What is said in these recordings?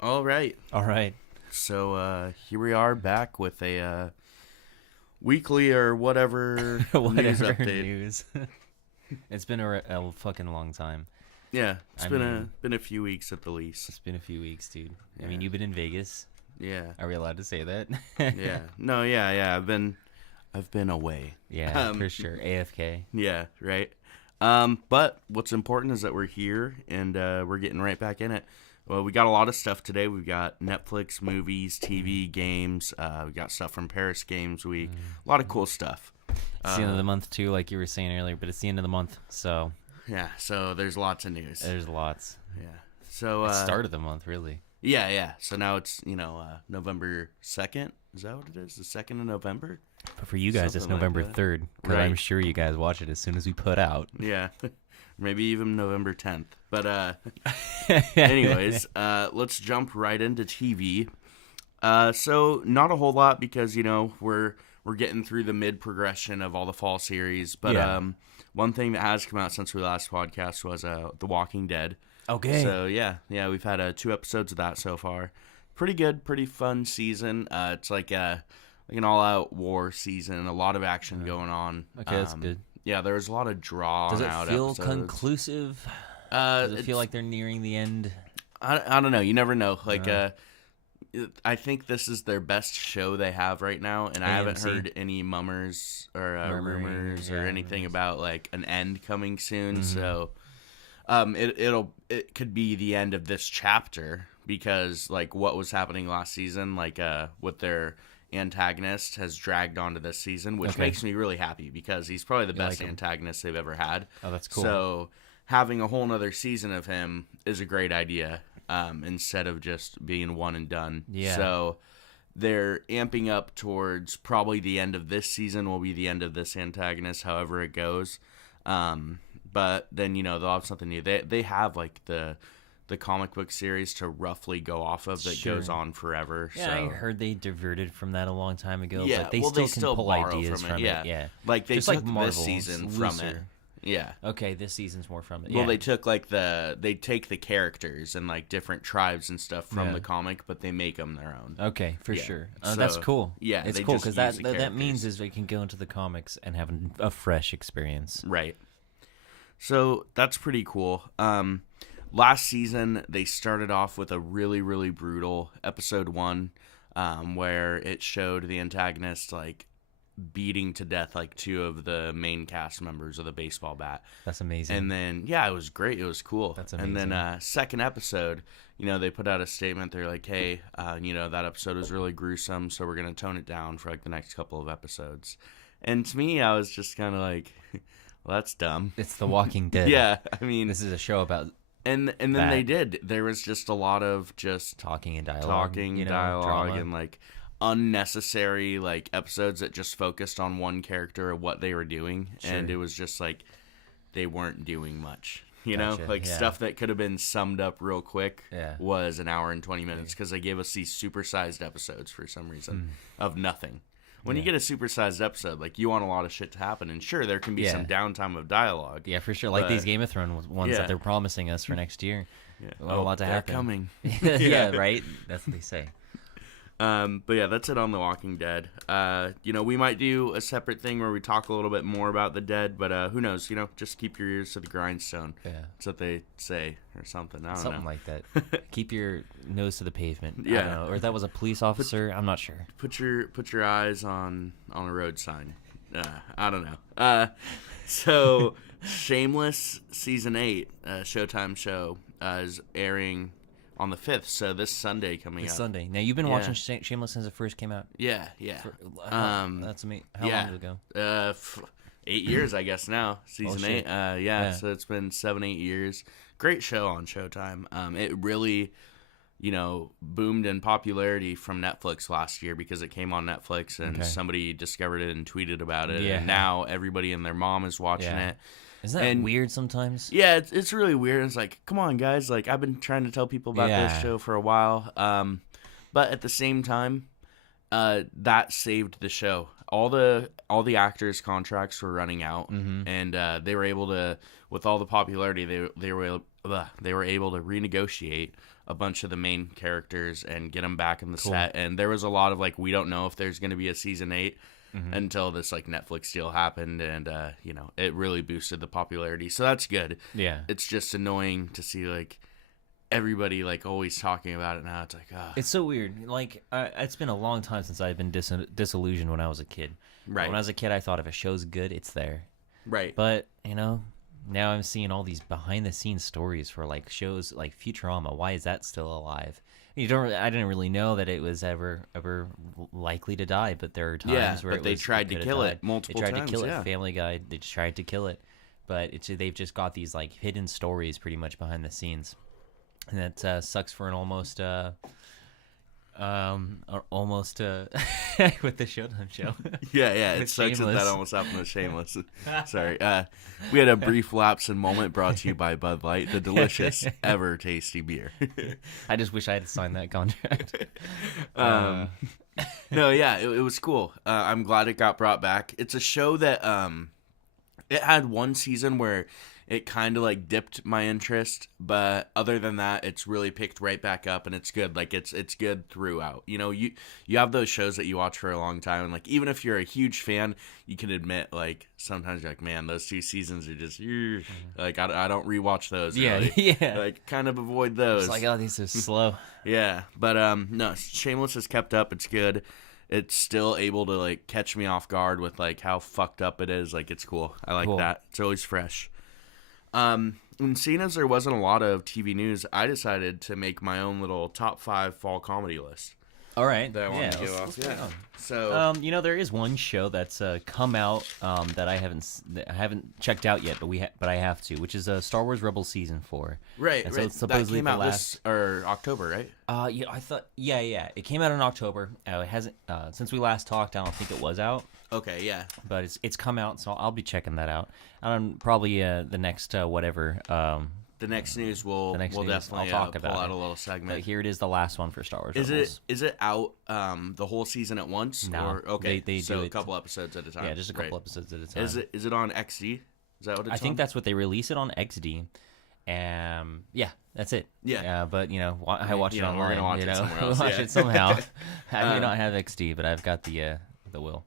All right. All right. So here we are back with a weekly or whatever news Whatever update. news. It's been a fucking long time. Yeah, it's I been mean- been a few weeks at the least. It's been a few weeks, dude. I Yeah. mean, you've been in Vegas. Yeah. Are we allowed to say that? Yeah. No, yeah. I've been away. Yeah, for sure. AFK. Yeah, right. But what's important is that we're here and we're getting right back in it. Well, we got a lot of stuff today. We've got Netflix, movies, TV, games. We got stuff from Paris Games Week. A lot of cool stuff. It's the end of the month too, like you were saying earlier, but it's the end of the month, so Yeah, so there's lots of news. there's lots. Yeah. So It started the month, really. Yeah. So now it's November 2nd. Is that what it is? The 2nd of November. But for you guys, it's Something like November that. 3rd, because I'm Right. sure you guys watch it as soon as we put out. Yeah. Maybe even November 10th. But anyways, let's jump right into TV. So not a whole lot because we're getting through the mid progression of all the fall series. But Yeah. one thing that has come out since we last podcast was The Walking Dead. Okay. So yeah, we've had 2 episodes of that so far. Pretty good, pretty fun season. It's like an all-out war season. A lot of action going on. Okay, that's good. Yeah, there's a lot of drawn Does it out feel episodes. conclusive? Does it It's- feel like they're nearing the end? I don't know. You never know. Like, I think this is their best show they have right now, and I haven't AMC. heard any mummers or Murmuring, rumors or yeah, anything rumors. about like an end coming soon. Mhm. So, it could be the end of this chapter because like what was happening last season, like with their antagonist has dragged onto this season, which Okay. makes me really happy because he's probably the You best like him. antagonist they've ever had. Oh, that's cool. So having a whole nother season of him is a great idea, instead of just being one and done. Yeah. So they're amping up towards probably the end of this season will be the end of this antagonist, however it goes. But then they'll have something new. They have like the comic book series to roughly go off of that Sure. goes on forever. Yeah, so. I heard they diverted from that a long time ago, Yeah, but they well, still they can still pull borrow ideas from it, from yeah. it. Yeah. Like they Just took like Marvel, this season it's from it. looser. Yeah. Okay, this season's more from it. Well, yeah. they took like they take the characters and like different tribes and stuff from Yeah. the comic, but they make them their own. Okay, for Yeah. sure. That's So, cool. yeah, it's they cool just because use that the that means characters. is we can go into the comics and have a fresh experience. Right. So that's pretty cool. Last season they started off with a really, really brutal episode 1, where it showed the antagonist like beating to death like 2 of the main cast members of the baseball bat. That's amazing. And then, yeah, it was great. It was cool. That's And then, amazing. second episode, they put out a statement. They're like, hey, that episode was really gruesome, so we're going to tone it down for like the next couple of episodes. And to me, I was just kind of like, well, that's dumb. It's The Walking Dead. Yeah, I mean, This is a show about and then that. they did. There was just a lot of just talking and dialogue. talking, you know, dialogue, drama. and like unnecessary like episodes that just focused on one character or what they were doing, and Sure. it was just like they weren't doing much. You know, Gotcha, like yeah. stuff that could have been summed up real quick Yeah. was an hour and 20 minutes because they gave us these supersized episodes for some reason of nothing. When you Hmm. Yeah. get a supersized episode, like you want a lot of shit to happen, and sure, there can be Yeah. some downtime of dialogue. Yeah, for sure. Like these But- Game of Thrones ones Yeah. that they're promising us for next year. Yeah. A lot to they're happen. coming. yeah, right? That's what they say. But yeah, that's it on The Walking Dead. We might do a separate thing where we talk a little bit more about the dead, but who knows? Just keep your ears to the grindstone. Yeah. That's what they say, or something. I don't Something know. like that. Keep your nose to the pavement. I Yeah. don't know. Or that was a police officer. I'm not sure. Put your eyes on a road sign. I don't know. So Shameless season 8, Showtime show, is airing on the 5th. So this Sunday coming It's up. Sunday. Now, you've been Yeah. watching Shameless since it first came out. Yeah. That's amazing. How yeah. long ago? 8 years, I guess now. Season shit. 8. Yeah. So it's been 7-8 years. Great show on Showtime. It really, boomed in popularity from Netflix last year because it came on Netflix and Okay. somebody discovered it and tweeted about it. Yeah. And now everybody and their mom is watching Yeah. it. Isn't that And- weird sometimes? Yeah, it's really weird. It's like, come on, guys. Like, I've been trying to tell people about Yeah. this show for a while. But at the same time, that saved the show. All the actors' contracts were running out, Mhm. and they were able to, with all the popularity, they were they were able to renegotiate a bunch of the main characters and get them back in the Cool. set. And there was a lot of like, we don't know if there's going to be a season 8 until this like Netflix deal happened, and it really boosted the popularity. So that's good. Yeah. It's just annoying to see like everybody like always talking about it now. It's like, It's so weird. Like, it's been a long time since I've been disillusioned when I was a kid. Right. When I was a kid, I thought if a show's good, it's there. right. But, now I'm seeing all these behind-the-scenes stories for, like, shows like Futurama. Why is that still alive? I didn't really know that it was ever likely to die, but there are times where but they tried to kill it multiple They tried times, to kill yeah. it. Family Guy, they just tried to kill it. But they've just got these, like, hidden stories pretty much behind the scenes. And that sucks for an almost with the Showtime show. Yeah, it With sucks that Shameless. that almost happened with Shameless. Sorry. We had a brief lapse in moment brought to you by Bud Light, the delicious, ever tasty beer. I just wish I had signed that contract. No, yeah, it was cool. I'm glad it got brought back. It's a show that it had one season where it kind of like dipped my interest, but other than that, it's really picked right back up, and it's good. Like it's good throughout. You have those shows that you watch for a long time, and like even if you're a huge fan, you can admit like sometimes you're like, man, those 2 seasons are just like I don't rewatch those. Yeah, really. yeah. Like kind of avoid those. It's like, oh, these are slow. Yeah, but no, Shameless has kept up. It's good. It's still able to like catch me off guard with like how fucked up it is. Like it's cool. I like Cool. that. It's always fresh. And seeing as there wasn't a lot of TV news, I decided to make my own little top 5 fall comedy list All right. that I wanted to let's- go let's off. go Yeah. on. So There is one show that's come out that I haven't checked out yet, but I have to, which is Star Wars Rebels Season 4. right, And so right. it's That supposedly came the out last. or October, right? I thought, yeah, it came out in October. It hasn't since we last talked. I don't think it was out, Okay, yeah. but it's come out, so I'll be checking that out. Probably the next whatever. The next news we'll news, definitely I'll talk pull about out it. a little segment. But here it is, the last one for Star Wars. Is Rebels. it out the whole season at once? No, Or, okay, they so do a it- couple episodes at a time. Yeah, just a couple Right. episodes at a time. Is it on XD? Is that what it's I think on? that's what they release it on XD. Yeah, that's it. Yeah. But I watch it we're online. gonna watch it somewhere else, watch yeah. it somehow. I may not have XD, but I've got the will.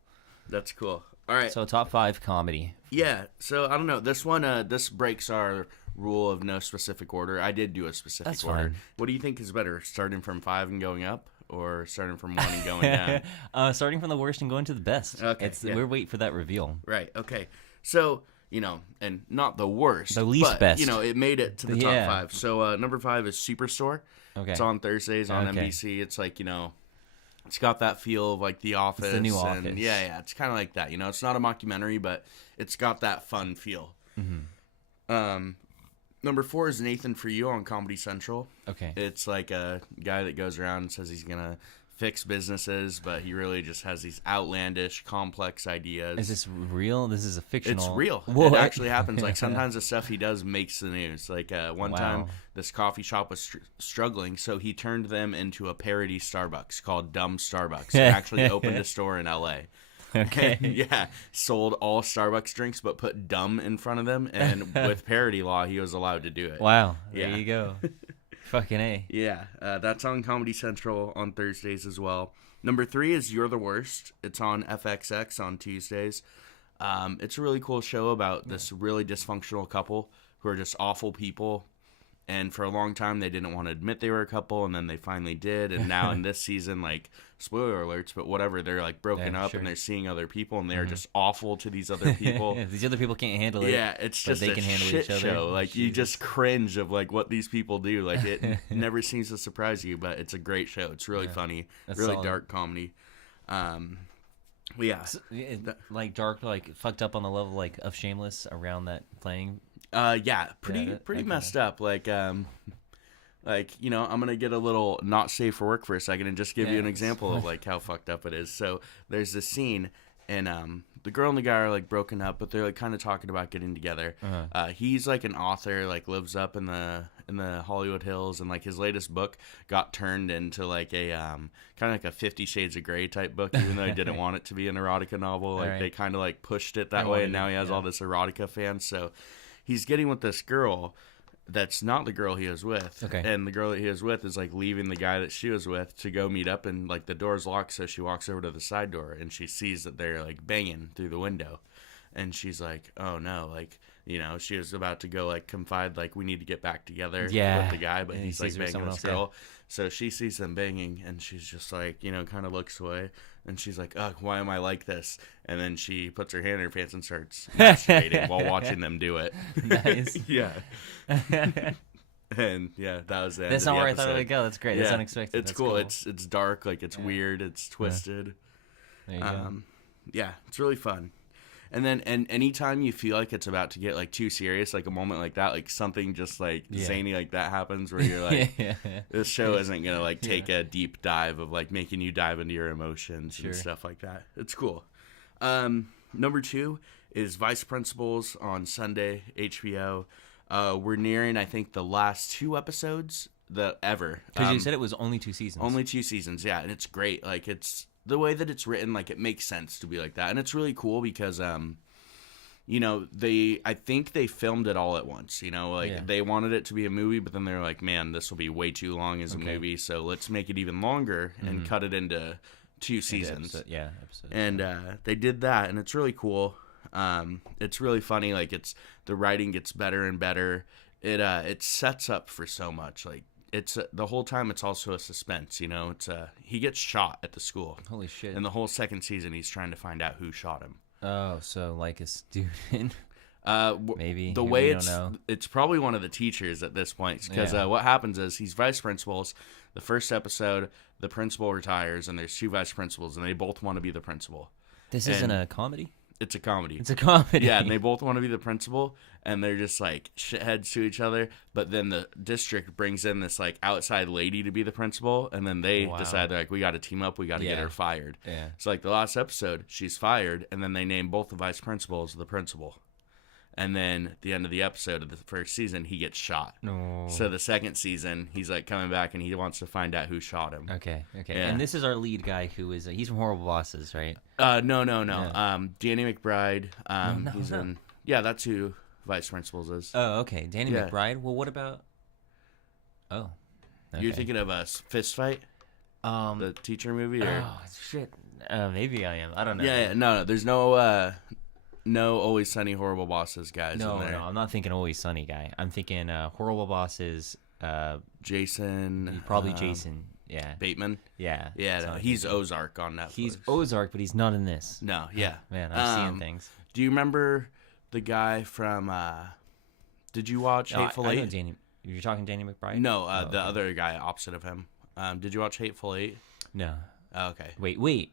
That's cool. All right. So top 5 comedy. Yeah, so I don't know. This one, this breaks our rule of no specific order. I did do a specific That's order. fine. What do you think is better, starting from 5 and going up, or starting from 1 and going down? Starting from the worst and going to the best. Okay, yeah. We're waiting for that reveal. Right. Okay. So and not the worst, The least but, best. It made it to the top Yeah. 5. So number 5 is Superstore. Okay. It's on Thursdays on Okay. NBC. It's like it's got that feel of like The Office. the new and Office. Yeah. It's kind of like that. It's not a mockumentary, but it's got that fun feel. Number 4 is Nathan For You on Comedy Central. Okay. It's like a guy that goes around and says he's gonna fix businesses, but he really just has these outlandish, complex ideas. Is this real? This is a fictional. It's real. What? It actually happens. Like sometimes the stuff he does makes the news. Like one time, Wow. this coffee shop was struggling, so he turned them into a parody Starbucks called Dumb Starbucks. He actually opened a store in LA. Okay. Yeah, sold all Starbucks drinks, but put "dumb" in front of them. And with parody law, he was allowed to do it. Wow. Yeah. There you go. Fucking A. Yeah, that's on Comedy Central on Thursdays as well. Number 3 is You're the Worst. It's on FXX on Tuesdays. It's a really cool show about this really dysfunctional couple who are just awful people. And for a long time, they didn't want to admit they were a couple, and then they finally did. And now in this season, like, spoiler alerts, but whatever, they're like broken Yeah, up sure. and they're seeing other people, and they're just awful to these other people. These other people can't handle it. Yeah, it's but just they a can handle shit each other. show. Like you Jesus. just cringe of like what these people do. Like it never seems to surprise you, but it's a great show. It's really funny, That's really solid. dark comedy. Yeah, Like dark, like fucked up on the level like of Shameless around that playing. yeah, pretty okay. messed up. Like I'm gonna get a little not safe for work for a second and just give you an Yeah. example of like how fucked up it is. So there's this scene, and the girl and the guy are like broken up, but they're like kind of talking about getting together. He's like an author, like lives up in the Hollywood Hills, and like his latest book got turned into like a kind of like a 50 Shades of Grey type book, even though he didn't want it to be an erotica novel. Like Right. they kind of like pushed it that They way, wanted and now it, he has yeah. all this erotica fans. So he's getting with this girl. that's not the girl he was with. Okay. And the girl that he was with is like leaving the guy that she was with to go meet up, and like the door's locked, so she walks over to the side door and she sees that they're like banging through the window. And she's like, oh no, like, you know, she was about to go like confide, like, we need to get back together with the guy, but And he's he like sees her with banging someone this else, girl. So she sees them banging and she's just like, you know, kind of looks away. And she's like, ugh, why am I like this? And then she puts her hand in her pants and starts masturbating while watching them do it. Nice. Yeah. And yeah, that was the end That's of not the where I thought it episode. would go. That's great. That's Yeah, unexpected. It's That's cool. cool. It's dark, like it's weird, it's twisted. There you go. Yeah, it's really fun. And then anytime you feel like it's about to get like too serious, like a moment like that, like something just like zany like that happens where you're like, this show isn't gonna like take a deep dive of like making you dive into your emotions and stuff like that. It's cool. Number 2 is Vice Principals on Sunday, HBO. We're nearing, I think, the last 2 episodes ever. Because you said it was only 2 seasons. Only 2 seasons, yeah, and it's great. Like, it's the way that it's written, like, it makes sense to be like that, and it's really cool because, you know, I think they filmed it all at once. You know, like they wanted it to be a movie, but then they're like, man, this will be way too long as a movie, so let's make it even longer and cut it into 2 seasons. Episodes. And they did that, and it's really cool. It's really funny. Like, the writing gets better and better. It sets up for so much. Like, it's the whole time it's also a suspense. You know, it's he gets shot at the school. Holy shit! And the whole second season, he's trying to find out who shot him. Oh, so like a student? Maybe the way don't know. It's probably one of the teachers at this point, because what happens is he's vice principals. The first episode, the principal retires, and there's 2 vice principals, and they both want to be the principal. This isn't a comedy? It's a comedy. It's a comedy. Yeah, and they both want to be the principal, and they're just like shitheads to each other. But then the district brings in this like outside lady to be the principal, and then they decide they're like, we got to team up, we got to get her fired. Yeah. So like the last episode, she's fired, and then they name both the vice principals the principal. And then at the end of the episode of the first season, he gets shot. No. So the second season, he's like coming back, and he wants to find out who shot him. Okay. Yeah. And this is our lead guy who is he's from Horrible Bosses, right? No. Yeah. Danny McBride. No. He's in. Yeah, that's who vice principals is. Oh, okay. Danny McBride. Well, what about? Oh. Okay. You're thinking of a Fist Fight, the teacher movie, or? Oh shit. Maybe I am. I don't know. Yeah. No. There's no Always Sunny Horrible Bosses guys No, in there. no. I'm not thinking Always Sunny guy. I'm thinking Horrible Bosses. Jason. Probably Jason. Yeah. Bateman. Yeah. Yeah. that's No, what I'm he's thinking. Ozark on Netflix. He's Ozark, but he's not in this. No. Yeah. Man, I'm seeing things. Do you remember the guy from? Did you watch Hateful I know Eight? Danny. You're talking Danny McBride? No, the other guy opposite of him. Did you watch Hateful Eight? No. Oh, okay. Wait.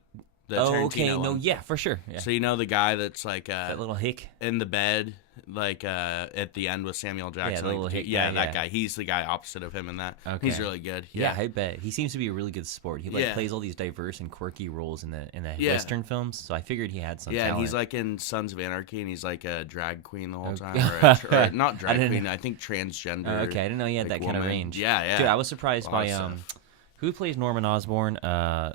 The Oh, Tarantino okay. No, one. yeah, for sure. Yeah. So you know the guy that's like That little hick. in the bed, like at the end with Samuel Jackson. the little like, hick yeah, guy, that yeah. guy. He's the guy opposite of him in that. Okay. He's really good. Yeah, I bet he seems to be a really good sport. He Yeah. plays all these diverse and quirky roles in the Yeah. Western films. So I figured he had some Yeah, and talent. he's like in Sons of Anarchy, and he's like a drag queen the whole Okay. time, or not drag didn't- queen. I think transgender. Okay, I didn't know he had like, that kind of woman. range. Yeah. Dude, I was surprised A lot by of stuff. who plays Norman Osborn?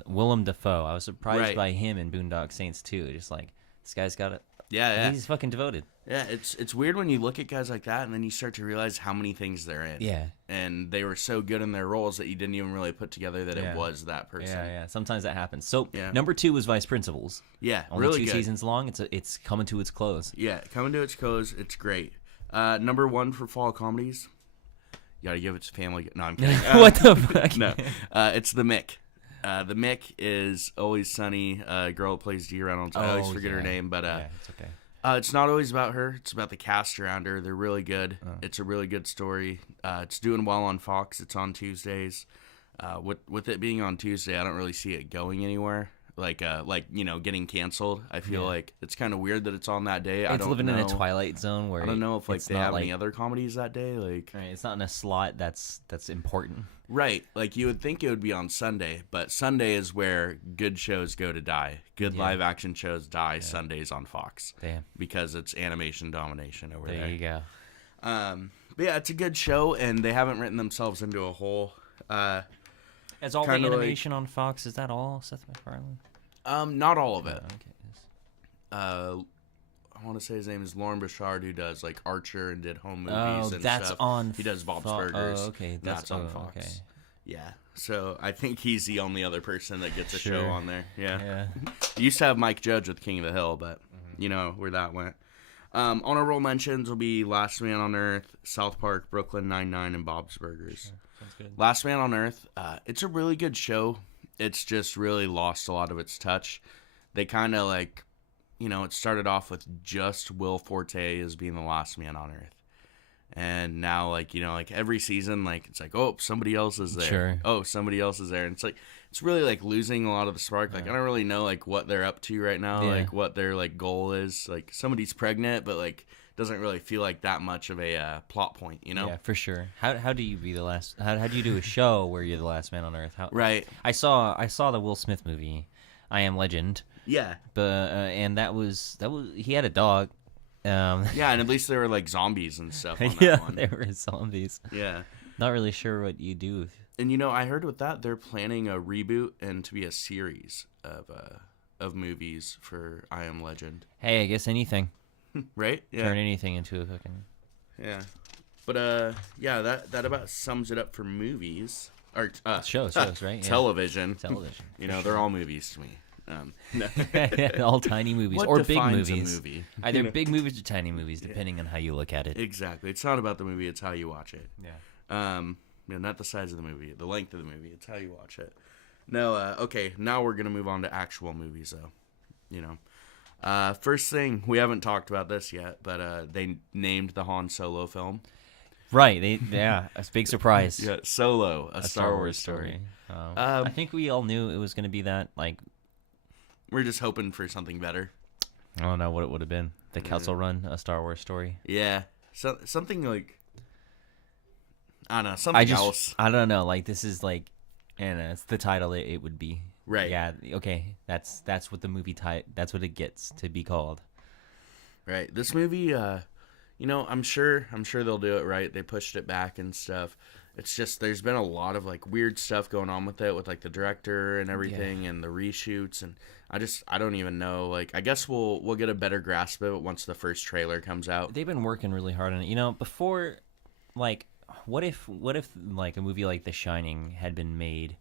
Willem Dafoe. I was surprised Right. by him in Boondock Saints too. Just like this guy's got it. Yeah. He's fucking devoted. Yeah, it's weird when you look at guys like that, and then you start to realize how many things they're in. Yeah. And they were so good in their roles that you didn't even really put together that Yeah. it was that person. Yeah. Sometimes that happens. So Yeah. number 2 was Vice Principals. Yeah, Only really 2 good. seasons long. It's coming to its close. Yeah, coming to its close. It's great. Number 1 for fall comedies. You gotta give it to Family. No, I'm kidding. What the fuck? No, it's The Mick. The Mick is Always Sunny. Girl that plays Dee Reynolds. I always forget her name, but yeah, it's okay. it's not always about her. It's about the cast around her. They're really good. It's a really good story. It's doing well on Fox. It's on Tuesdays. With it being on Tuesday, I don't really see it going anywhere. Like getting canceled. I feel like it's kind of weird that it's on that day. I It's don't living know. in a twilight zone where I don't know if it's they not have like, any other comedies that day. Like right, it's not in a slot that's important. right, like you would think it would be on Sunday, but Sunday is where good shows go to die. Good live action shows die Sundays on Fox. Damn. Because it's animation domination over There there. you go. But yeah, it's a good show, and they haven't written themselves into a hole. As all the kinda like- animation on Fox, is that all Seth MacFarlane? Not all of it. Okay. Yes. I want to say his name is Lauren Bouchard, who does like Archer and did home movies Oh, and that's stuff. on. He does Bob's Fo- Burgers. Oh, okay. That's on Fox. Okay. Yeah, so I think he's the only other person that gets a show Sure. on there. Yeah. Yeah. Used to have Mike Judge with King of the Hill, but you know where that went. Honorable mentions will be Last Man on Earth, South Park, Brooklyn Nine-Nine, and Bob's Burgers. Sounds good. Last Man on Earth, it's a really good show. It's just really lost a lot of its touch. They kind of like, you know, it started off with just Will Forte as being the last man on Earth. And now, like, you know, like every season, like, it's like, oh, somebody else is there. Sure. Oh, somebody else is there. And it's like, it's really like losing a lot of the spark. Like, I don't really know, like, what they're up to right now, Yeah. like, what their, like, goal is. Like, somebody's pregnant, but, like, doesn't really feel like that much of a plot point, you know? Yeah, for sure. How do you be the last? How do you do a show where you're the last man on Earth? Right. I saw the Will Smith movie, I Am Legend, Yeah. but and that was he had a dog. Yeah, and at least there were, like, zombies and stuff on that Yeah, one. there were zombies. Yeah. Not really sure what you do. And you know, I heard with that they're planning a reboot and to be a series of movies for I Am Legend. Hey, I guess anything. Right? Yeah. Turn anything into a fucking. Yeah. But yeah, that about sums it up for movies or Shows, right? Yeah. television. Television. You know, they're all movies to me. No. All tiny movies What or big defines a movies. movie? Either big movies or tiny movies, depending on how you look at it. Exactly. It's not about the movie; it's how you watch it. Yeah. Yeah, not the size of the movie, the length of the movie. It's how you watch it. No, okay. Now we're gonna move on to actual movies, though. You know, first thing, we haven't talked about this yet, but they named the Han Solo film. Right. Yeah. A big surprise. Yeah, Solo, a Star Wars story. I think we all knew it was going to be that. Like, We're just hoping for something better. I don't know what it would have been. The Kessel Run, a Star Wars story. Yeah, so something like I don't know, something else. I don't know. Like, this is like, and it's the title it would be. Right. Yeah. Okay. That's what the movie that's what it gets to be called. Right. This movie, you know, I'm sure they'll do it right. They pushed it back and stuff. It's just there's been a lot of like weird stuff going on with it, with like the director and everything, and the reshoots, and I don't even know. Like, I guess we'll get a better grasp of it once the first trailer comes out. They've been working really hard on it. You know, before, like, what if like a movie like The Shining had been made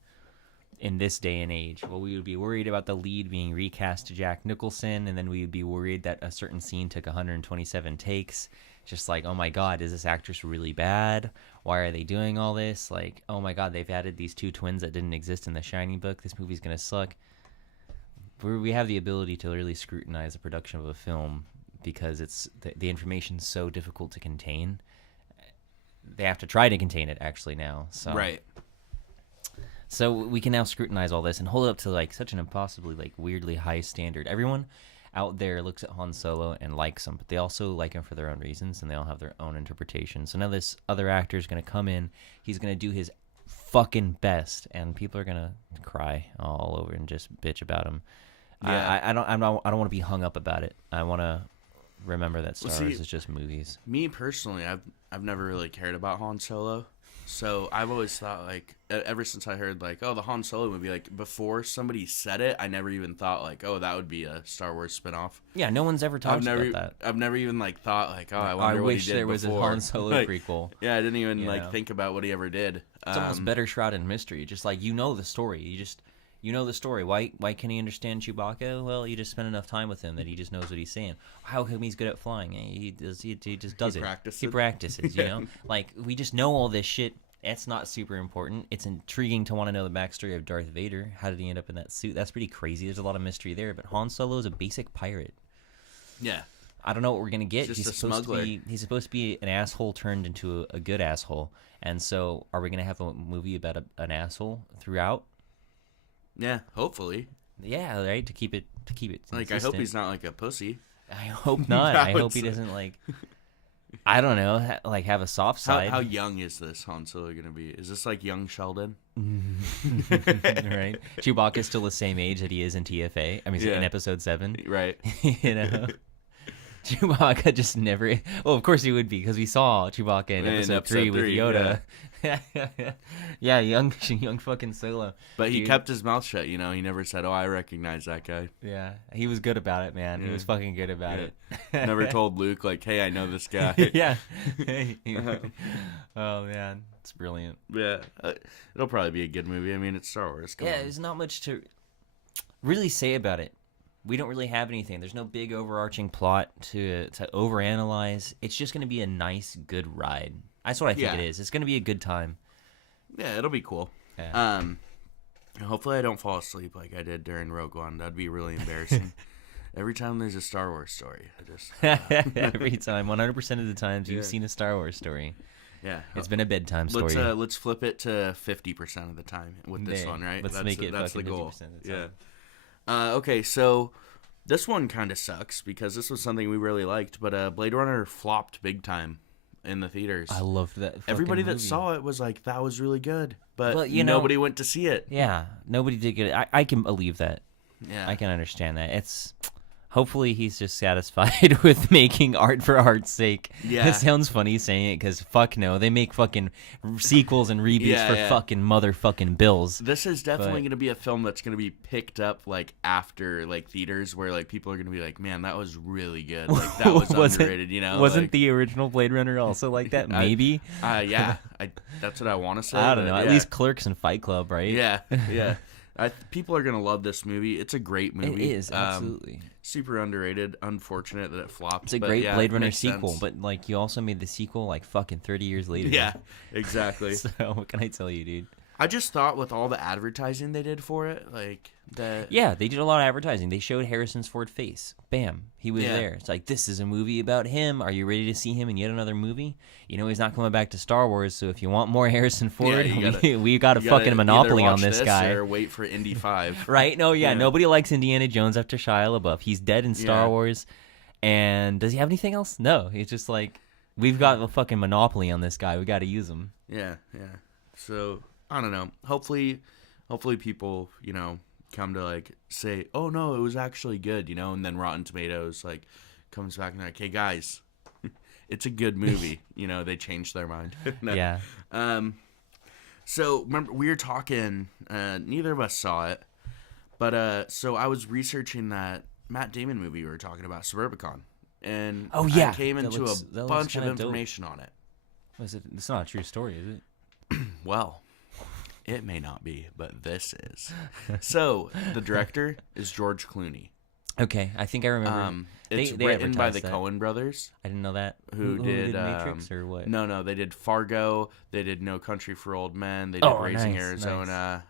in this day and age? Well, we would be worried about the lead being recast to Jack Nicholson, and then we would be worried that a certain scene took 127 takes. Just like, oh my God, is this actress really bad? Why are they doing all this? Like, oh my God, they've added these two twins that didn't exist in the Shining book. This movie's gonna suck. We have the ability to really scrutinize the production of a film because it's the information's so difficult to contain. They have to try to contain it actually now. So Right. So we can now scrutinize all this and hold it up to like such an impossibly like weirdly high standard. Everyone out there looks at Han Solo and likes him, but they also like him for their own reasons, and they all have their own interpretation. So now this other actor is going to come in, he's going to do his fucking best, and people are going to cry all over and just bitch about him. Yeah. I don't want to be hung up about it. I want to remember that Star Wars is just movies. Me personally, I've never really cared about Han Solo. So I've always thought, like, ever since I heard, like, oh, the Han Solo movie, like, before somebody said it, I never even thought, like, oh, that would be a Star Wars spinoff. Yeah, no one's ever talked about that. I've never even, like, thought, like, oh, I wonder what he did there was before. a Han Solo Like, prequel. Yeah, I didn't even, You like, know. think about what he ever did. It's almost better shrouded in mystery. Just like, you know the story. You know the story. Why can he understand Chewbacca? Well, you just spend enough time with him that he just knows what he's saying. How come he's good at flying? He just does it. practices. He practices, you know? Like, we just know all this shit. It's not super important. It's intriguing to want to know the backstory of Darth Vader. How did he end up in that suit? That's pretty crazy. There's a lot of mystery there. But Han Solo is a basic pirate. Yeah. I don't know what we're gonna get. Just He's a supposed smuggler. he's supposed to be an asshole turned into a good asshole. And so, are we gonna have a movie about an asshole throughout? Yeah, hopefully. Yeah, right. To keep it Like, I hope he's not, like, a pussy. I hope not. I I would hope he say. doesn't like. I don't know. Like have a soft side. How young is this Han Solo going to be? Is this, like, young Sheldon? Right. Chewbacca's still the same age that he is in TFA. I mean, Yeah. in Episode 7. Right. You know. Chewbacca just never. Well, of course he would be because we saw Chewbacca in episode 3 with Yoda. Yeah, young fucking Solo. But he Dude. kept his mouth shut. You know, he never said, "Oh, I recognize that guy." Yeah, he was good about it, man. He was fucking good about it. Never told Luke like, "Hey, I know this guy." Yeah. Oh man, it's brilliant. Yeah, it'll probably be a good movie. I mean, it's Star Wars. Come Yeah, on. there's not much to really say about it. We don't really have anything. There's no big overarching plot to overanalyze. It's just going to be a nice, good ride. That's what I think Yeah. it is. It's going to be a good time. Yeah, it'll be cool. Yeah. Hopefully I don't fall asleep like I did during Rogue One. That'd be really embarrassing. Every time there's a Star Wars story, I just Every time, 100% of the times Yeah. you've seen a Star Wars story, yeah. it's been a bedtime story. Let's flip it to 50% of the time with this Yeah, one, right? let's that's make it that's the fucking goal. 50% of the Yeah. time. Okay, so this one kind of sucks because this was something we really liked, but Blade Runner flopped big time in the theaters. I loved that. fucking Everybody that movie. saw it was like, "That was really good," but Well, you know- nobody went to see it. Yeah, nobody did get it. I can believe that. Yeah, I can understand that. It's hopefully he's just satisfied with making art for art's sake. Yeah. It sounds funny saying it because fuck no, they make fucking sequels and reboots Yeah, for yeah. fucking motherfucking bills. This is definitely But- going to be a film that's going to be picked up like after like theaters where like people are going to be like, "Man, that was really good. Like that was Wasn't- underrated." You know, Wasn't like, the original Blade Runner also like that? Maybe. yeah, that's what I want to say. I don't but know. At yeah. least Clerks and Fight Club, right? Yeah, yeah. People are gonna love this movie. It's a great It movie. is absolutely. Super underrated. Unfortunate that it flopped. It's a but great yeah, Blade it Runner makes sequel, sense. but like you also made the sequel like fucking 30 years later. Yeah, exactly. So what can I tell you, dude? I just thought with all the advertising they did for it, like that. Yeah, they did a lot of advertising. They showed Harrison's Ford face. Bam, he was Yeah. there. It's like, this is a movie about him. Are you ready to see him in yet another movie? You know he's not coming back to Star Wars, so if you want more Harrison Ford, we got a you gotta fucking monopoly either on watch this guy. or wait for Indy 5. Right? No, yeah, Yeah. nobody likes Indiana Jones after Shia LaBeouf. He's dead in Star Yeah. Wars. And does he have anything else? No, he's just like, we've got a fucking monopoly on this guy. We got to use him. Yeah, yeah. So I don't know. Hopefully people, come to like say, "Oh no, it was actually good," and then Rotten Tomatoes like comes back and they're like, "Hey guys, it's a good movie." They changed their mind. No. Yeah. So remember we were talking. Neither of us saw it, but so I was researching that Matt Damon movie we were talking about, Suburbicon, and Oh, yeah. I came That into looks- a that looks bunch of kinda dope. information on it. Was it? It's not a true story, is it? Well, it may not be, but this is. So the director is George Clooney. Okay, I think I remember. It's they written by advertised the that. Coen brothers, I didn't know that. who did Matrix or what? No, they did Fargo. They did No Country for Old Men. They did Oh, Raising nice, Arizona.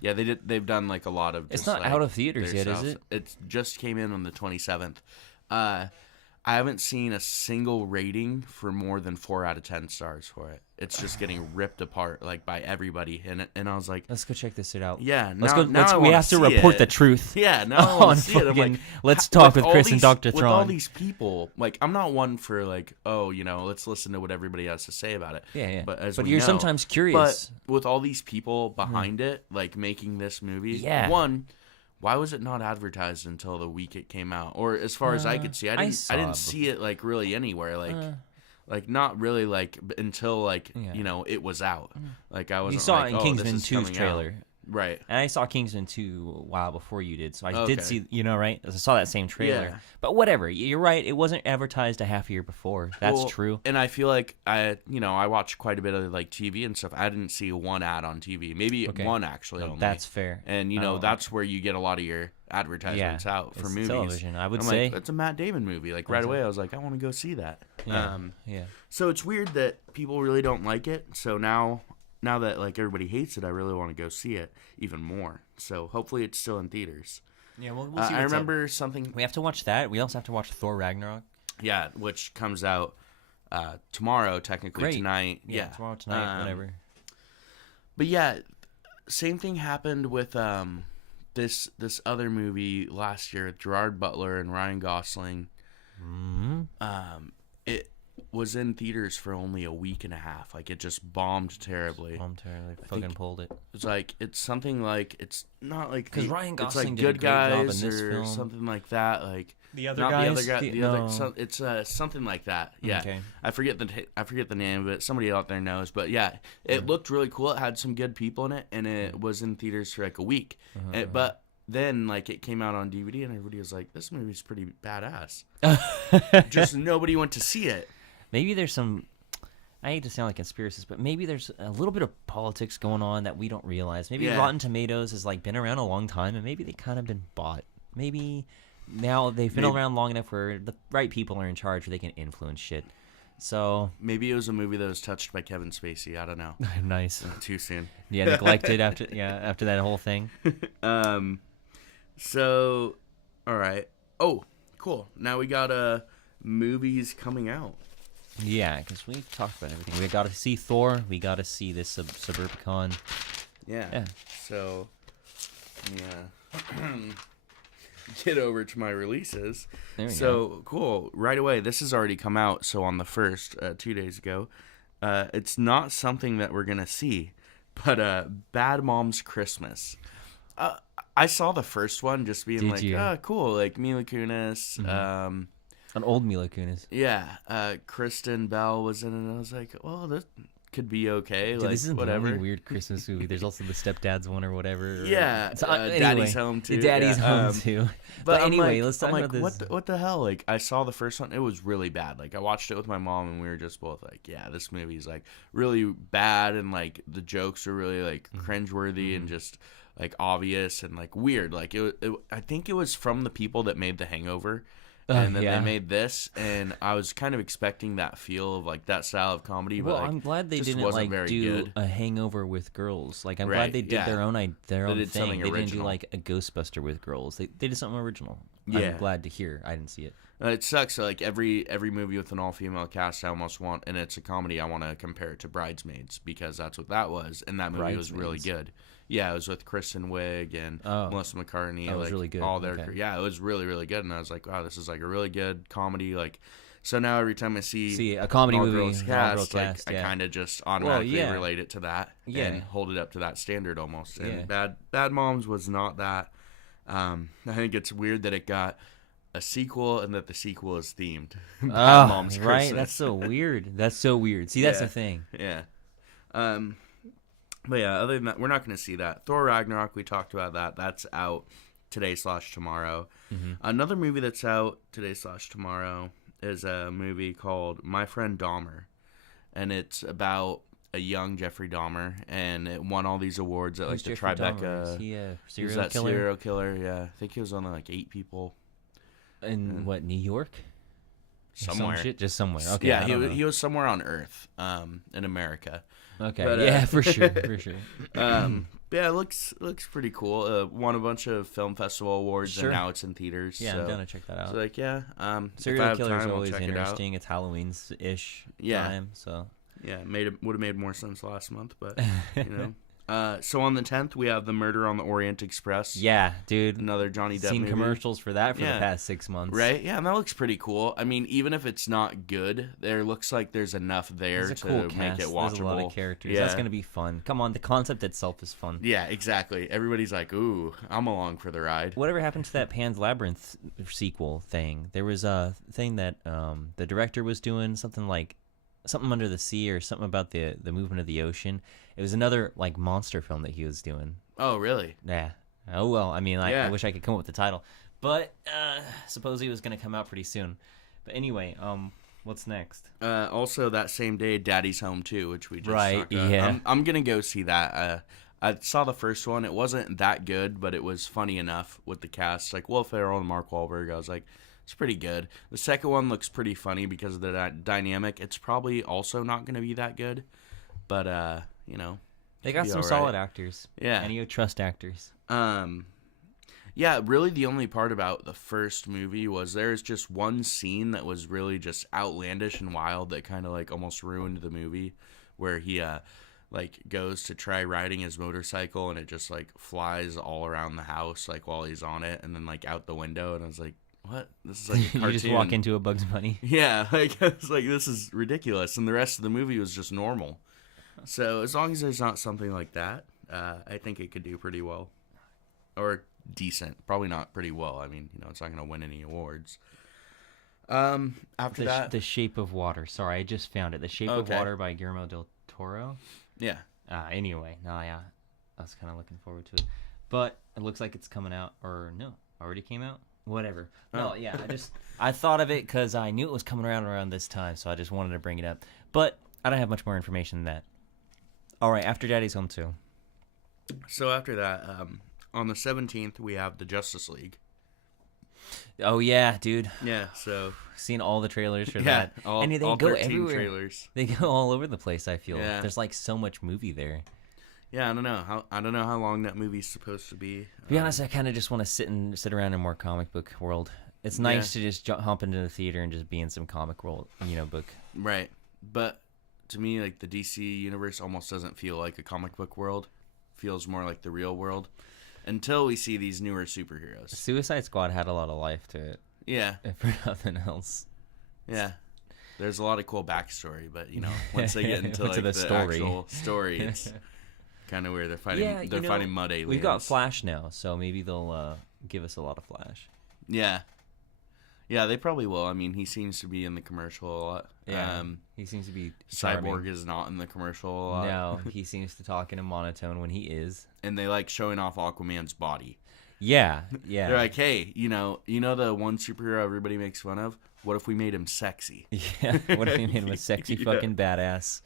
Yeah, they did. They've done like a lot of. It's just, not like, out of theaters their yet, is stuff. it? It just came in on the 27th. I haven't seen a single rating for more than 4 out of 10 stars for it. It's just getting ripped apart like by everybody, and I was like, Let's go check this shit out. yeah, Let's now, go. now I we wanna have to see report it. the truth. Yeah, now I on want to see it. I'm fucking- like, let's talk with all Chris and these- Dr. With all Tron. these people, like, I'm not one for like, oh, let's listen to what everybody has to say about it. Yeah, yeah. But as But we you're know- sometimes curious. But with all these people behind it, like making this movie, Yeah. one, why was it not advertised until the week it came out? Or as far as I could see, I saw didn't it see it like really anywhere. Like not really like until like Yeah. it was out. Like I was. You saw like, it in oh, Kingsman this is 2's coming trailer. out. Right. And I saw Kingsman 2 a while before you did, so I Okay. did see, right? I saw that same trailer. Yeah. But whatever, you're right. It wasn't advertised a half year before. That's Well, true. And I feel like I watch quite a bit of like TV and stuff. I didn't see one ad on TV. Maybe Okay. one actually. Only. That's fair. And Oh. that's where you get a lot of your advertisements out for it's movies. television, I would I'm say. like, it's a Matt Damon movie. Like right away, I was like, I want to go see that. Yeah. Yeah. So it's weird that people really don't like it. So now that like everybody hates it, I really want to go see it even more. So hopefully it's still in theaters. Yeah, we'll see. I what's up. remember something. We have to watch that. We also have to watch Thor Ragnarok. Yeah, which comes out tomorrow, technically Great. tonight. Yeah, Tomorrow, tonight, whatever. But yeah, same thing happened with this other movie last year with Gerard Butler and Ryan Gosling. Mm-hmm. It was in theaters for only a week and a half. Like, it just bombed terribly. Fucking pulled it. It's like, it's something like, it's not like, Because Ryan it's Gosling like did a Good great job in Guys this or film. something like that. Like, The other not guys? the other guy. No. It's something like that. Yeah, Okay. I forget the name of it. Somebody out there knows, but yeah, it looked really cool. It had some good people in it, and it was in theaters for like a week. But then, like, it came out on DVD, and everybody was like, "This movie's pretty badass." Just nobody went to see it. Maybe there's some. I hate to sound like conspiracists, but maybe there's a little bit of politics going on that we don't realize. Maybe Yeah. Rotten Tomatoes has like been around a long time, and maybe they kind of been bought. Maybe now they've been around long enough where the right people are in charge, where they can influence shit. So Maybe it was a movie that was touched by Kevin Spacey. I don't know. nice. Too soon. Yeah, neglected after that whole thing. So, all right. Oh, cool. Now we got movies coming out. Yeah, because we talked about everything. We got to see Thor. We got to see this Suburbicon. Yeah. So, get over to my releases. There we So cool. Right away. This has already come out. So on the 1st, 2 days ago, it's not something that we're gonna see, but Bad Moms Christmas. I saw the first one, just being Did like, you? oh, cool, like Mila Kunis. An old Mila Kunis. Yeah, Kristen Bell was in it, and I was like, well, this could be okay. Dude, like, this isn't whatever. the only weird Christmas movie. There's also the Stepdads one or whatever. Yeah, So, Daddy's Home too. Daddy's yeah. Home too. But I'm anyway, like, let's talk I'm about like, this. what the hell? Like, I saw the first one. It was really bad. Like, I watched it with my mom, and we were just both like, yeah, this movie's like really bad, and like the jokes are really like cringeworthy and just like obvious and like weird. Like, I think it was from the people that made The Hangover. And then yeah. they made this, and I was kind of expecting that feel of like that style of comedy. Well, but like, I'm glad they just didn't wasn't like very do good. a Hangover with girls. Like I'm Right, glad they did yeah. their own did thing. something They didn't do original. like a Ghostbuster with girls. They did something original. Yeah. I'm glad to hear. I didn't see it. It sucks. Like every movie with an all-female cast, I almost want, and it's a comedy, I want to compare it to Bridesmaids because that's what that was, and that movie was really Bridesmaids? good. Yeah, it was with Kristen Wiig and Oh. Melissa McCartney. That was like, really good. All their, Okay. yeah, it was really, really good, and I was like, wow, this is like a really good comedy. Like, so now every time I see a comedy an movie, all-girls an all-girl cast, like cast, I yeah. kind of just automatically yeah. relate it to that Yeah. and hold it up to that standard almost. And Yeah. Bad Moms was not that. I think it's weird that it got a sequel and that the sequel is themed. Bad Moms right? Christmas. That's so weird. That's so weird. See, that's Yeah. the thing. Yeah. But yeah, other than that, we're not going to see that. Thor Ragnarok, we talked about that. That's out today/tomorrow. Another movie that's out today/tomorrow is a movie called My Friend Dahmer. And it's about a young Jeffrey Dahmer. And it won all these awards at like Who's the Jeffrey Dahmer? Tribeca. Is he a He's serial that killer serial killer, yeah. I think he was on like 8 people in what, New York? Or some somewhere. shit? Just somewhere. Okay. Yeah, I don't know. he was somewhere on Earth, in America. Okay. but, yeah, for sure. For sure. Yeah, it looks pretty cool. Won a bunch of film festival awards, Sure. and now it's in theaters. Yeah, so, I'm gonna check that out. So like, yeah, if I Serial have killers time, are I'll always check it out. interesting. It's Halloween's ish Yeah. time, so Yeah, would have made more sense last month, but you know. So on the 10th, we have The Murder on the Orient Express. yeah, dude. Another Johnny Depp Seen movie. commercials for that for Yeah. the past 6 months. Right? Yeah, and that looks pretty cool. I mean, even if it's not good, there looks like there's enough there There's a to cool make cast. it watchable. There's a lot of characters. Yeah. That's gonna be fun. Come on, the concept itself is fun. Yeah, exactly. Everybody's like, ooh, I'm along for the ride. Whatever happened to that Pan's Labyrinth sequel thing? There was a thing that the director was doing, something under the sea or something about the movement of the ocean. It was another like monster film that he was doing. Oh, really? Yeah. Oh well. I mean, I Yeah. wish I could come up with the title, but supposedly it was gonna come out pretty soon. But anyway, what's next? Also, that same day, Daddy's Home too, which we just Right, talked about. yeah. I'm gonna go see that. I saw the first one. It wasn't that good, but it was funny enough with the cast, like Will Ferrell and Mark Wahlberg. I was like, it's pretty good. The second one looks pretty funny because of the dynamic. It's probably also not gonna be that good, but you know. They got be some all right. solid actors. Yeah. And you trust actors. Yeah, really the only part about the first movie was there's just one scene that was really just outlandish and wild that kind of like almost ruined the movie, where he like goes to try riding his motorcycle and it just like flies all around the house like while he's on it and then like out the window, and I was like, what? This is like a cartoon. You just walk into a Bugs Bunny. Yeah, like it's like this is ridiculous, and the rest of the movie was just normal. So as long as there's not something like that, I think it could do pretty well, or decent. Probably not pretty well. I mean, it's not going to win any awards. After that, The Shape of Water. Sorry, I just found it. The Shape of Okay. Water by Guillermo del Toro. yeah, Anyway, yeah, I was kind of looking forward to it, but it looks like it's coming out, or no, already came out. Whatever. No, Oh. yeah, I thought of it because I knew it was coming around this time, so I just wanted to bring it up. But I don't have much more information than that. All right, after Daddy's Home 2. So after that, on the 17th, we have the Justice League. Oh yeah, dude, Yeah, so seen all the trailers for yeah, that, all, and they all go 13 everywhere. trailers. They go all over the place. I feel Yeah. there's like so much movie there. Yeah, I don't know how long that movie's supposed to be. To be honest, I kind of just want to sit around in more comic book world. It's nice to just hop into the theater and just be in some comic world, book. Right, but to me, like the DC universe almost doesn't feel like a comic book world. Feels more like the real world until we see these newer superheroes. Suicide Squad had a lot of life to it, Yeah, if for nothing else. yeah. There's a lot of cool backstory, but once they get into like To the story. actual story, it's kind of where they're fighting. Yeah, they're fighting mud aliens. We've got Flash now, so maybe they'll give us a lot of Flash. Yeah, yeah. They probably will. I mean, he seems to be in the commercial a lot. Yeah, he seems to be charming. Cyborg is not in the commercial a lot. No, he seems to talk in a monotone when he is. And they like showing off Aquaman's body. Yeah. They're like, hey, you know the one superhero everybody makes fun of? What if we made him sexy? Yeah. What if he made him a sexy Yeah. fucking badass?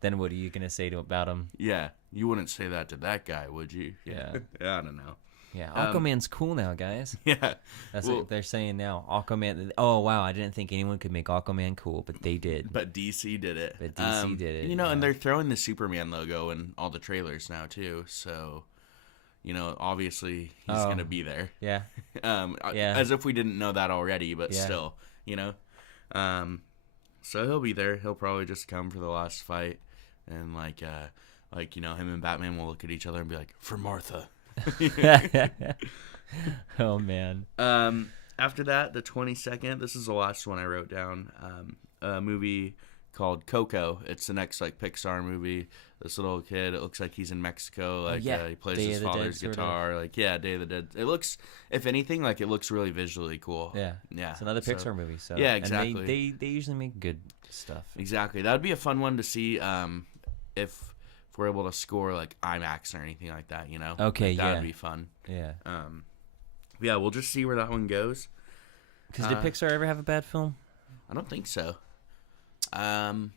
Then what are you gonna say about him? Yeah, you wouldn't say that to that guy, would you? Yeah. Yeah, I don't know. Yeah, Aquaman's cool now, guys. Yeah. That's Well, what they're saying now. Aquaman. Oh wow, I didn't think anyone could make Aquaman cool, but they did. but DC did it. But DC did it, And yeah. they're throwing the Superman logo in all the trailers now too. So, obviously he's Oh. gonna be there. Yeah. Yeah. As if we didn't know that already, but Yeah. still, So he'll be there. He'll probably just come for the last fight, and him and Batman will look at each other and be like, "For Martha." Oh man. After that, the 22nd. This is the last one I wrote down. A movie called Coco. It's the next Pixar movie. This little kid. It looks like he's in Mexico. yeah. He plays Day his of the Dead, father's sort of. guitar. Day of the Dead. It looks, if anything, it looks really visually cool. Yeah. Yeah. It's another so- Pixar movie. So Yeah, and exactly. they usually make good stuff. Exactly. That would be a fun one to see. If we're able to score IMAX or anything like that. Okay, that yeah. would be fun. Yeah. Yeah, we'll just see where that one goes. Because did Pixar ever have a bad film? I don't think so. I've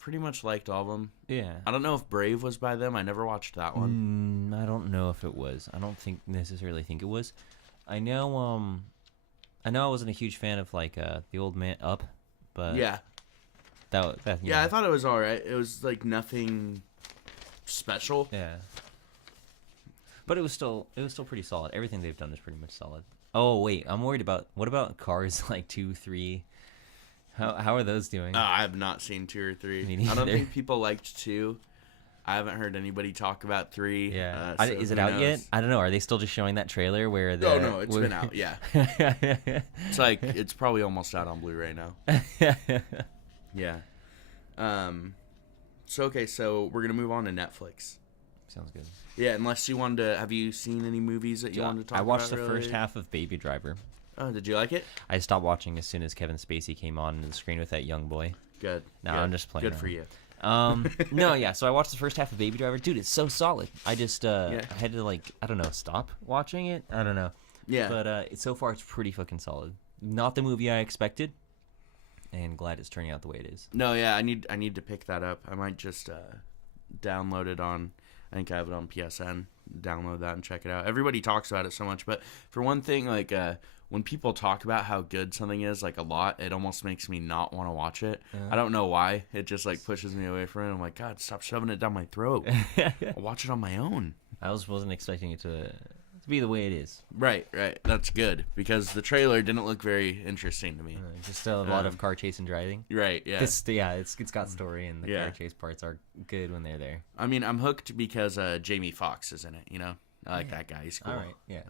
pretty much liked all of them. Yeah. I don't know if Brave was by them. I never watched that one. I don't know if it was. I don't necessarily think it was. I know I wasn't a huge fan of the old man Up, but Yeah. that Yeah, I thought it was all right. It was nothing special. yeah. But it was still pretty solid. Everything they've done is pretty much solid. Oh wait, I'm worried about what about Cars 2, 3? How are those doing? I have not seen 2 or 3. Me I don't neither. think people liked 2. I haven't heard anybody talk about 3. Yeah. So Is it who out yet? knows? I don't know. Are they still just showing that trailer where the? Oh no, it's been out. Yeah, it's it's probably almost out on Blu-ray now. Yeah. So we're gonna move on to Netflix. Sounds good. Yeah, unless you wanted to, have you seen any movies that you wanted to talk I about? watched the really? first half of Baby Driver. Oh, did you like it? I stopped watching as soon as Kevin Spacey came on the screen with that young boy. Good. No, Good. I'm just playing Good for around. you. No, yeah. So I watched the first half of Baby Driver. Dude, it's so solid. I just I had to I don't know, stop watching it. I don't know. Yeah. But so far it's pretty fucking solid. Not the movie I expected, and glad it's turning out the way it is. No, yeah, I need to pick that up. I might just download it on. I think I have it on PSN. Download that and check it out. Everybody talks about it so much, but for one thing, when people talk about how good something is a lot, it almost makes me not want to watch it. I don't know why. It just pushes me away from it. I'm like, God, stop shoving it down my throat. I'll watch it on my own. I wasn't expecting it to be the way it is. Right. That's good because the trailer didn't look very interesting to me. Just a lot of car chase and driving. Right. Yeah. It's got story, and the Yeah. car chase parts are good when they're there. I mean, I'm hooked because Jamie Foxx is in it. I like that guy. He's cool. All right, yeah.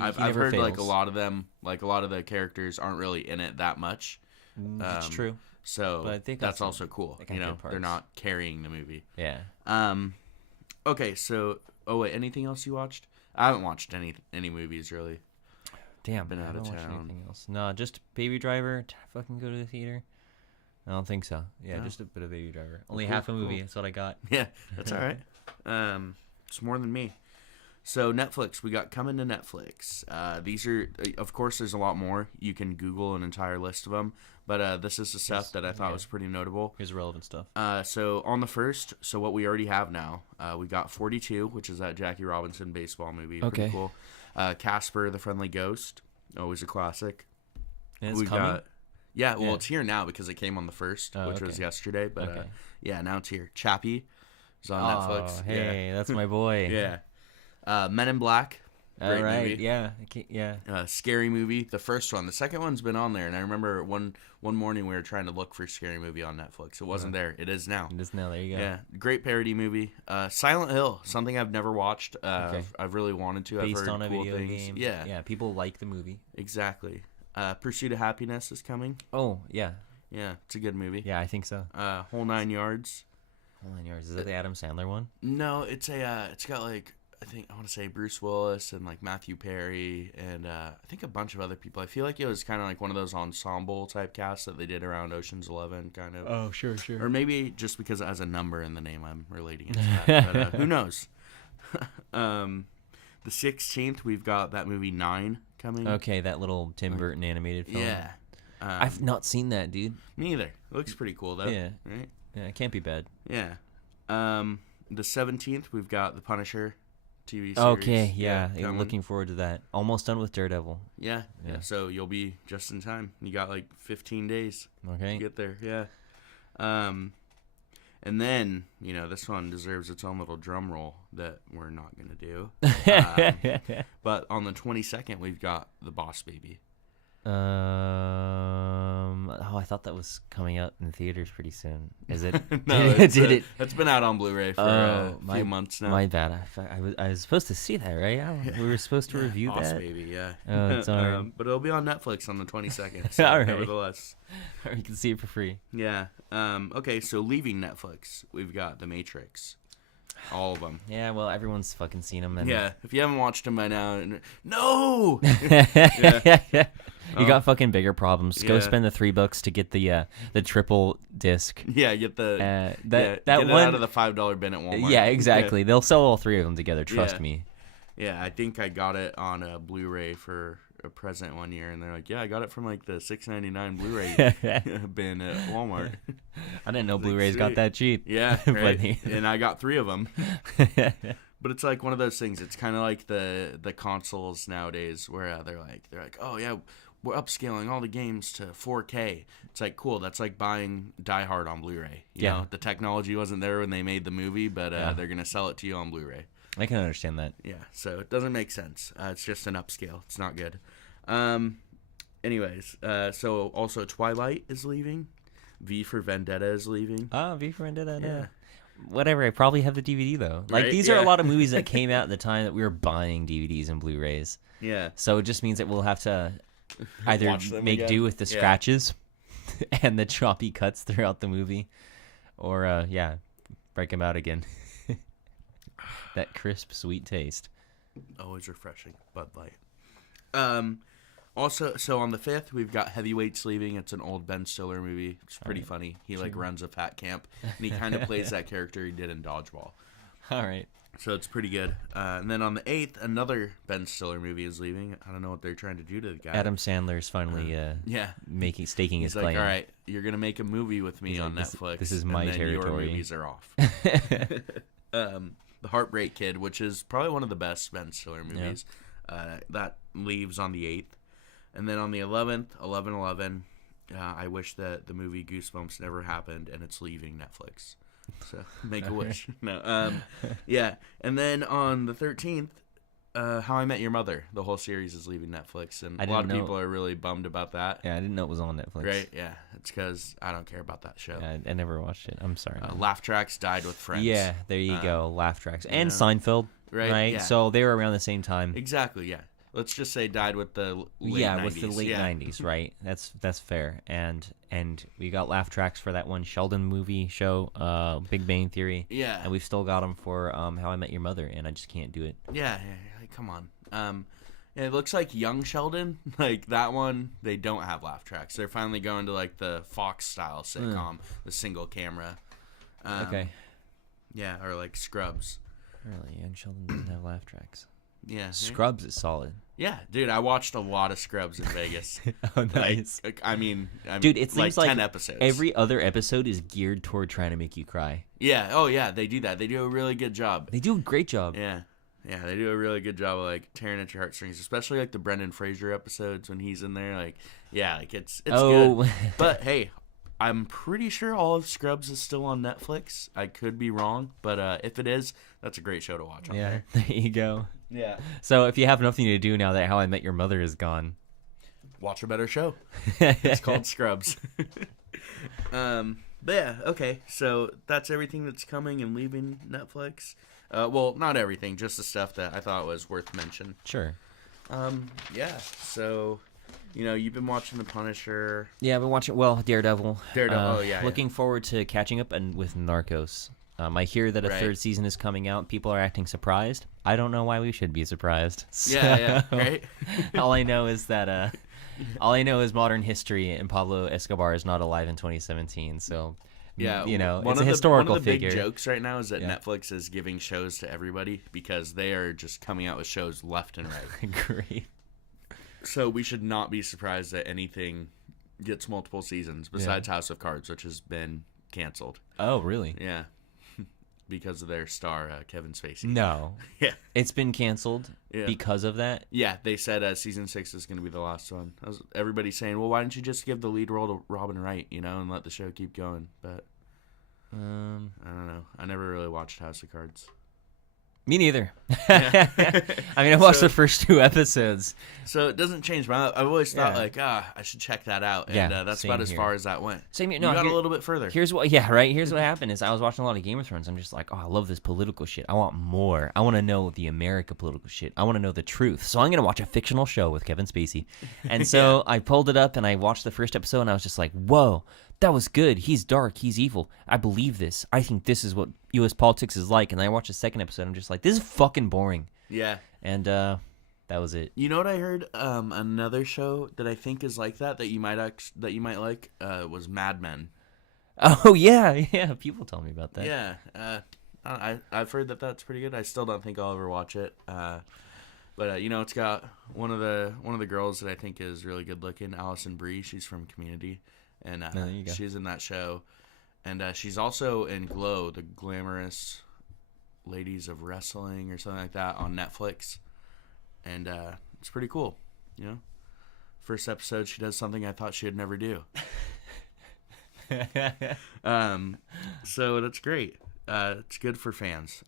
I've never heard like a fails. lot of them, like a lot of the characters aren't really in it that much. It's true. So But I think that's also also cool. they got You know, good they're parts. not carrying the movie. Yeah. Okay, so wait, anything else you watched? I haven't watched any movies really. Damn, Been I out of haven't watched town. anything else. No, just Baby Driver. Did I fucking go to the theater? I don't think so. Yeah, No. just a bit of Baby Driver. Only Cool, half a movie. cool. That's what I got. Yeah, that's all right. It's more than me. So Netflix, we got coming to Netflix. These are, of course, there's a lot more. You can Google an entire list of them, but this is the stuff that I thought was pretty notable. Here's relevant stuff. So on the first, so what we already have now, we got 42, which is that Jackie Robinson baseball movie. Pretty Okay. cool. Casper the Friendly Ghost, always a classic. And it's we coming. got, yeah, well, Yeah. it's here now because it came on the first, Oh, which was okay. yesterday. But Okay. yeah, now it's here. Chappie is on Oh, Netflix. hey, that's my boy. Yeah. Men in Black. All Great right. movie. Yeah. Yeah. Scary Movie, the first one. The second one's been on there, and I remember one morning we were trying to look for Scary Movie on Netflix. It wasn't there. It is now. It is now. There you go. Yeah, great parody movie. Silent Hill, something I've never watched. Okay. I've really wanted to. I've Based heard on a cool video things. game. Yeah, Yeah. People like the movie. exactly. Pursuit of Happiness is coming. Oh yeah. Yeah, it's a good movie. Yeah, I think so. Whole Nine Yards. Hold on, yours. Is that the Adam Sandler one? No, it's a. It's got like I want to say Bruce Willis and like Matthew Perry and I think a bunch of other people. I feel like it was kind of like one of those ensemble type casts that they did around Ocean's 11, kind of. Oh, sure. Or maybe just because it has a number in the name, I'm relating it to that. But who knows? The 16th, we've got that movie 9 coming. Okay, that little Tim Burton animated film. Yeah. I've not seen that, dude. Me either. It looks pretty cool, though. Yeah. Right? Yeah, it can't be bad. Yeah. The 17th, we've got The Punisher TV series. Okay, yeah, coming. looking forward to that. Almost done with Daredevil. Yeah. Yeah. So you'll be just in time. You got like 15 days Okay. to get there. Yeah. And then, this one deserves its own little drum roll that we're not going to do. But on the 22nd, we've got The Boss Baby. I thought that was coming out in theaters pretty soon. Is it? No, did it? It's been out on Blu-ray for a few months now. My bad. I was supposed to see that, right? We were supposed to review Boss that. Baby, yeah. Oh, it's all right. But it'll be on Netflix on the 22nd. So All right. Nevertheless. You can see it for free. Yeah. Okay, so leaving Netflix, we've got The Matrix. All of them. Yeah, well, everyone's fucking seen them. And Yeah, if you haven't watched them by now, no! You got fucking bigger problems. Go Yeah. spend the $3 to get the triple disc. Yeah, get the that get it one out of the $5 bin at Walmart. Yeah, exactly. They'll sell all three of them together. Trust Yeah. me. Yeah, I think I got it on a Blu-ray for a present one year, and they're like, "Yeah, I got it from like the $6.99 Blu-ray bin at Walmart." I didn't know Like, Blu-rays got sweet. that cheap. Yeah, But right. they- And I got 3 of them. But it's like one of those things. It's kind of like the consoles nowadays, where they're like, "Oh yeah, we're upscaling all the games to 4K." It's like cool. That's like buying Die Hard on Blu-ray. You Yeah. know, the technology wasn't there when they made the movie, but Yeah. they're gonna sell it to you on Blu-ray. I can understand that. Yeah, so it doesn't make sense. It's just an upscale. It's not good. Anyways, so also Twilight is leaving. V for Vendetta is leaving. Oh, V for Vendetta. Yeah. Whatever. I probably have the DVD though. Like Right? these are Yeah. a lot of movies that came out at the time that we were buying DVDs and Blu-rays. Yeah. So it just means that we'll have to either Watch them make again. do with the Yeah. scratches and the choppy cuts throughout the movie, or break them out again. That crisp, sweet taste. Always refreshing. Bud Light. Also, so on the 5th, we've got Heavyweights leaving. It's an old Ben Stiller movie. It's pretty funny. He runs a fat camp, and he kind of plays that character he did in Dodgeball. All right. So it's pretty good. And then on the 8th, another Ben Stiller movie is leaving. I don't know what they're trying to do to the guy. Adam Sandler's finally Yeah. staking He's his like, claim. all right, you're going to make a movie with me He's on like, this- Netflix. this is and my then territory." Your movies are off. The Heartbreak Kid, which is probably one of the best Ben Stiller movies. That leaves on the 8th. And then on the 11th, 11/11, I wish that the movie Goosebumps never happened, and it's leaving Netflix. So make a wish. No, yeah. And then on the 13th, How I Met Your Mother, the whole series is leaving Netflix, and I a lot of didn't know- people are really bummed about that. Yeah, I didn't know it was on Netflix. Right? Yeah, it's because I don't care about that show. I never watched it. I'm sorry. man. Laugh Tracks died with Friends. Yeah, there you go. Laugh tracks and know, Seinfeld, right? right? Yeah. So they were around the same time. Exactly, yeah. let's just say died with the late yeah, 90s. with the late yeah. 90s, right? That's fair. And we got laugh tracks for that one Sheldon movie show, Big Bang Theory. Yeah. And we've still got them for How I Met Your Mother, and I just can't do it. Yeah, like, come on. Yeah, it looks like Young Sheldon, like that one, they don't have laugh tracks. They're finally going to like the Fox style sitcom, the single camera. Okay. Yeah, or like Scrubs. Really, Young Sheldon doesn't have laugh tracks. Yeah. Scrubs is solid. Yeah, dude, I watched a lot of Scrubs in Vegas. Oh, nice. I mean, Dude, it seems like 10 episodes. every other episode is geared toward trying to make you cry. Yeah, oh yeah, they do that. They do a really good job. They do a great job. Yeah. Yeah, they do a really good job of like tearing at your heartstrings, especially like the Brendan Fraser episodes when he's in there. Like, yeah, like it's good. But hey, I'm pretty sure all of Scrubs is still on Netflix. I could be wrong, but if it is, that's a great show to watch on Yeah, there. there you go. Yeah. So if you have nothing to do now that How I Met Your Mother is gone, Watch a better show. It's called Scrubs. But yeah, okay. So that's everything that's coming and leaving Netflix. Well, not everything, just the stuff that I thought was worth mention. Sure. Yeah. So, you've been watching The Punisher. Yeah, I've been watching. Daredevil. Yeah. Looking forward to catching up and with Narcos. I hear that a Right. third season is coming out. People are acting surprised. I don't know why we should be surprised. Yeah, So, right. all I know is that modern history and Pablo Escobar is not alive in 2017. So Yeah, it's a historical one of the figure. big jokes right now is that Yeah. Netflix is giving shows to everybody because they are just coming out with shows left and right. Great. So we should not be surprised that anything gets multiple seasons besides House of Cards, which has been canceled. Oh, really? Yeah, because of their star Kevin Spacey. No. Yeah, It's been canceled Yeah. because of that. yeah. They said season 6 is going to be the last one. Everybody's saying, well, why don't you just give the lead role to Robin Wright, and let the show keep going? But I don't know. I never really watched House of Cards. Me neither. Yeah. I mean, I watched So- the first 2 episodes. So it doesn't change my. I've always thought I should check that out, and Yeah, that's same about as here. far as that went. Same here. You No, got here- a little bit further. Here's what happened is I was watching a lot of Game of Thrones. I'm just like, oh, I love this political shit. I want more. I want to know the America political shit. I want to know the truth. So I'm gonna watch a fictional show with Kevin Spacey. And so I pulled it up and I watched the first episode and I was just like, whoa, that was good. He's dark. He's evil. I believe this. I think this is what U.S. politics is like. And I watched the second episode. I'm just like, this is fucking boring. Yeah. And that was it. You know what I heard? Another show that I think is like that you might like was Mad Men. Oh yeah. People tell me about that. Yeah. I've heard that that's pretty good. I still don't think I'll ever watch it. But it's got one of the girls that I think is really good looking, Allison Brie. She's from Community, and there you go. she's in that show, and she's also in Glow, the glamorous ladies of wrestling or something like that on Netflix, and it's pretty cool. First episode, she does something I thought she'd never do. So that's great. It's good for fans.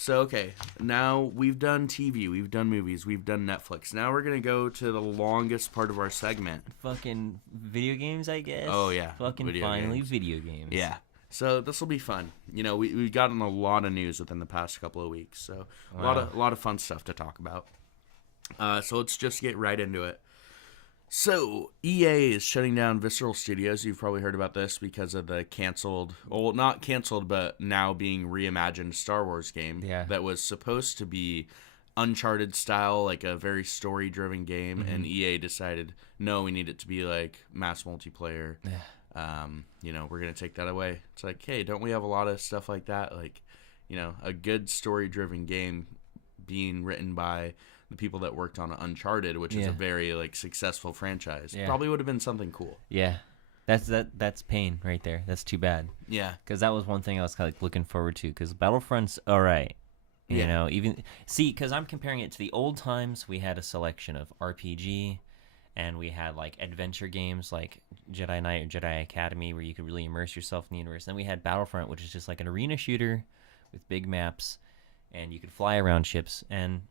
So, okay, now we've done TV, we've done movies, we've done Netflix. Now we're going to go to the longest part of our segment. Fucking video games, I guess. Oh, yeah. Fucking Video finally games. video games. Yeah. So this will be fun. We've gotten a lot of news within the past couple of weeks. So a lot of fun stuff to talk about. So let's just get right into it. So, EA is shutting down Visceral Studios. You've probably heard about this because of the not canceled, but now being reimagined Star Wars game that was supposed to be Uncharted style, like a very story-driven game, and EA decided, no, we need it to be like mass multiplayer. We're going to take that away. It's like, hey, don't we have a lot of stuff like that? Like, a good story-driven game being written by the people that worked on Uncharted, which is a very successful franchise. Probably would have been something cool. Yeah. That's pain right there. That's too bad. Yeah. Because that was one thing I was kind of looking forward to. Because Battlefront's all right. Because I'm comparing it to the old times. We had a selection of RPG, and we had adventure games like Jedi Knight or Jedi Academy, where you could really immerse yourself in the universe. Then we had Battlefront, which is just like an arena shooter with big maps, and you could fly around ships. And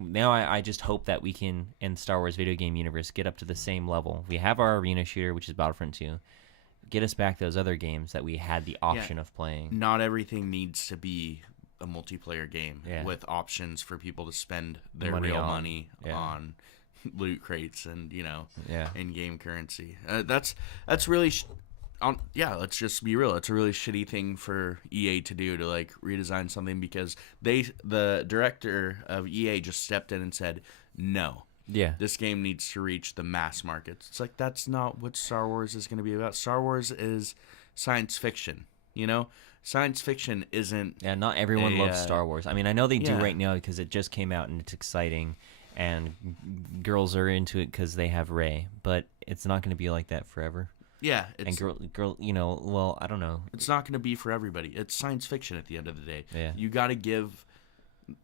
now I just hope that we can, in Star Wars video game universe, get up to the same level. We have our arena shooter, which is Battlefront 2. Get us back those other games that we had the option of playing. Not everything needs to be a multiplayer game Yeah. with options for people to spend their Money real on. money Yeah. on loot crates and Yeah. in-game currency. That's really let's just be real. It's a really shitty thing for EA to do, to like redesign something, because the director of EA just stepped in and said, "No, Yeah. this game needs to reach the mass market." It's like, that's not what Star Wars is going to be about. Star Wars is science fiction, Science fiction isn't. Yeah, not everyone loves Star Wars. I mean, I know they do yeah. right now because it just came out and it's exciting, and girls are into it because they have Rey. But it's not going to be like that forever. Yeah, And girl, well, I don't know. it's not going to be for everybody. It's science fiction at the end of the day. Yeah. You got to give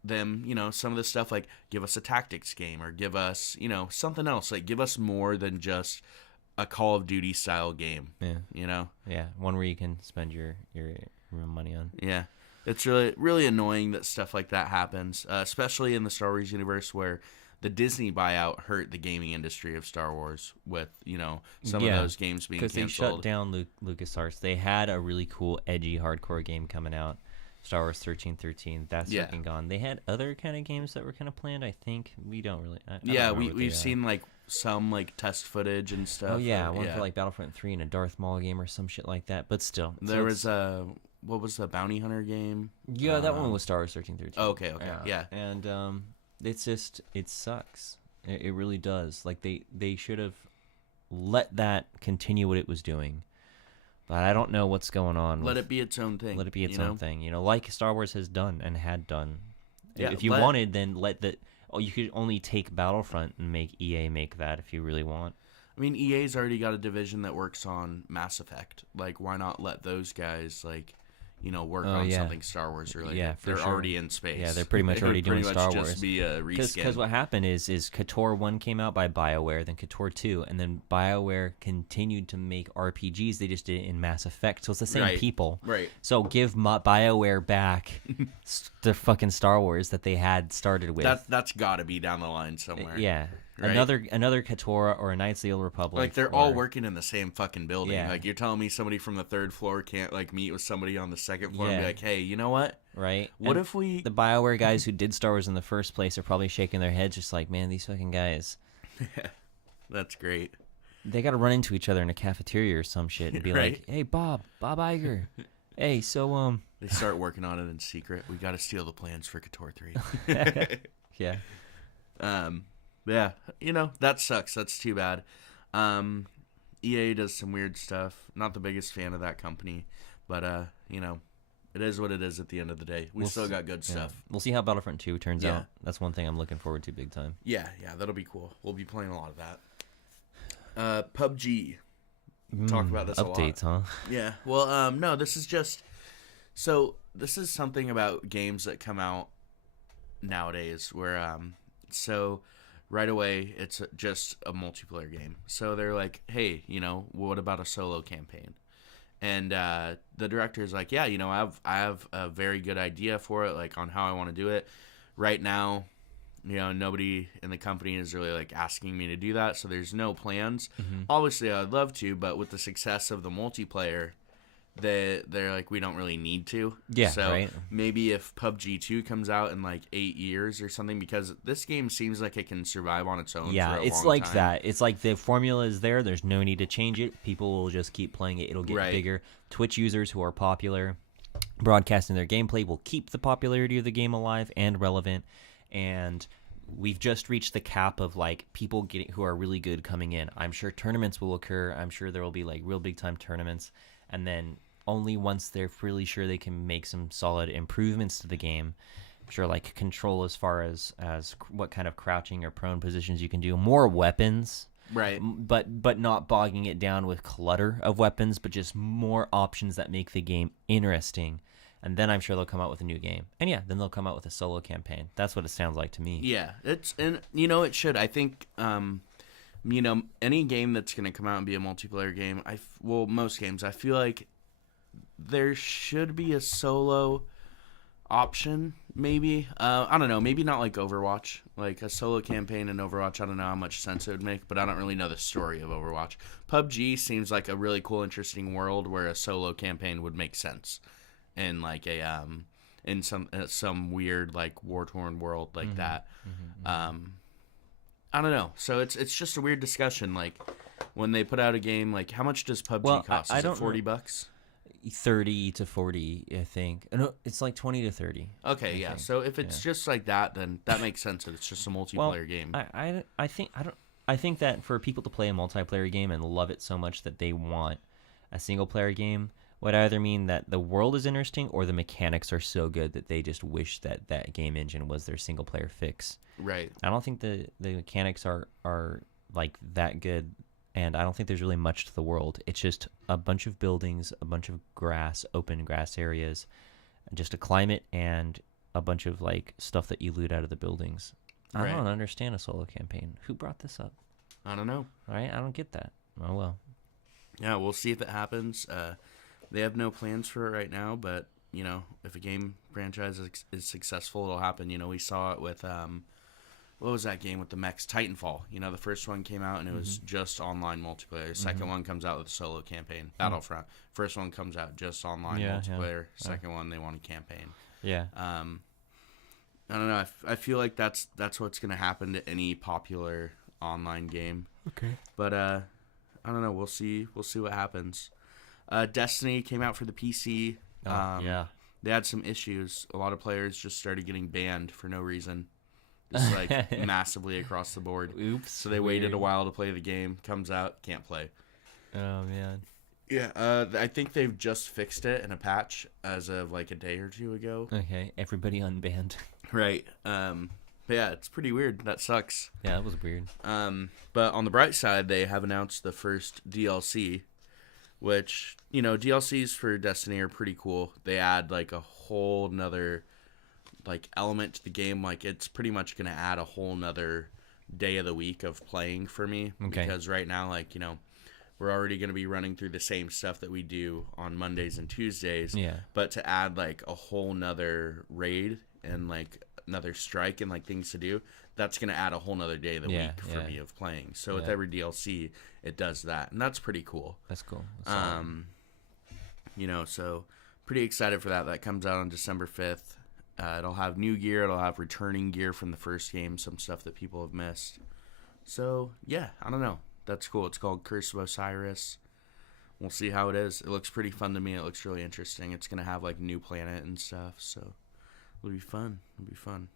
them, some of the stuff, like give us a tactics game, or give us, something else. Like, give us more than just a Call of Duty style game. Yeah. Yeah, one where you can spend your money on. Yeah. It's really, really annoying that stuff like that happens, especially in the Star Wars universe, where the Disney buyout hurt the gaming industry of Star Wars with, some of those games being canceled. Because they shut down LucasArts. They had a really cool, edgy, hardcore game coming out, Star Wars 1313. That's fucking gone. They had other kind of games that were kind of planned, I think. We don't really... I don't remember what we've seen, like, some, like, test footage and stuff. Oh, yeah, one for, like, Battlefront 3 and a Darth Maul game or some shit like that. But still. There was a... What was the Bounty Hunter game? Yeah, that one was Star Wars 1313. Oh, okay, yeah. And it's just, it sucks. It really does. Like, they should have let that continue what it was doing. But I don't know what's going on. Let it be its own thing. Let it be its own thing. Like Star Wars has done and had done. Yeah, if you wanted, then you could only take Battlefront and make EA make that if you really want. I mean, EA's already got a division that works on Mass Effect. Like, why not let those guys, like, work on something Star Wars related? Yeah, for they're sure. already in space. Yeah, they're pretty much already doing Star Wars. Just be a reskin. Because what happened is KOTOR 1 came out by BioWare, then KOTOR 2, and then BioWare continued to make RPGs. They just did it in Mass Effect, so it's the same people. Right. So give BioWare back the fucking Star Wars that they had started with. That's got to be down the line somewhere. Yeah. Right? Another KOTOR or a Knights of the Old Republic. Like, they're all working in the same fucking building. Yeah. Like, you're telling me somebody from the third floor can't, like, meet with somebody on the second floor and be Yeah. like, hey, you know what? Right? What And if we... The BioWare guys who did Star Wars in the first place are probably shaking their heads just like, man, these fucking guys. That's great. They got to run into each other in a cafeteria or some shit and be Right. like, hey, Bob Iger. Hey, so, They start working on it in secret. We got to steal the plans for KOTOR 3. yeah. Yeah, that sucks. That's too bad. EA does some weird stuff. Not the biggest fan of that company, but it is what it is at the end of the day. We'll still got good stuff. We'll see how Battlefront 2 turns Yeah. out. That's one thing I'm looking forward to big time. Yeah, that'll be cool. We'll be playing a lot of that. PUBG. Talk about this Updates, a lot. huh? Yeah. Well, no, this is just... So, this is something about games that come out nowadays where, right away, it's just a multiplayer game. So they're like, hey, what about a solo campaign? And the director's like, yeah, I have a very good idea for it, like, on how I want to do it. Right now, nobody in the company is really, like, asking me to do that, so there's no plans. Mm-hmm. Obviously, I'd love to, but with the success of the multiplayer, they're like, we don't really need to. Yeah, so right. maybe if PUBG 2 comes out in like 8 years or something, because this game seems like it can survive on its own. Yeah, for a it's long like time. that. It's like the formula is there. There's no need to change it. People will just keep playing it. It'll get Right. bigger. Twitch users who are popular, broadcasting their gameplay, will keep the popularity of the game alive and relevant. And we've just reached the cap of like people who are really good coming in. I'm sure tournaments will occur. I'm sure there will be like real big time tournaments. And then only once they're really sure they can make some solid improvements to the game, I'm sure like control as far as what kind of crouching or prone positions you can do, more weapons, Right. but not bogging it down with clutter of weapons, but just more options that make the game interesting. And then I'm sure they'll come out with a new game. And yeah, then they'll come out with a solo campaign. That's what it sounds like to me. Yeah, it should. I think any game that's going to come out and be a multiplayer game, most games, I feel like there should be a solo option, maybe. I don't know, maybe not like Overwatch. Like a solo campaign in Overwatch, I don't know how much sense it would make, but I don't really know the story of Overwatch. PUBG seems like a really cool, interesting world where a solo campaign would make sense in like in some weird like war-torn world like that. I don't know. So it's just a weird discussion. Like when they put out a game, like how much does PUBG Well, cost? I Is it don't know. $40? 30 to 40, I think. No, it's like 20 to 30. Okay, yeah. think. So if it's just like that, then that makes sense that it's just a multiplayer game. I think that for people to play a multiplayer game and love it so much that they want a single player game would either mean that the world is interesting or the mechanics are so good that they just wish that that game engine was their single player fix. Right. I don't think the mechanics are like that good, and I don't think there's really much to the world. It's just a bunch of buildings, a bunch of grass, open grass areas, just a climate, and a bunch of like stuff that you loot out of the buildings. I Right. don't understand a solo campaign. Who brought this up? I don't know. All right, I don't get that. Oh well. Yeah, we'll see if it happens. They have no plans for it right now, but you know, if a game franchise is successful, it'll happen. You know, we saw it with what was that game with the mechs? Titanfall. You know, the first one came out and it was just online multiplayer. The second one comes out with a solo campaign. Battlefront. First one comes out just online multiplayer. Second one they want a campaign. Yeah. I don't know. I feel like that's what's gonna happen to any popular online game. Okay. But I don't know. We'll see what happens. Destiny came out for the PC. Yeah. They had some issues. A lot of players just started getting banned for no reason. Just like massively across the board. Oops. So they waited a while to play the game. Comes out, can't play. Oh man. Yeah, I think they've just fixed it in a patch as of like a day or two ago. Okay. Everybody unbanned. Right. But yeah, it's pretty weird. That sucks. Yeah, that was weird. But on the bright side, they have announced the first DLC, which, you know, DLCs for Destiny are pretty cool. They add like a whole nother like element to the game. Like it's pretty much going to add a whole nother day of the week of playing for me. Okay. Because right now, like, you know, we're already going to be running through the same stuff that we do on Mondays and Tuesdays. Yeah. But to add like a whole nother raid and like another strike and like things to do, that's going to add a whole nother day of the week for me of playing. So with every DLC, it does that. And that's pretty cool. That's cool. That's You know, so pretty excited for that. That comes out on December 5th. It'll have new gear. It'll have returning gear from the first game, some stuff that people have missed. So, yeah, I don't know. That's cool. It's called Curse of Osiris. We'll see how it is. It looks pretty fun to me. It looks really interesting. It's going to have, like, new planet and stuff, so it'll be fun. It'll be fun.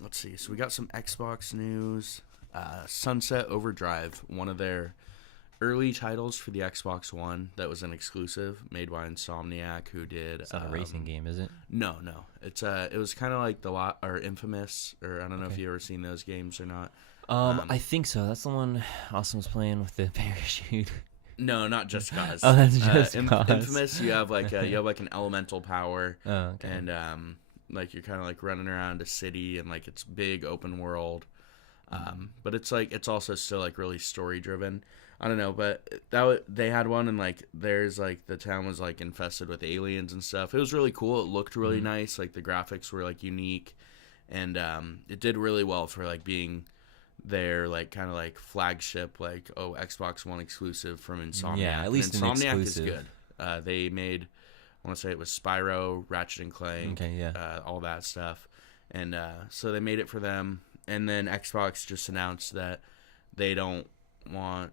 Let's see. So we got some Xbox news. Sunset Overdrive, one of their early titles for the Xbox One that was an exclusive made by Insomniac, who did. it's not a racing game, is it? No. It's it was kind of like or Infamous, or I don't know if you ever seen those games or not. I think so. That's the one Awesome's playing with the parachute. No, not Just Cause. Oh, that's Just Cause. Infamous, you have like an elemental power, Oh, okay. and like you're kind of like running around a city, and like it's big open world. But it's also still like really story driven. I don't know, but they had one, and like there's like the town was like infested with aliens and stuff. It was really cool. It looked really nice. Like the graphics were like unique, and it did really well for like being their like kind of like flagship like Xbox One exclusive from Insomniac. Yeah, at least and an Insomniac exclusive. is good. They made, I want to say it was Spyro, Ratchet and Clank, Okay, yeah. all that stuff, and so they made it for them. And then Xbox just announced that they don't want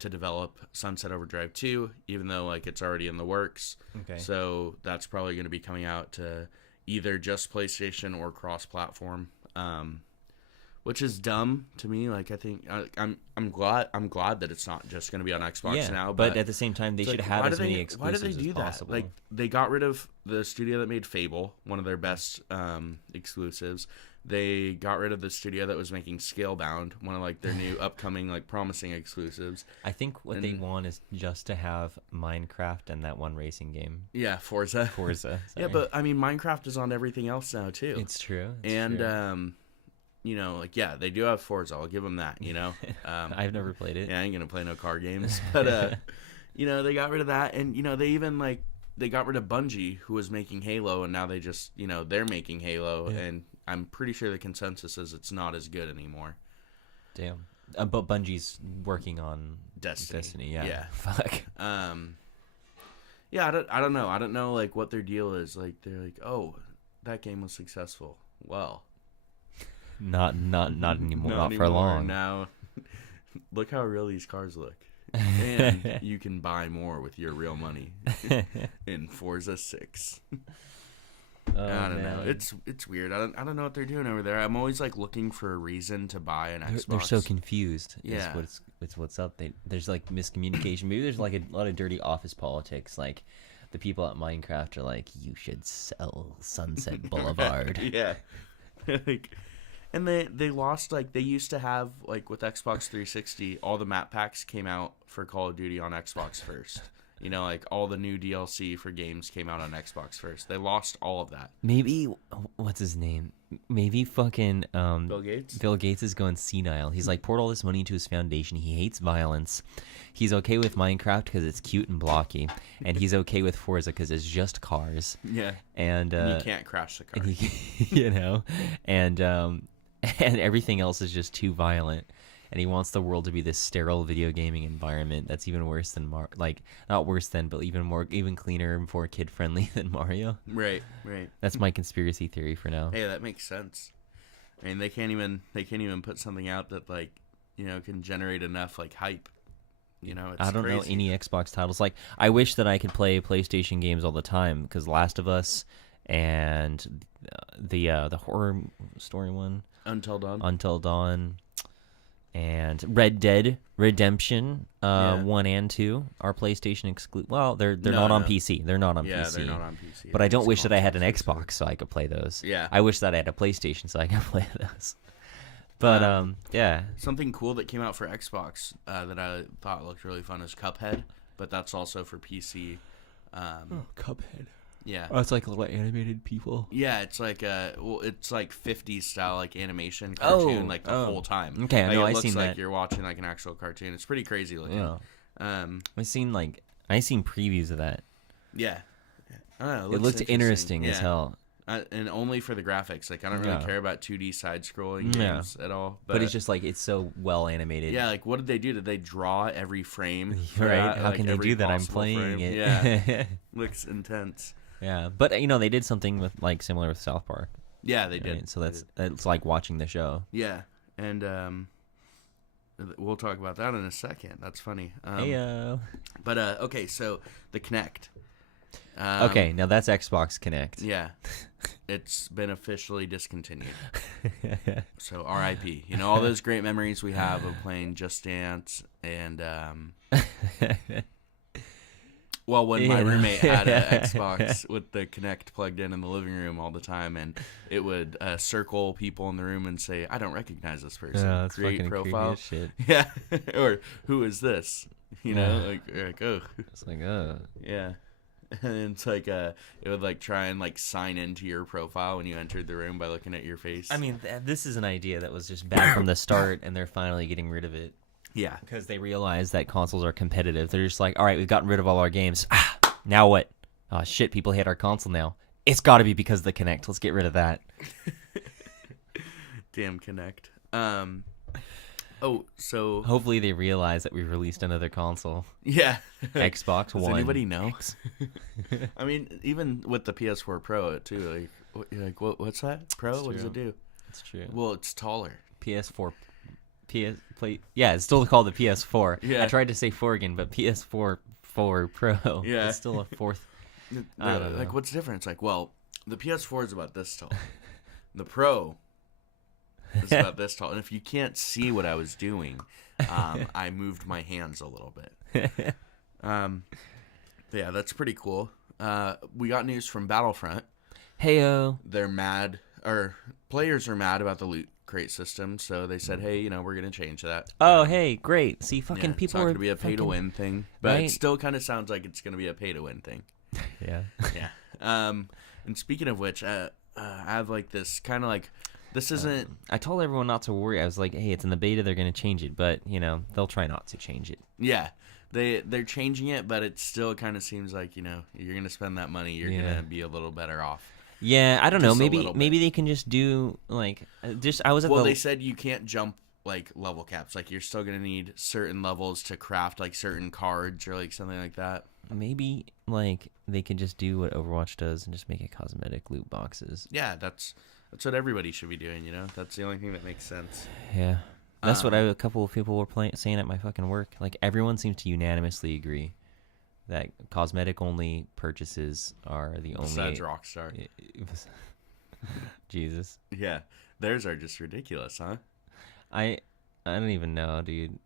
to develop Sunset Overdrive 2, even though like it's already in the works. Okay. So that's probably going to be coming out to either just PlayStation or cross-platform, which is dumb to me. Like I think I'm glad that it's not just going to be on Xbox now. But at the same time, they should have as many exclusives why did they do as that? possible. Like they got rid of the studio that made Fable, one of their best exclusives. They got rid of the studio that was making Scalebound, one of like their new upcoming like promising exclusives. I think what they want is just to have Minecraft and that one racing game. Yeah, Forza. Forza. Yeah, sorry. but I mean Minecraft is on everything else now too. It's true. You know, like yeah, they do have Forza. I'll give them that. You know, I've never played it. yeah, I ain't gonna play no car games, but you know, they got rid of that, and you know, they even like they got rid of Bungie, who was making Halo, and now they just they're making Halo, and I'm pretty sure the consensus is it's not as good anymore. Damn. But Bungie's working on Destiny. Yeah. Yeah. Fuck. Yeah, I don't know. I don't know like what their deal is. Like they're like, oh, that game was successful. Well, Not anymore. not Not for anymore. long. Now, look how real these cars look, and you can buy more with your real money in Forza 6. Oh, I don't know. man. It's weird. I don't know what they're doing over there. I'm always like looking for a reason to buy an Xbox. They're so confused. Yeah. It's what's up. There's like miscommunication. Maybe there's like a lot of dirty office politics. Like the people at Minecraft are like, you should sell Sunset Boulevard. Yeah. Like, and they lost, like, they used to have, like, with Xbox 360, all the map packs came out for Call of Duty on Xbox first. You know, like, all the new DLC for games came out on Xbox first. They lost all of that. Maybe what's his name? Maybe fucking Bill Gates? Bill Gates is going senile. He's like poured all this money into his foundation. He hates violence. He's okay with Minecraft because it's cute and blocky, and he's okay with Forza because it's just cars. Yeah. And You can't crash the car. and he, and everything else is just too violent. And he wants the world to be this sterile video gaming environment that's even worse than not worse than, but even cleaner and more kid friendly than Mario. Right. That's my conspiracy theory for now. Hey, that makes sense. I mean, they can't even put something out that, like, you know, can generate enough, like, hype. You know, it's I don't know crazy. any Xbox titles. Like, I wish that I could play PlayStation games all the time because Last of Us and the horror story one, Until Dawn. Until Dawn, and Red Dead Redemption 1 and 2 are PlayStation exclusive. Well, they're not on PC. They're not on Yeah, PC. they're not on PC. But I don't It's wish that I had an console Xbox so I could play those. Yeah. I wish that I had a PlayStation so I could play those. But yeah. Something cool that came out for Xbox that I thought looked really fun is Cuphead, but that's also for PC. Cuphead. Yeah. Oh, it's like little animated people. Yeah, it's like it's like 50s style like animation cartoon like the whole time. Okay, I like, know, it I've looks seen like that. you're watching like an actual cartoon. It's pretty crazy looking. Yeah. Um, I seen previews of that. yeah. I don't know, It looked interesting as Yeah. hell. And only for the graphics. Like I don't really Yeah. care about 2D side scrolling Yeah. games at all. But it's just like it's so well animated. yeah, like what did they do? Did they draw every frame? for Right? that? How Like, can they every do that? I'm possible playing frame? it. Yeah, looks intense. Yeah. But they did something with like similar with South Park. Yeah, they did. Right? So They that's did. it's like watching the show. Yeah, and we'll talk about that in a second. That's funny. Heyo. But okay, so the Kinect. Okay, now that's Xbox Connect. Yeah, it's been officially discontinued. So R.I.P. You know all those great memories we have of playing Just Dance and well, when my roommate had an Xbox with the Kinect plugged in the living room all the time, and it would circle people in the room and say, "I don't recognize this person." Yeah, that's Create fucking profile. creepy as shit. Yeah, or who is this? You know, Yeah. like you're like oh, It's like, yeah. And it's like it would like try and like sign into your profile when you entered the room by looking at your face. I mean, this is an idea that was just bad from the start, and they're finally getting rid of it yeah, because they realize that consoles are competitive. They're just like, all right, we've gotten rid of all our games. Now what? Oh shit, people hate our console now. It's got to be because of the Kinect. Let's get rid of that. damn Kinect. Oh, so Hopefully, they realize that we've released another console, yeah, Xbox Does One. anybody know? I mean, even with the PS4 Pro too, like what's that Pro? It's What does true. it do? It's true. Well, it's taller. PS4, yeah, it's still called the PS4. Yeah. I tried to say 4 again, but PS4 Pro. Yeah. It's still a fourth. I don't Like, know. what's the difference? Like, well, the PS4 is about this tall. The Pro is about this tall. And if you can't see what I was doing, I moved my hands a little bit. Yeah, that's pretty cool. We got news from Battlefront. Heyo. They're mad, or players are mad about the loot crate system. So they said, hey, we're going to change that. Oh, hey, great. See, fucking It's people not are going to be a pay-to-win thing. But right? it still kind of sounds like it's going to be a pay-to-win thing. Yeah. Yeah. And speaking of which, I have like this kind of like this isn't. I told everyone not to worry. I was like, hey, it's in the beta. They're going to change it. But, they'll try not to change it. Yeah, they're changing it, but it still kind of seems like you're gonna spend that money, you're Yeah. gonna be a little better off. Yeah, I don't know. Just a Maybe little bit. maybe they can just do like I was at Well, the they said you can't jump like level caps. Like you're still gonna need certain levels to craft like certain cards or like something like that. maybe like they could just do what Overwatch does and just make it cosmetic loot boxes. Yeah, that's what everybody should be doing. That's the only thing that makes sense. Yeah, that's what a couple of people were saying at my fucking work. Like everyone seems to unanimously agree that cosmetic only purchases are the only. Besides Rockstar. Jesus. Yeah, theirs are just ridiculous, huh? I don't even know, dude.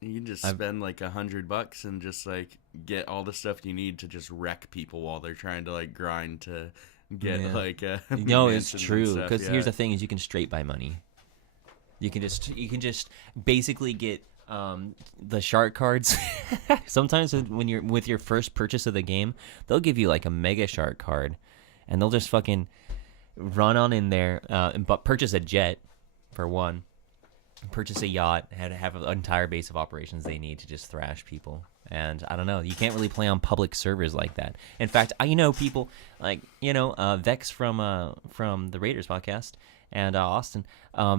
You can just spend like $100 and just like get all the stuff you need to just wreck people while they're trying to like grind to get like no, it's mansions and true stuff, because here's the thing: is you can straight buy money. You can just basically get the shark cards. Sometimes when you're with your first purchase of the game, they'll give you like a mega shark card, and they'll just fucking run on in there but purchase a jet for one. Purchase a yacht, have an entire base of operations they need to just thrash people. And I don't know, you can't really play on public servers like that. In fact, people like Vex from the Raiders podcast and Austin,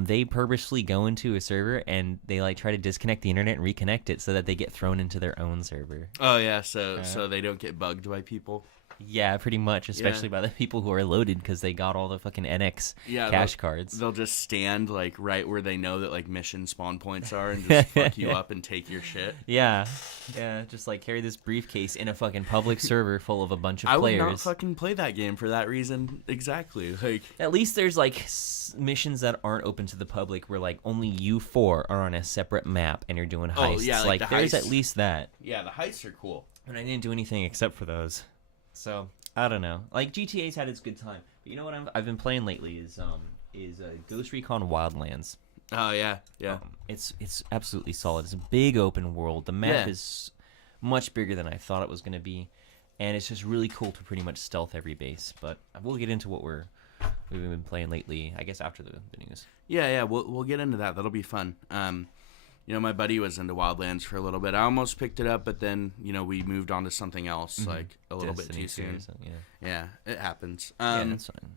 they purposely go into a server and they like try to disconnect the internet and reconnect it so that they get thrown into their own server. Oh yeah, so they don't get bugged by people. Yeah, pretty much, especially by the people who are loaded because they got all the fucking NX cash cards. They'll just stand like right where they know that like mission spawn points are and just fuck you up and take your shit. Yeah, just like carry this briefcase in a fucking public server full of a bunch of players. I would not fucking play that game for that reason. Exactly. Like at least there's like missions that aren't open to the public where like only you four are on a separate map and you're doing heists. Oh yeah, like there's heists. at least that. Yeah, the heists are cool. And I didn't do anything except for those. So I don't know. Like GTA's had its good time, but you know what I've been playing lately is Ghost Recon Wildlands. Oh yeah. It's absolutely solid. It's a big open world. The map is much bigger than I thought it was going to be, and it's just really cool to pretty much stealth every base. But we'll get into what we've been playing lately, I guess, after the news. Yeah. We'll get into that. That'll be fun. My buddy was into Wildlands for a little bit. I almost picked it up, but then, we moved on to something else, like a little bit too soon. Yeah, it happens. That's fine.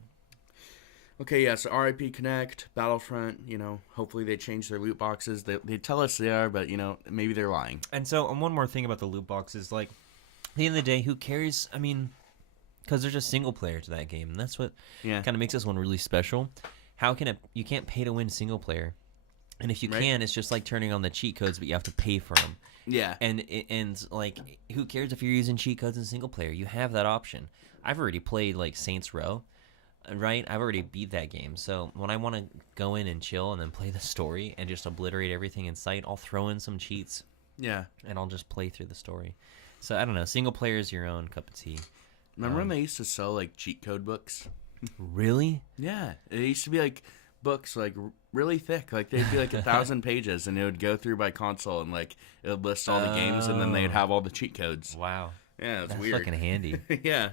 Okay, yeah, so RIP Connect, Battlefront, hopefully they change their loot boxes. They tell us they are, but, maybe they're lying. And so, one more thing about the loot boxes, like, at the end of the day, who cares? I mean, because there's just single player to that game, and that's what kind of makes this one really special. You can't pay to win single player. And if you can, it's just like turning on the cheat codes, but you have to pay for them. Yeah. And like, who cares if you're using cheat codes in single player? You have that option. I've already played like Saints Row, right? I've already beat that game. So when I want to go in and chill and then play the story and just obliterate everything in sight, I'll throw in some cheats. Yeah. And I'll just play through the story. So I don't know. Single player is your own cup of tea. Remember when they used to sell like cheat code books? Really? Yeah. It used to be like books like really thick, like they'd be like 1,000 pages, and it would go through by console and like it would list all the games, and then they'd have all the cheat codes. Wow. Yeah, it's That's weird. fucking handy. Yeah,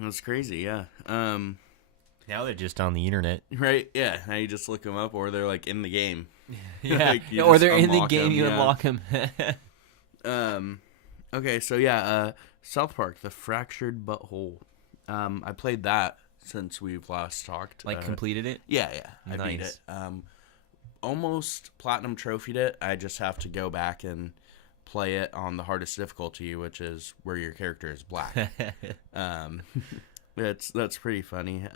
that's crazy. Yeah. Now they're just on the internet. Right. Yeah. Now you just look them up, or they're like in the game. Yeah. Like, or they're in the game. You unlock them. Okay. So yeah. South Park: The Fractured Butthole. I played that since we've last talked. Like completed it? Yeah. I beat it. Almost platinum trophied it. I just have to go back and play it on the hardest difficulty, which is where your character is black. That's pretty funny.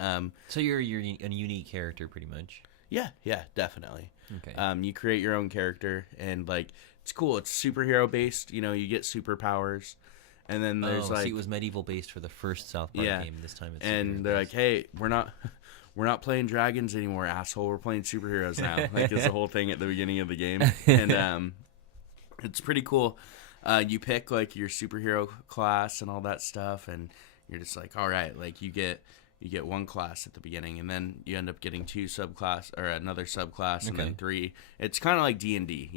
So you're a unique character, pretty much. Yeah, definitely. Okay. You create your own character, and like it's cool. It's superhero based. You get superpowers, and then there's like it was medieval based for the first South Park game. This time it's and they're like, hey, we're not playing dragons anymore, asshole. We're playing superheroes now. Like it's the whole thing at the beginning of the game, and it's pretty cool. You pick like your superhero class and all that stuff, and you're just like, all right, like you get one class at the beginning, and then you end up getting two subclass or another subclass, and then three. It's kind of like D&D,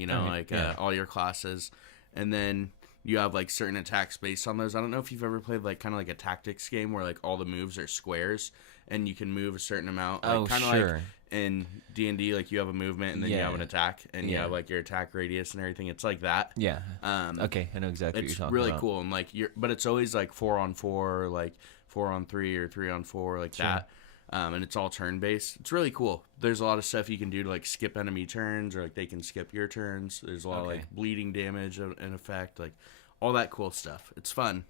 all your classes, and then you have like certain attacks based on those. I don't know if you've ever played like kind of like a tactics game where like all the moves are squares and you can move a certain amount. Like, kind of like in D&D, like you have a movement and then you have an attack, and you have like your attack radius and everything. It's like that. Yeah. Okay, I know exactly what you're talking about. It's really cool, and like but it's always like 4-on-4, like 4-on-3 or 3-on-4, like that. And it's all turn based. It's really cool. There's a lot of stuff you can do to like skip enemy turns, or like they can skip your turns. There's a lot of like bleeding damage in effect, like all that cool stuff. It's fun.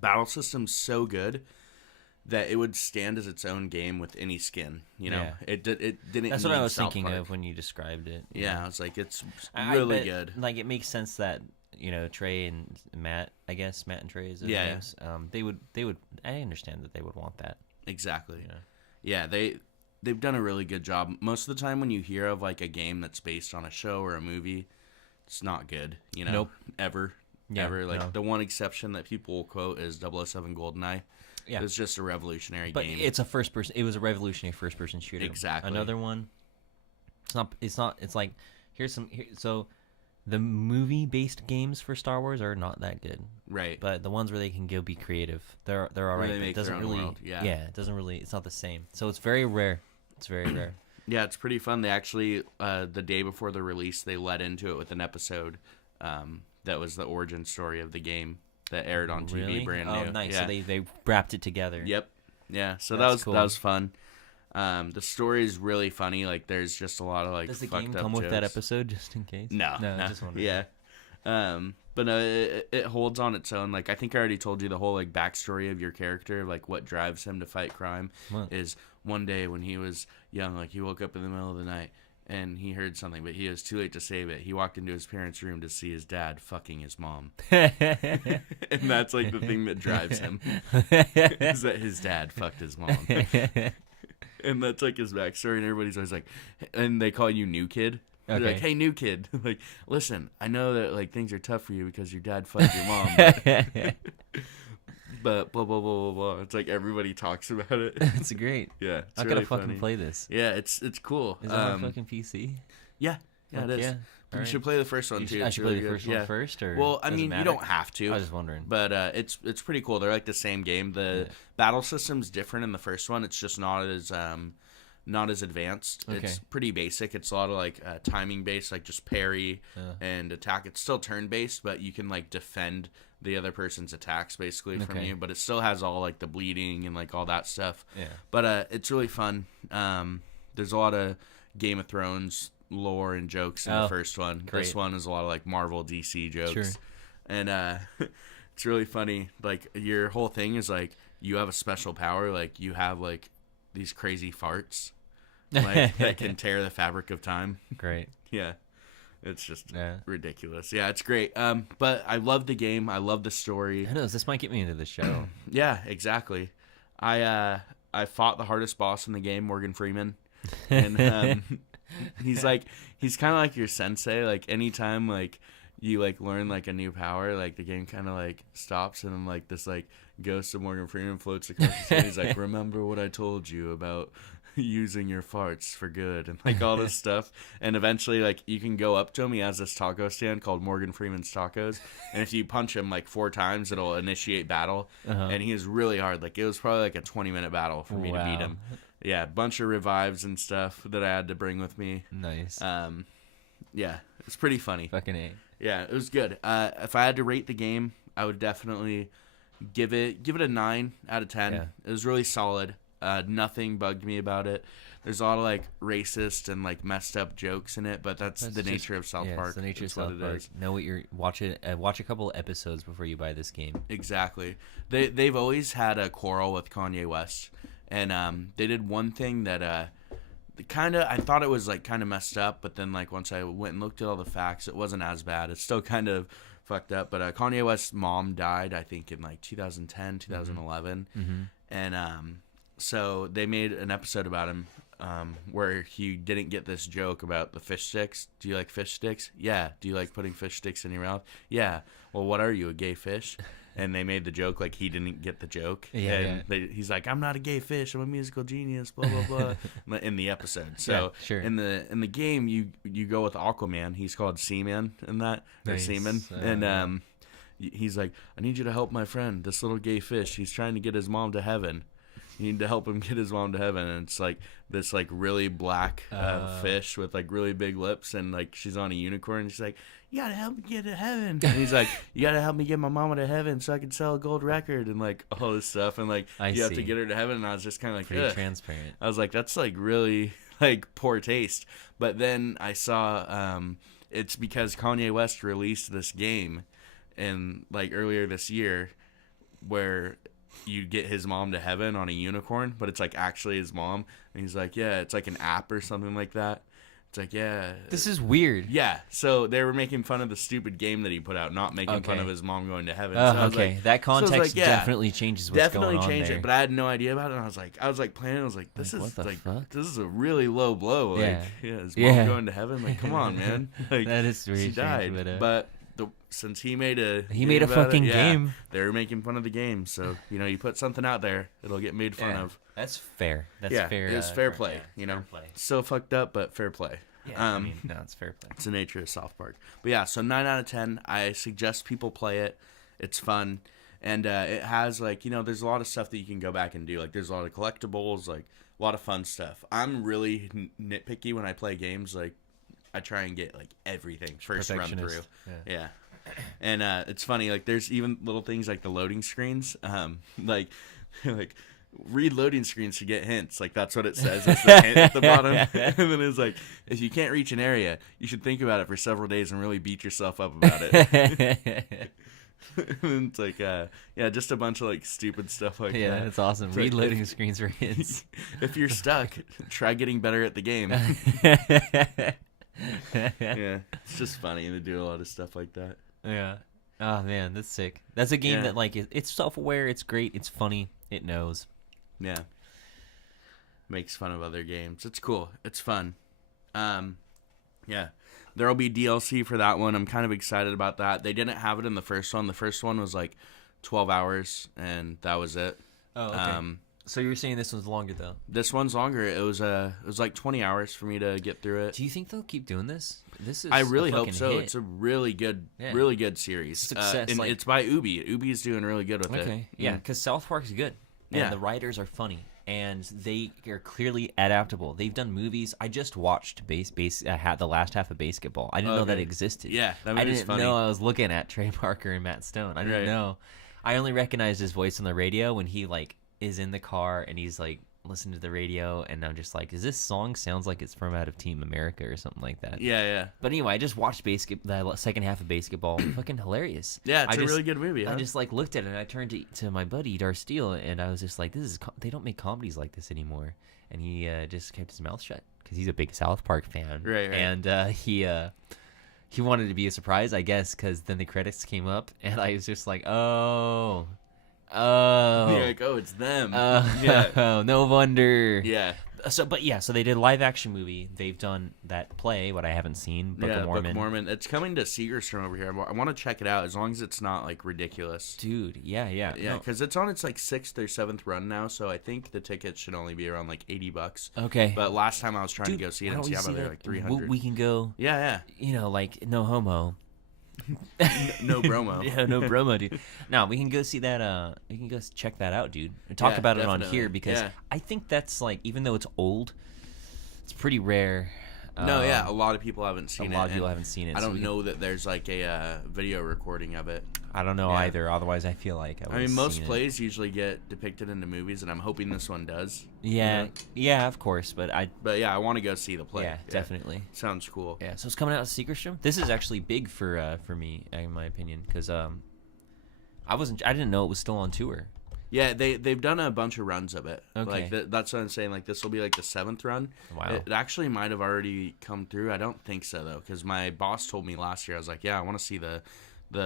Battle system's so good that it would stand as its own game with any skin. You know, it didn't. That's what need I was South thinking Park. of when you described it. Yeah, I was like, it's I really bet, good. Like it makes sense that Trey and Matt, I guess Matt and Trey is their names. They would. I understand that they would want that. Exactly. Yeah, they've done a really good job. Most of the time, when you hear of like a game that's based on a show or a movie, it's not good. You know, Nope. Ever. Like the one exception that people will quote is 007 GoldenEye. Yeah, It's just a revolutionary but game. it's a first person. It was a revolutionary first person shooter. Exactly. Another one. It's not. It's like so. The movie based games for Star Wars are not that good. Right. But the ones where they can go be creative, they're all Where right. they But make it doesn't their own really. world, yeah. It doesn't really. It's not the same. So it's very rare. It's very rare. Yeah, it's pretty fun. They actually, the day before the release, they led into it with an episode that was the origin story of the game that aired on TV, Really? brand new. Oh, nice. Yeah. So they wrapped it together. Yep. Yeah. So That's that cool. was fun. The story is really funny. Like, there's just a lot of like. Does the fucked game up come with that jokes. episode just in case? No. just wondering. Yeah. But no, it holds on its own. Like, I think I already told you the whole like backstory of your character, like what drives him to fight crime. What? Is one day when he was young, like he woke up in the middle of the night and he heard something, but he was too late to save it. He walked into his parents' room to see his dad fucking his mom, and that's like the thing that drives him is that his dad fucked his mom, and that's like his backstory. And everybody's always like, and they call you New Kid. They're Okay. like, hey, New Kid, like, listen, I know that like things are tough for you because your dad fucked your mom, but blah blah blah blah blah. It's like everybody talks about it. It's great. Yeah, it's I really gotta fucking funny. play this. Yeah, it's cool. Is it on fucking PC? Yeah, it is. Yeah. You Alright. should play the first one too. I It's should really play the good. first Yeah. one first, or Well, I does it mean, you matter? don't have to. I was just wondering. But it's pretty cool. They're like the same game. The battle system's different in the first one. It's just not as advanced. Okay. It's pretty basic. It's a lot of like timing based, like just parry and attack. It's still turn based, but you can like defend the other person's attacks basically from Okay. you. But it still has all like the bleeding and like all that stuff. Yeah. But it's really fun. There's a lot of Game of Thrones lore and jokes in the first one. great. This one is a lot of like Marvel, DC jokes. Sure. And it's really funny. Like your whole thing is like you have a special power. Like you have like these crazy farts, like that can tear the fabric of time. Great. Yeah, it's just Yeah. ridiculous. Yeah, it's great. But I love the game. I love the story. Who knows? This might get me into the show. Yeah, exactly. I fought the hardest boss in the game, Morgan Freeman, and he's kind of like your sensei. Like anytime like you like learn like a new power, like the game kind of like stops, and then like this like ghost of Morgan Freeman floats across the screen. He's like, remember what I told you about using your farts for good, and like all this stuff. And eventually like you can go up to him. He has this taco stand called Morgan Freeman's Tacos, and if you punch him like 4 times, it'll initiate battle. And he is really hard. Like it was probably like a 20-minute battle for me to beat him. Yeah, bunch of revives and stuff that I had to bring with me. Nice. Yeah, it's pretty funny. Fucking A. Yeah, it was good. If I had to rate the game, I would definitely give it a 9 out of 10. Yeah. It was really solid. Nothing bugged me about it. There's a lot of like racist and like messed up jokes in it, but that's the just- nature of South Park. It's the nature of It's what South it Park. is. Know what you're watch it. Watch a couple episodes before you buy this game. Exactly. They've always had a quarrel with Kanye West, and they did one thing that I thought it was like kind of messed up, but then like once I went and looked at all the facts, it wasn't as bad. It's still kind of fucked up, but Kanye West's mom died, I think, in like 2010, 2011, and so they made an episode about him where he didn't get this joke about the fish sticks. Do you like fish sticks? Yeah. Do you like putting fish sticks in your mouth? Yeah. Well, what are you, a gay fish? And they made the joke like he didn't get the joke. Yeah, He's like, I'm not a gay fish. I'm a musical genius. Blah blah blah. In the episode, so Yeah, sure. in the game, you go with Aquaman. He's called Seaman in that, or Nice. Seaman, and he's like, I need you to help my friend, this little gay fish. He's trying to get his mom to heaven. You need to help him get his mom to heaven. And it's like this like really black fish with like really big lips, and like she's on a unicorn. And she's like, you gotta help me get to heaven. And he's like, you gotta help me get my mama to heaven so I can sell a gold record, and like all this stuff. And like I you have to see. get her to heaven. And I was just kind of like, Pretty ugh. transparent. I was like, that's like really like poor taste. But then I saw it's because Kanye West released this game, and like earlier this year, where you get his mom to heaven on a unicorn, but it's like actually his mom, and he's like, yeah, it's like an app or something like that. It's like, yeah, This is weird. yeah. So they were making fun of the stupid game that he put out, not making fun Okay. of his mom going to heaven. Oh, So I was okay. like, That so I was context like, yeah, definitely changes what's definitely going on changed there. it, but I had no idea about it. And I was like playing. I was like, this Like, is what the like, fuck? this is a really low blow. Like, Yeah. his mom Yeah. going to heaven. Like, come on, man. Like, That is very she strange, died, but, since he made a made a about it, fucking yeah, game. they were making fun of the game. So you put something out there, it'll get made fun of. That's fair. That's Yeah, fair. it's fair correct. play. Yeah, fair play. So fucked up, but fair play. Yeah, I mean, no, it's fair play. It's the nature of South Park. But yeah, so 9 out of 10. I suggest people play it. It's fun. And it has, like, there's a lot of stuff that you can go back and do. Like, there's a lot of collectibles, like, a lot of fun stuff. I'm really nitpicky when I play games. Like, I try and get, like, everything first run through. Perfectionist. Yeah. And it's funny. Like, there's even little things like the loading screens. Like, read loading screens to get hints. Like, that's what it says. It's the hint at the bottom. And then it's like, if you can't reach an area, you should think about it for several days and really beat yourself up about it. And it's like, yeah, just a bunch of, like, stupid stuff like Yeah, that. that's awesome. It's Read like, loading screens for hints. If you're stuck, try getting better at the game. Yeah, it's just funny to do a lot of stuff like that. Yeah. Oh man, that's sick. That's a game Yeah. that like it's self-aware. It's great. It's funny. It knows. Yeah. Makes fun of other games. It's cool. It's fun. Yeah. There'll be DLC for that one. I'm kind of excited about that. They didn't have it in the first one. The first one was like 12 hours, and that was it. Oh, okay. So you were saying this one's longer though. This one's longer. It was like 20 hours for me to get through it. Do you think they'll keep doing this? This is I really a hope fucking so. hit. It's a really good series. Success, and like- it's by Ubi. Ubi's doing really good with it. Okay. Yeah, because South Park's good. And Yeah. the writers are funny. And they are clearly adaptable. They've done movies. I just watched the last half of Basketball. I didn't know that Okay. existed. Yeah, that I movie's didn't funny. know I was looking at Trey Parker and Matt Stone. I didn't Right. know. I only recognized his voice on the radio when he like is in the car and he's like listening to the radio, and I'm just like, is this song sounds like it's from out of Team America or something like that? Yeah, yeah. But anyway, I just watched the second half of Basketball. Fucking hilarious. Yeah, it's I a really good movie. I Huh? just like looked at it and I turned to my buddy Dar Steele and I was just like, they don't make comedies like this anymore. And he just kept his mouth shut because he's a big South Park fan. Right. And he wanted to be a surprise, I guess, because then the credits came up and I was just like, oh, You're like, oh, it's them. Yeah. no wonder. Yeah. So they did a live action movie. They've done that play, what I haven't seen, Book of Mormon. Book of Mormon. It's coming to Segerstrom over here. I want to check it out as long as it's not like ridiculous. Dude, yeah. Yeah, No. because it's on its like 6th or 7th run now, so I think the tickets should only be around like $80. Okay. But last time I was trying Dude, to go see it why in don't we Seattle, see they were that? like 300. We can go, Yeah, like, no homo. no bromo. Yeah, no promo, dude. No, we can go see that. We can go check that out, dude. And talk Yeah, about it on definitely. here because Yeah. I think that's like, even though it's old, it's pretty rare. No, yeah, a lot of people haven't seen it. lot of people and haven't seen it, I so don't we can- know that there's like a video recording of it. I don't know Yeah. either. Otherwise, I feel like I I mean, would've most seen it. plays usually get depicted in the movies, and I'm hoping this one does. Yeah, know? yeah, of course. But But yeah, I want to go see the play. yeah, definitely. Sounds cool. Yeah, so it's coming out of Segerstrom. This is actually big for me, in my opinion, because I didn't know it was still on tour. Yeah, they've done a bunch of runs of it. Okay. Like that's what I'm saying. Like this will be like the 7th run. Wow. It actually might have already come through. I don't think so though, because my boss told me last year. I was like, yeah, I want to see the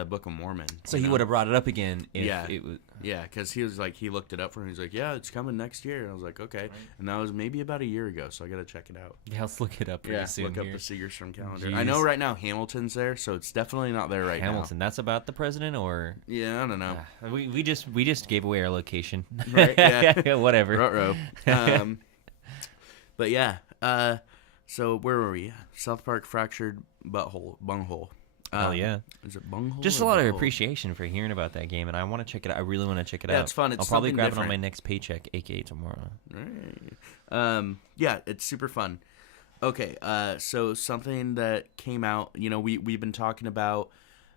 Book of Mormon. So you he know? would have brought it up again if Yeah. it was. Yeah, because he was like, he looked it up for me. He's like, yeah, it's coming next year. And I was like, okay. And that was maybe about a year ago, so I got to check it out. Yeah, let's look it up pretty soon. look up here. the Segerstrom calendar. I know Jeez. right now Hamilton's there, so it's definitely not there right Hamilton. That's about the president, or now. Yeah, I don't know. we just gave away our location. Right, yeah. Whatever. Ruh-roh. But yeah, so where were we? South Park Fractured Bunghole. Hell yeah. Is it Bunghole? Just a or lot of Butthole? appreciation for hearing about that game, and I want to check it out. I really want to check it Yeah, out. it's fun. It's I'll probably something grab it on different. my next paycheck, aka tomorrow. Right. Yeah, it's super fun. Okay, so something that came out, we've been talking about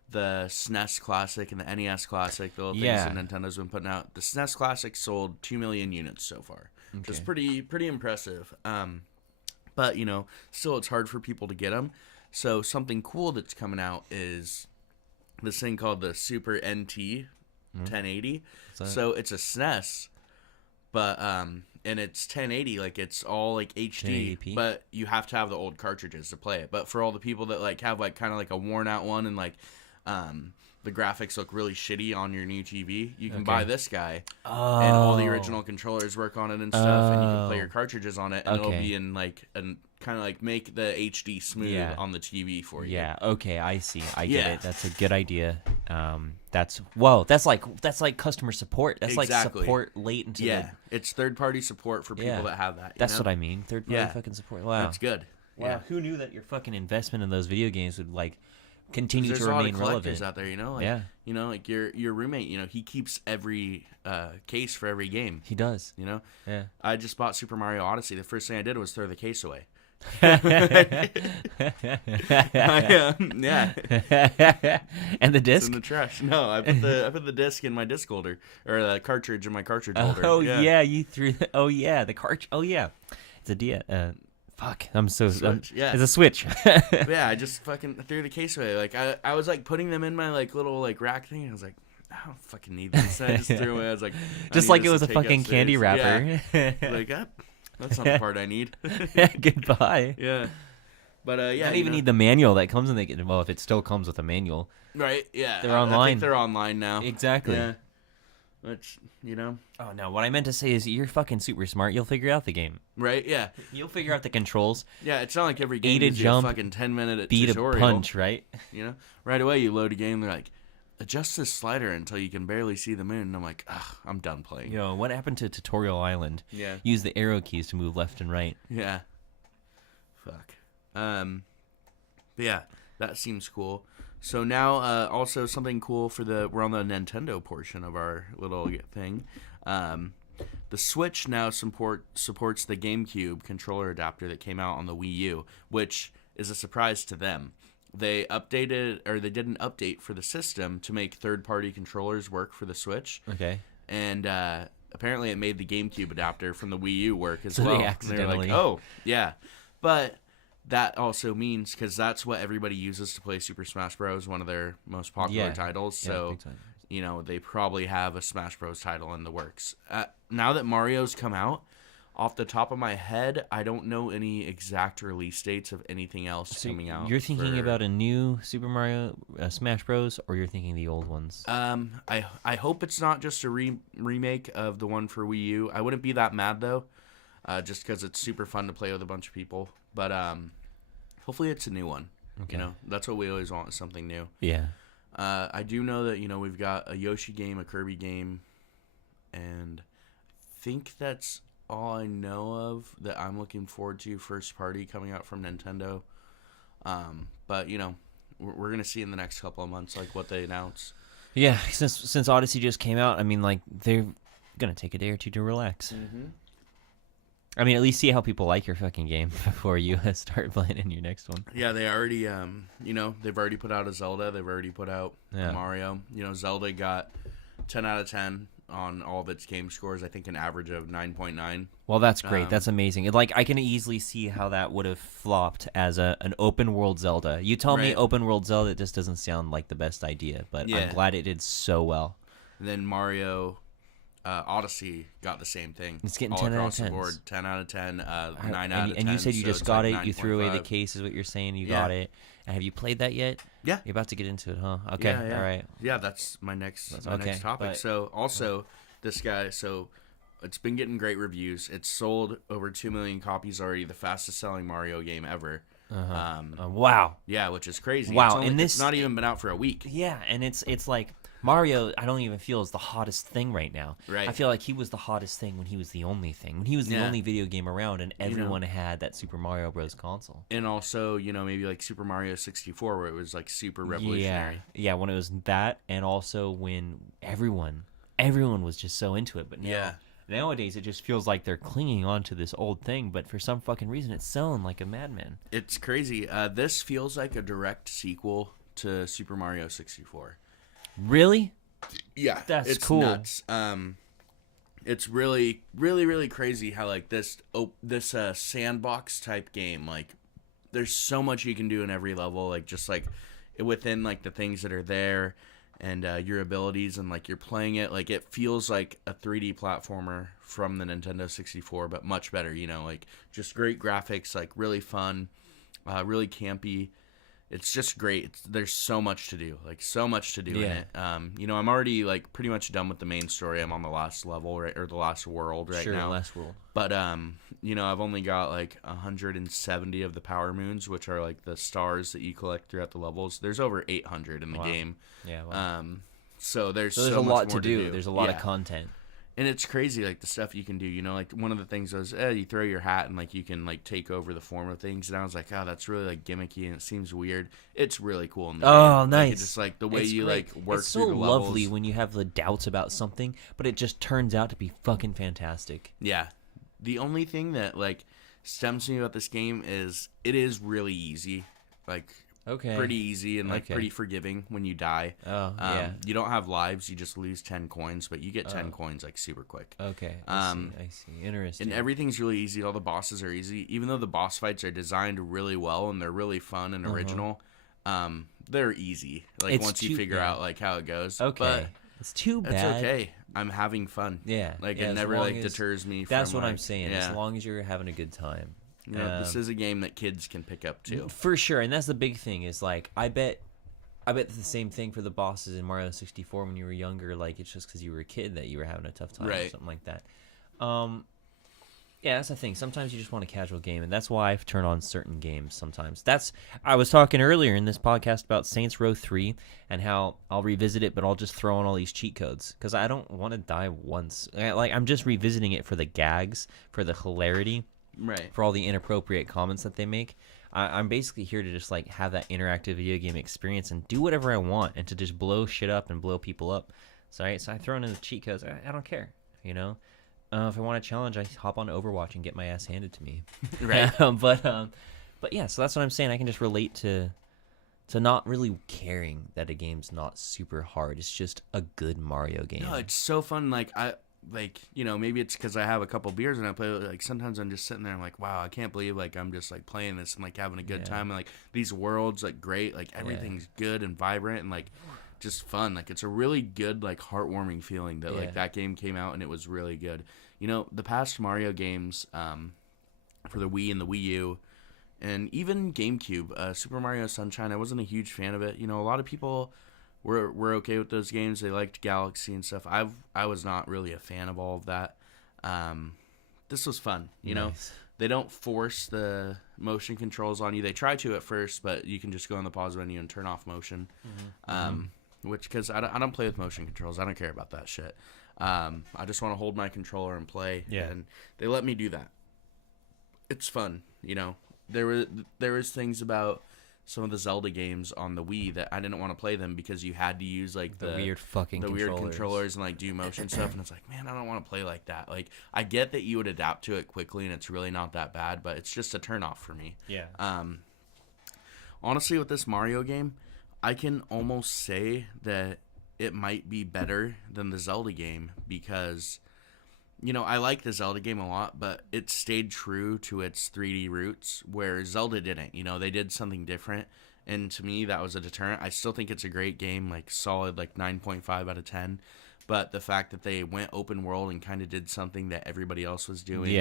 the SNES Classic and the NES Classic, the little things Yeah. that Nintendo's been putting out. The SNES Classic sold 2 million units so far, which is Okay. pretty impressive. But, still it's hard for people to get them. So something cool that's coming out is this thing called the Super NT 1080. What's that? So it's a SNES, but and it's 1080, like it's all like HD, 1080p? but you have to have the old cartridges to play it. But for all the people that like have like kind of like a worn out one and like the graphics look really shitty on your new TV, you can buy this guy, and all the original controllers work on it and stuff, and you can play your cartridges on it, and it'll be in like an kind of like make the HD smooth on the TV for you. Yeah. Okay. I see. I get it. That's a good idea. That's like customer support. That's like support late into the. It's third party support for people that have that. That's what I mean. Third party fucking support. Wow. That's good. Wow. Yeah. Who knew that your fucking investment in those video games would like continue There's to a lot remain of collectors relevant? out there, you know. Like, you know, like your roommate, you know, he keeps every case for every game. He does. You know. Yeah. I just bought Super Mario Odyssey. The first thing I did was throw the case away. And the It's disc. in the trash. No, I put the disc in my disc holder, or the cartridge in my cartridge holder. Oh yeah, you threw. Oh yeah, the cartridge. Oh yeah, it's a fuck. I'm so. Switch, It's a Switch. Yeah, I just fucking threw the case away. Like I was like putting them in my like little like rack thing. I was like, I don't fucking need this. I just threw it away. I was like, just like it was a fucking candy wrapper. Yeah. Like that's not the part I need. Goodbye. Yeah. But I don't even need the manual that comes in the. Well, if it still comes with a manual. Right. Yeah. They're online. I think they're online now. Exactly. Yeah. Which, you know. Oh no! What I meant to say is, you're fucking super smart. You'll figure out the game. Right. Yeah. You'll figure out the controls. Yeah. It's not like every game Eat a gives you jump, a fucking 10-minute beat tutorial. a punch, right? You know, right away you load a game. They're like, adjust this slider until you can barely see the moon. And I'm like, ugh, I'm done playing. Yo, what happened to Tutorial Island? Yeah. Use the arrow keys to move left and right. Yeah. Fuck. But yeah, that seems cool. So now, also something cool we're on the Nintendo portion of our little thing. The Switch now supports the GameCube controller adapter that came out on the Wii U, which is a surprise to them. They did an update for the system to make third-party controllers work for the Switch. Okay. And apparently it made the GameCube adapter from the Wii U work as So well. they And accidentally. they're like, oh, yeah. But that also means, because that's what everybody uses to play Super Smash Bros., one of their most popular titles. So, big time. you know, they probably have a Smash Bros. Title in the works. Now that Mario's come out, off the top of my head, I don't know any exact release dates of anything else coming out. You're thinking about a new Super Mario Smash Bros., or you're thinking the old ones? I hope it's not just a remake of the one for Wii U. I wouldn't be that mad though, just because it's super fun to play with a bunch of people. But hopefully it's a new one. Okay. You know, that's what we always want, is something new. Yeah. I do know that, you know, we've got a Yoshi game, a Kirby game, and I think that's all I know of that I'm looking forward to first party coming out from Nintendo. But, you know, we're going to see in the next couple of months, like, what they announce. Yeah, since Odyssey just came out, I mean, like, they're going to take a day or two to relax. Mm-hmm. I mean, at least see how people like your fucking game before you start playing in your next one. Yeah, they already, you know, they've already put out a Zelda. They've already put out a Mario. You know, Zelda got 10 out of 10 on all of its game scores. I think an average of 9.9. Well, that's great. That's amazing. Like, I can easily see how that would have flopped as an open world Zelda. You tell me open world Zelda, it just doesn't sound like the best idea, but I'm glad it did so well. And then Mario Odyssey got the same thing. It's getting all 10 out of across 10. the board. 10 out of 10, 9 out of 10. And you said you so just it's got like it. You threw away the 9.5. case, is what you're saying. You got it. And have you played that yet? Yeah. You're about to get into it, huh? Okay. Yeah. All right. Yeah, that's my next topic. but- So also, this guy, so it's been getting great reviews. It's sold over 2 million copies already, the fastest selling Mario game ever. Wow. Yeah, which is crazy. Wow, It's only, and it's this- not even been out for a week. Yeah, and it's like Mario, I don't even feel is the hottest thing right now. Right. I feel like he was the hottest thing when he was the only thing. When he was the only video game around and everyone had that Super Mario Bros. Console. And also, you know, maybe like Super Mario 64, where it was like super revolutionary. Yeah, when it was that, and also when everyone was just so into it. But nowadays it just feels like they're clinging on to this old thing, but for some fucking reason it's selling like a madman. It's crazy. This feels like a direct sequel to Super Mario 64. Really? Yeah, That's it's cool. Nuts. It's really, really, really crazy how like this sandbox type game, like there's so much you can do in every level. Like just like within like the things that are there and your abilities, and like you're playing it, like it feels like a 3D platformer from the Nintendo 64, but much better. Like just great graphics, like really fun, really campy. It's just great. There's so much to do, in it. I'm already like pretty much done with the main story. I'm on the last level, right, or the last world right now. Sure, last world. But I've only got like 170 of the power moons, which are like the stars that you collect throughout the levels. There's over 800 in the game. Yeah. Wow. So there's a much lot more to do. There's a lot of content. And it's crazy, like, the stuff you can do, like, one of the things was, you throw your hat and, like, you can, like, take over the form of things, and I was like, oh, that's really, like, gimmicky, and it seems weird. It's really cool in the game. Nice. Like, it's just, like, the way you, great. like, work it's through the levels. It's so lovely when you have the doubts about something, but it just turns out to be fucking fantastic. Yeah. The only thing that, like, stems me about this game is it is really easy. Like... Okay. Pretty easy and like pretty forgiving when you die. Oh, yeah. You don't have lives, you just lose 10 coins, but you get 10 coins like super quick. Okay. I see. Interesting. And everything's really easy. All the bosses are easy. Even though the boss fights are designed really well and they're really fun and original, they're easy. Like it's once you figure out like how it goes. Okay. But it's too bad. it's okay. I'm having fun. Yeah. Like it never like deters me from That's what like, I'm saying. As long as you're having a good time. This is a game that kids can pick up too. For sure, and that's the big thing is like I bet the same thing for the bosses in Mario 64 when you were younger. Like it's just because you were a kid that you were having a tough time or something like that. Yeah, that's the thing. Sometimes you just want a casual game, and that's why I turn on certain games sometimes. I was talking earlier in this podcast about Saints Row 3 and how I'll revisit it, but I'll just throw in all these cheat codes because I don't want to die once. Like I'm just revisiting it for the gags, for the hilarity. Right. For all the inappropriate comments that they make. I'm basically here to just like have that interactive video game experience and do whatever I want and to just blow shit up and blow people up. So I throw in the cheat codes. I don't care, If I want a challenge, I hop on Overwatch and get my ass handed to me. Right. But yeah, so that's what I'm saying. I can just relate to not really caring that a game's not super hard. It's just a good Mario game. No, it's so fun. Maybe it's because I have a couple beers and I play. Like sometimes I'm just sitting there, I'm like, wow, I can't believe like I'm just like playing this and like having a good time. And like these worlds, like great, like everything's good and vibrant and like just fun. Like it's a really good, like heartwarming feeling that like that game came out and it was really good. The past Mario games, for the Wii and the Wii U, and even GameCube, Super Mario Sunshine, I wasn't a huge fan of it. A lot of people. We're okay with those games. They liked Galaxy and stuff. I was not really a fan of all of that. This was fun, Nice. They don't force the motion controls on you. They try to at first, but you can just go in the pause menu and turn off motion. Which, because I don't play with motion controls. I don't care about that shit. I just want to hold my controller and play. Yeah. And they let me do that. It's fun, There was things about some of the Zelda games on the Wii that I didn't want to play them because you had to use like the weird fucking weird controllers and like do motion stuff, and it's like, man, I don't want to play like that. Like I get that you would adapt to it quickly and it's really not that bad, but it's just a turn off for me. Yeah. Honestly, with this Mario game, I can almost say that it might be better than the Zelda game because I like the Zelda game a lot, but it stayed true to its 3D roots, where Zelda didn't. They did something different, and to me, that was a deterrent. I still think it's a great game, like solid, like 9.5 out of 10. But the fact that they went open world and kind of did something that everybody else was doing,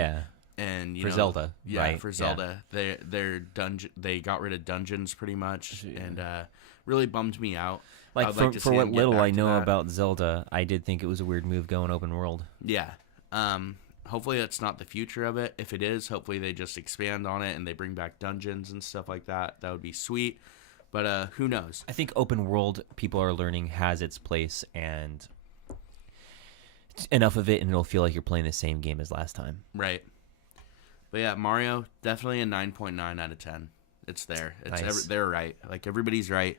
and for Zelda, right? For Zelda, they got rid of dungeons pretty much, and really bummed me out. Like for what little I know about Zelda, I did think it was a weird move going open world. Yeah. Hopefully that's not the future of it. If it is, hopefully they just expand on it and they bring back dungeons and stuff like that. That would be sweet. But who knows? I think open world, people are learning, has its place, and enough of it, and it'll feel like you're playing the same game as last time. Right. But yeah, Mario, definitely a 9.9 out of 10. It's there. They're right. Like everybody's right.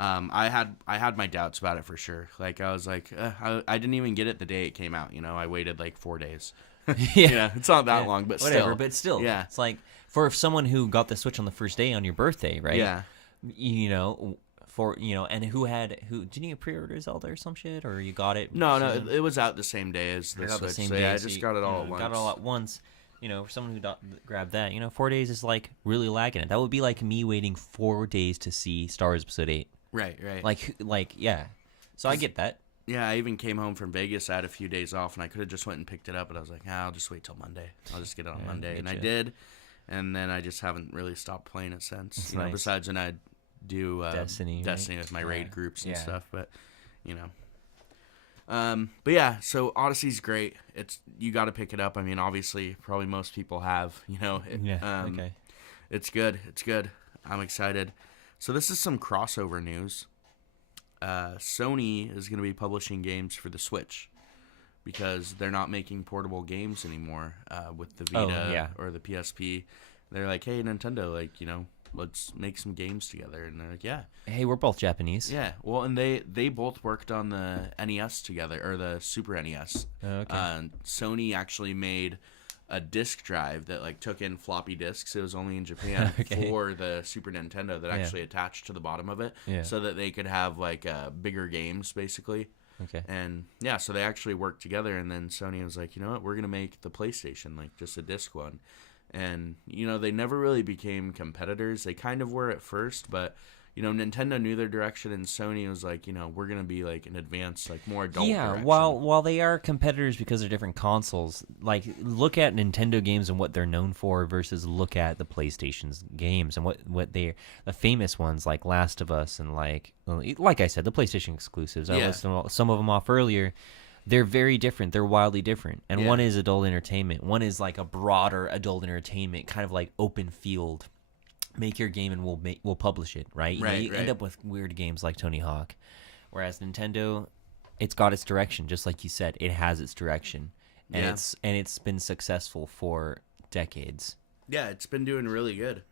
I had my doubts about it for sure. Like I was like, I didn't even get it the day it came out. I waited like 4 days. It's not that long, but whatever. Still. But still, yeah, it's like for someone who got the Switch on the first day on your birthday, right? Yeah. And who didn't you pre-order Zelda or some shit, or you got it? No, it was out the same day as the Switch. I just got it all at once. Got it all at once. For someone who grabbed that, 4 days is like really lagging it. That would be like me waiting 4 days to see Star Wars Episode 8. Right. Yeah. So I get that. Yeah, I even came home from Vegas. I had a few days off, and I could have just went and picked it up, but I was like, I'll just wait till Monday. I'll just get it on Monday. And I did, and then I just haven't really stopped playing it since. Nice. Besides when I do Destiny with my raid groups and Yeah. stuff, but, But yeah, so Odyssey's great. You got to pick it up. I mean, obviously, probably most people have, Okay. It's good. It's good. I'm excited. So this is some crossover news. Sony is going to be publishing games for the Switch because they're not making portable games anymore with the Vita or the PSP. They're like, hey, Nintendo, let's make some games together. And they're like, yeah. Hey, we're both Japanese. Yeah. Well, and they both worked on the NES together, or the Super NES. Okay. Sony actually made a disc drive that took in floppy disks. It was only in Japan for the Super Nintendo that actually attached to the bottom of it, so that they could have bigger games basically. Okay. And yeah, so they actually worked together, and then Sony was like, you know what, we're gonna make the PlayStation just a disc one. And they never really became competitors. They kind of were at first, but Nintendo knew their direction, and Sony was like, we're gonna be an advanced, more adult. Yeah, direction. while they are competitors because they're different consoles, look at Nintendo games and what they're known for versus look at the PlayStation's games and what the famous ones like Last of Us and like I said, the PlayStation exclusives. I listed some of them off earlier. They're very different. They're wildly different. And one is adult entertainment. One is a broader adult entertainment, kind of like open field. Make your game and we'll publish it, right? You end up with weird games like Tony Hawk. Whereas Nintendo, it's got its direction, just like you said. It has its direction. And it's been successful for decades. Yeah, it's been doing really good.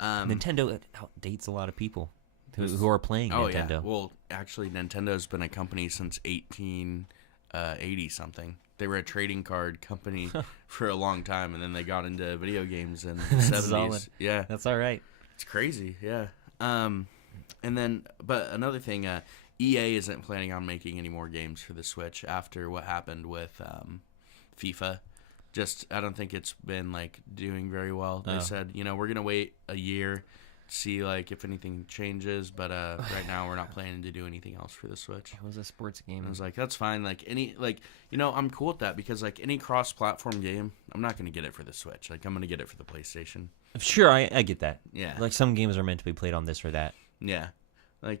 Nintendo outdates a lot of people who are playing Nintendo. Yeah. Well, actually, Nintendo's been a company since 1880 something. They were a trading card company for a long time, and then they got into video games in the 70s. Solid. Yeah, that's all right. It's crazy. Yeah. And then, but another thing, EA isn't planning on making any more games for the Switch after what happened with FIFA. I don't think it's been doing very well. They said, we're gonna wait a year, see if anything changes, but right now we're not planning to do anything else for the Switch. It was a sports game. I was like, that's fine. I'm cool with that because any cross-platform game, I'm not gonna get it for the Switch. I'm gonna get it for the PlayStation. Sure, I get that. Yeah. Some games are meant to be played on this or that. Yeah. They've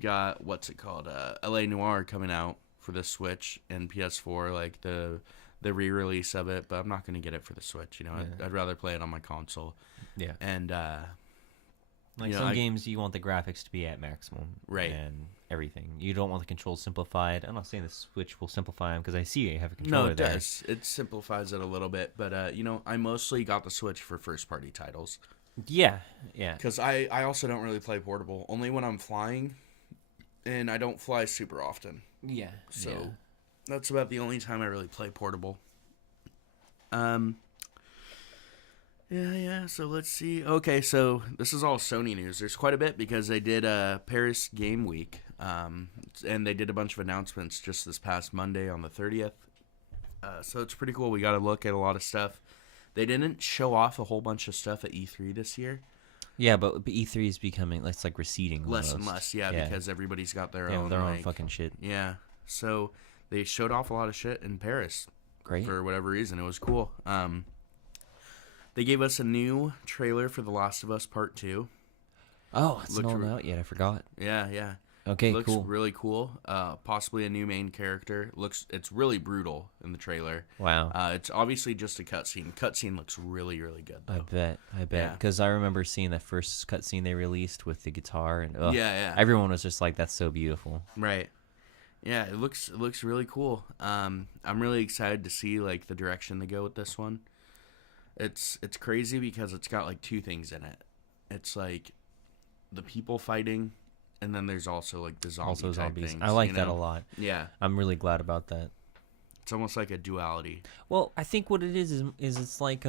got what's it called? LA Noire coming out for the Switch and PS4, the re-release of it, but I'm not going to get it for the Switch. I'd rather play it on my console. Yeah. And some games you want the graphics to be at maximum, right, and everything. You don't want the controls simplified. I'm not saying the Switch will simplify them because I see you have a controller. No, it does. It simplifies it a little bit, but I mostly got the Switch for first-party titles. Yeah. Because I also don't really play portable, only when I'm flying, and I don't fly super often. Yeah. So that's about the only time I really play portable. Yeah. So let's see. Okay, so this is all Sony news. There's quite a bit because they did Paris Game Week, and they did a bunch of announcements just this past Monday on the 30th. So it's pretty cool. We got to look at a lot of stuff. They didn't show off a whole bunch of stuff at E3 this year. Yeah, but E3 is becoming receding less almost. and less. Yeah, because everybody's got their own fucking shit. Yeah. So they showed off a lot of shit in Paris. Great. For whatever reason, it was cool. They gave us a new trailer for The Last of Us Part 2. Oh, it's not out yet. I forgot. Yeah. Okay, looks cool. Really cool. Possibly a new main character. It's really brutal in the trailer. Wow. It's obviously just a cutscene. Cutscene looks really, really good, though. I bet. Because I remember seeing that first cutscene they released with the guitar, and yeah. Everyone was just like, "That's so beautiful." Right. Yeah, it looks really cool. I'm really excited to see the direction they go with this one. It's crazy because it's got two things in it. It's the people fighting, and then there's also the zombie type things. I like that a lot. Yeah, I'm really glad about that. It's almost like a duality. Well, I think what it is it's like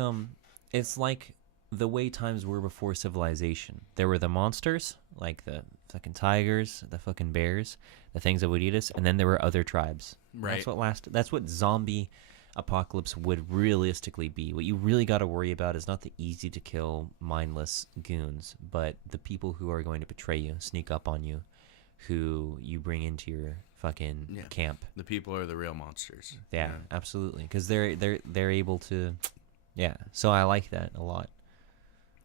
the way times were before civilization. There were the monsters, like the fucking tigers, the fucking bears, the things that would eat us, and then there were other tribes. Right. That's what zombie apocalypse would realistically be. What you really got to worry about is not the easy to kill mindless goons, but the people who are going to betray you, sneak up on you, who you bring into your fucking camp. The people are the real monsters. Yeah, absolutely, because they're able to. Yeah, so I like that a lot.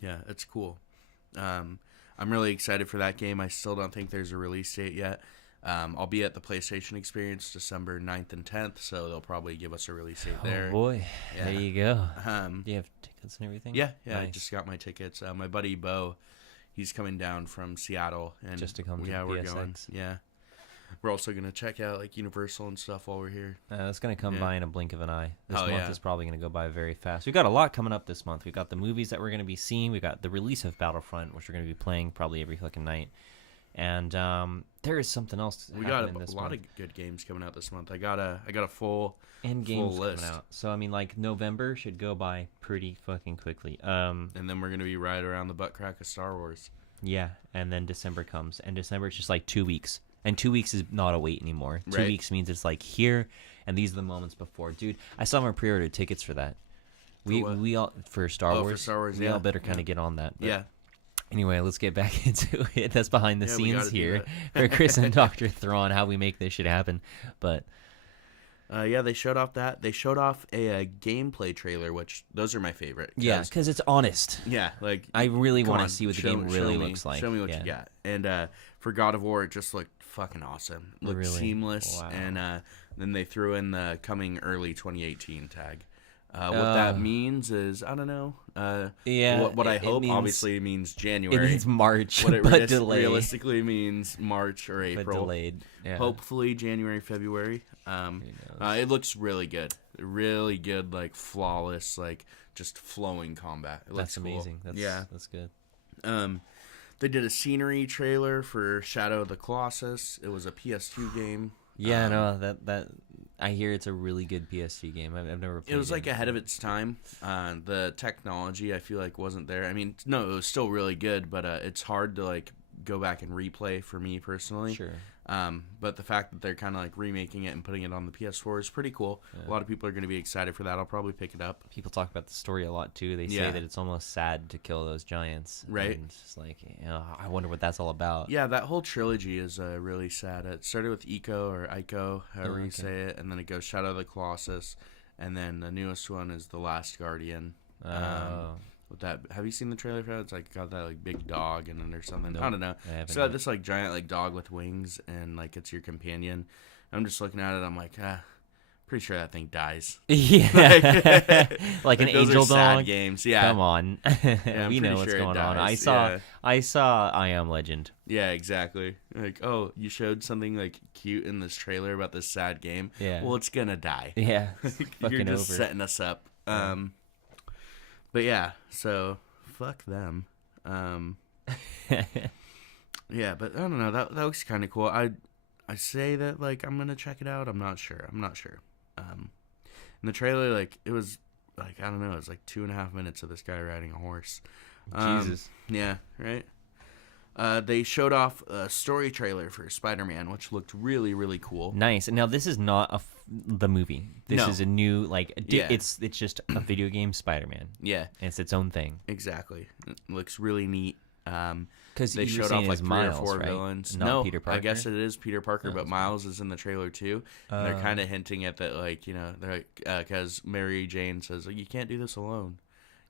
Yeah, it's cool. I'm really excited for that game. I still don't think there's a release date yet. I'll be at the PlayStation Experience December 9th and 10th, so they'll probably give us a release date there. Oh, boy. Yeah. There you go. Do you have tickets and everything? Yeah, Nice. I just got my tickets. My buddy Bo, he's coming down from Seattle. And Just to come to we're PSX. going. Yeah. We're also going to check out like Universal and stuff while we're here. It's going to come by in a blink of an eye. This Oh, month yeah. is probably going to go by very fast. We've got a lot coming up this month. We've got the movies that we're going to be seeing. We've got the release of Battlefront, which we're going to be playing probably every fucking night. And there is something else We got happening this a lot month. of good games coming out this month. I got a full And games full list. coming out. So, I mean, like, November should go by pretty fucking quickly. And then we're going to be right around the butt crack of Star Wars. Yeah, and then December comes. And December is just like 2 weeks. And 2 weeks is not a wait anymore. 2 Right. weeks means it's like here, and these are the moments before. Dude, I saw my pre-ordered tickets for that. We all for Star Wars. For Star Wars, we yeah. all better kind of get on that. But Yeah. Anyway, let's get back into it. That's behind the Yeah, we scenes gotta do here for Chris and Dr. Thrawn, how we make this shit happen. But Yeah, they showed off that. They showed off a gameplay trailer, which those are my favorite. yeah, because it's honest. Yeah, like I really come want on, to see what the show- game show really me- looks like. Show me what Yeah. you got. And for God of War, it just looked fucking awesome. It looked Really? seamless. Wow. And then they threw in the coming early 2018 tag. What that means is, I don't know. Yeah, What I it hope means- obviously means It January. means March, What it but delayed. realistically means March or But April. delayed. Yeah. Hopefully January, February. Who knows? It looks really good. Really good, like flawless, like just flowing combat. It looks That's amazing. Cool. That's good. They did a scenery trailer for Shadow of the Colossus. It was a PS2 game. Yeah, no, that I hear it's a really good PS2 game. I've never played it. It was like ahead of its time. The technology I feel like wasn't there. I mean, no, it was still really good, but it's hard to like go back and replay for me personally. Sure. But the fact that they're kind of like remaking it and putting it on the PS4 is pretty cool. A lot of people are going to be excited for that. I'll probably pick it up. People talk about the story a lot too. They say Yeah. that it's almost sad to kill those giants. Right. And it's just like, I wonder what that's all about. Yeah, that whole trilogy is really sad. It started with Ico, however you okay. say it, and then it goes Shadow of the Colossus, and then the newest one is The Last Guardian. With that, have you seen the trailer for that? It's like got that like big dog in it or something. Nope, I don't know. I haven't It's got yet. this like giant like dog with wings, and like it's your companion. I'm just looking at it. I'm like, pretty sure that thing dies. Yeah. Like an those angel are sad dog. games. Yeah. Come on. I'm We know pretty what's sure it going on. dies, I saw I Am Legend. Yeah, exactly. Like, oh, you showed something like cute in this trailer about this sad game. Yeah. Well, it's gonna die. Yeah. You're Fucking just over. setting us up. But yeah, so fuck them. Yeah, but I don't know. That looks kind of cool. I say that like I'm gonna check it out. I'm not sure. In the trailer, like it was like I don't know. It was like 2.5 minutes of this guy riding a horse. Jesus. Yeah. Right. They showed off a story trailer for Spider-Man, which looked really, really cool. Nice. Now this is not the movie. This No. is a new Yeah. it's just a video game Spider-Man. Yeah, It's its own thing. exactly. It looks really neat. Because They showed off like 3 or 4 villains. Not No, Peter Parker. I guess it is Peter Parker, Oh, but that's Miles is in the trailer too. And they're kind of hinting at that, like they're like because Mary Jane says like, you can't do this alone.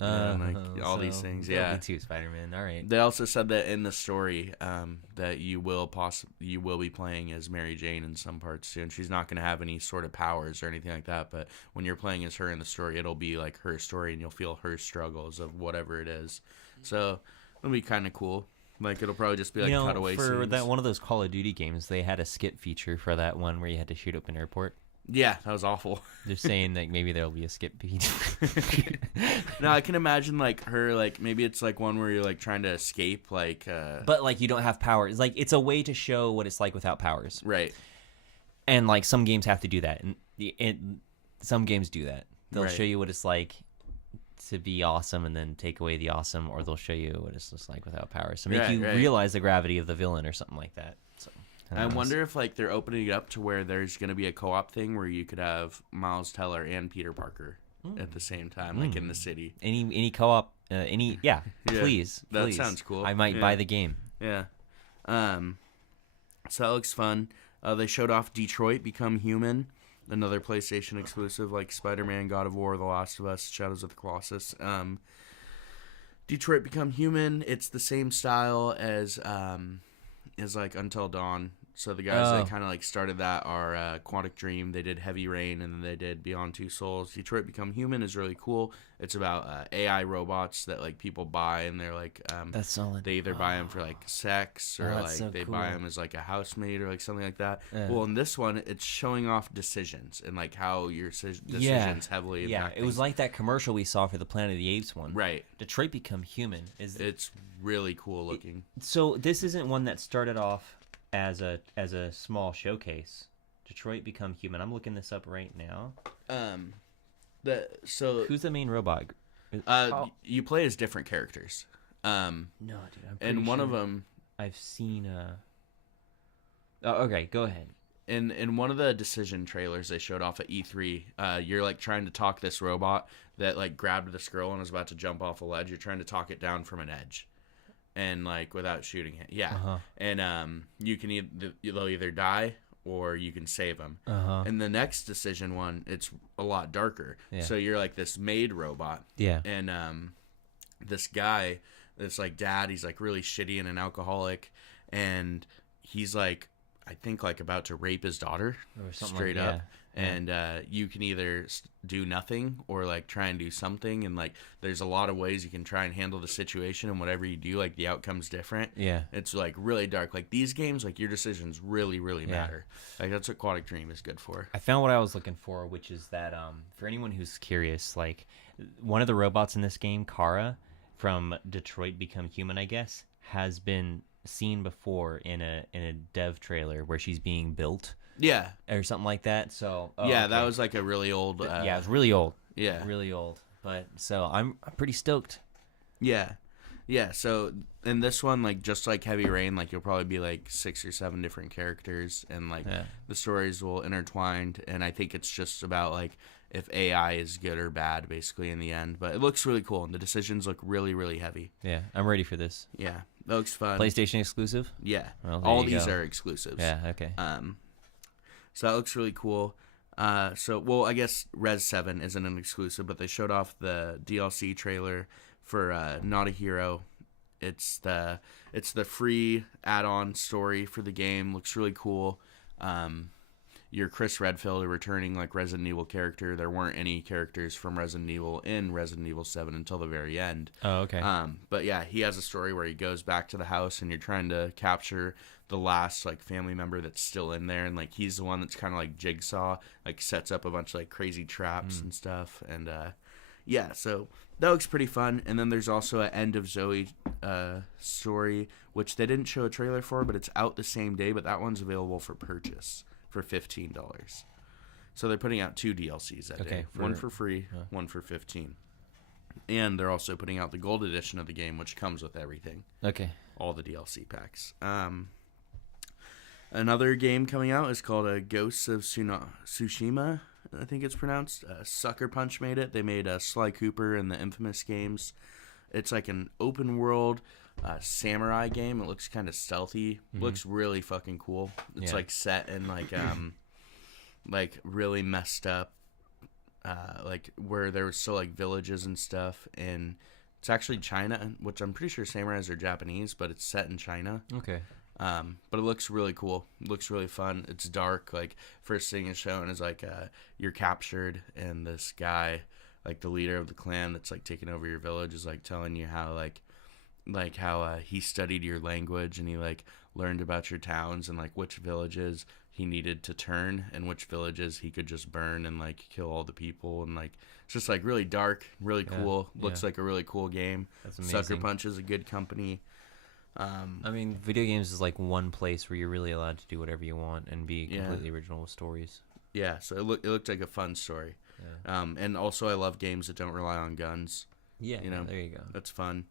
You know, and, like, all these things. there'll Yeah. be 2 Spider-Man. All right. They also said that in the story that you will be playing as Mary Jane in some parts too, and she's not going to have any sort of powers or anything like that. But when you're playing as her in the story, it'll be like her story, and you'll feel her struggles of whatever it is. So it'll be kind of cool. Like it'll probably just be like cutaway for scenes. that one of those Call of Duty games, they had a skip feature for that one where you had to shoot up an airport. Yeah, that was awful. They're saying that maybe there'll be a skip feature. No, I can imagine like her like maybe it's like one where you're like trying to escape like But like you don't have powers. Like it's a way to show what it's like without powers. right. And like some games have to do that, and some games do that. They'll Right. show you what it's like to be awesome, and then take away the awesome, or they'll show you what it's just like without powers. So make Right, you right. realize the gravity of the villain, or something like that. So I wonder if like they're opening it up to where there's going to be a co-op thing where you could have Miles Teller and Peter Parker at the same time, like in the city. Any co-op, yeah, please. That sounds cool. I might buy the game. Yeah. So that looks fun. They showed off Detroit Become Human, another PlayStation exclusive like Spider-Man, God of War, The Last of Us, Shadows of the Colossus. Detroit Become Human, it's the same style as like Until Dawn. So the guys that kind of like started that are Quantic Dream. They did Heavy Rain, and then they did Beyond Two Souls. Detroit Become Human is really cool. It's about AI robots that like people buy, and they're like that's solid. They either buy them for like sex, or like so they cool. buy them as like a housemaid or like something like that. Well, in this one, it's showing off decisions and like how your decisions heavily impact it was things. like that commercial we saw for the Planet of the Apes one. Right. Detroit Become Human It's really cool looking. So this isn't one that started off as a small showcase. Detroit Become Human. I'm looking this up right now. Who's the main robot? You play as different characters. No, dude. I'm pretty And one sure of them, I've seen. Oh, okay, go ahead. in one of the decision trailers they showed off at E3, you're like trying to talk this robot that like grabbed this girl and was about to jump off a ledge. You're trying to talk it down from an edge, and like without shooting it. Yeah. And you can they'll either die or you can save them. And the next decision one, it's a lot darker. Yeah. So you're like this maid robot. Yeah. And this guy, this like dad, he's like really shitty and an alcoholic, and he's like, I think like about to rape his daughter Or something straight like, up. yeah. And you can either do nothing or like try and do something, and like there's a lot of ways you can try and handle the situation, and whatever you do, like the outcome's different. Yeah. It's like really dark. Like these games, like your decisions really matter. Like that's what Quantic Dream is good for. I found what I was looking for, which is that for anyone who's curious, like one of the robots in this game, Kara from Detroit Become Human, I guess, has been seen before in a dev trailer where she's being built. Yeah. Or something like that. So that was like a really old. yeah, it was really old. Yeah. Really old. But so I'm pretty stoked. Yeah. Yeah, so in this one, like just like Heavy Rain, like you'll probably be like 6 or 7 different characters, and like the stories will intertwine, and I think it's just about like if AI is good or bad basically in the end. But it looks really cool, and the decisions look really heavy. Yeah, I'm ready for this. Yeah, that looks fun. PlayStation exclusive? Yeah. Well, all these are exclusives. Yeah, okay. So that looks really cool. Well, I guess Res 7 isn't an exclusive, but they showed off the DLC trailer for Not a Hero. It's the free add-on story for the game. Looks really cool. You're Chris Redfield, a returning like Resident Evil character. There weren't any characters from Resident Evil in Resident Evil 7 until the very end. Oh, okay. But yeah, he has a story where he goes back to the house, and you're trying to capture the last like family member that's still in there, and like he's the one that's kind of like Jigsaw, like sets up a bunch of like crazy traps and stuff. And yeah, so that looks pretty fun. And then there's also an End of Zoe story, which they didn't show a trailer for, but it's out the same day. But that one's available for purchase for $15. So they're putting out 2 DLCs that day. One for free, one for $15. And they're also putting out the gold edition of the game, which comes with everything. Okay. All the DLC packs. Another game coming out is called Ghosts of Tsushima, I think it's pronounced. Sucker Punch made it. They made Sly Cooper and the Infamous games. It's like an open world samurai game. It looks kind of stealthy. Looks really fucking cool. It's like set in like really messed up, like where there was still like villages and stuff. And it's actually China, which I'm pretty sure samurais are Japanese, but it's set in China. Okay. But it looks really cool. It looks really fun. It's dark. Like first thing it's shown is like you're captured, and this guy, like the leader of the clan that's like taking over your village, is like telling you how how he studied your language, and he like learned about your towns and like which villages he needed to turn and which villages he could just burn and like kill all the people. And like it's just like really dark, really cool. Looks like a really cool game. That's amazing. Sucker Punch is a good company. I mean, video games is like one place where you're really allowed to do whatever you want and be completely original with stories. Yeah, so it looked like a fun story. Yeah. And also I love games that don't rely on guns. Yeah, you know, there you go. That's fun.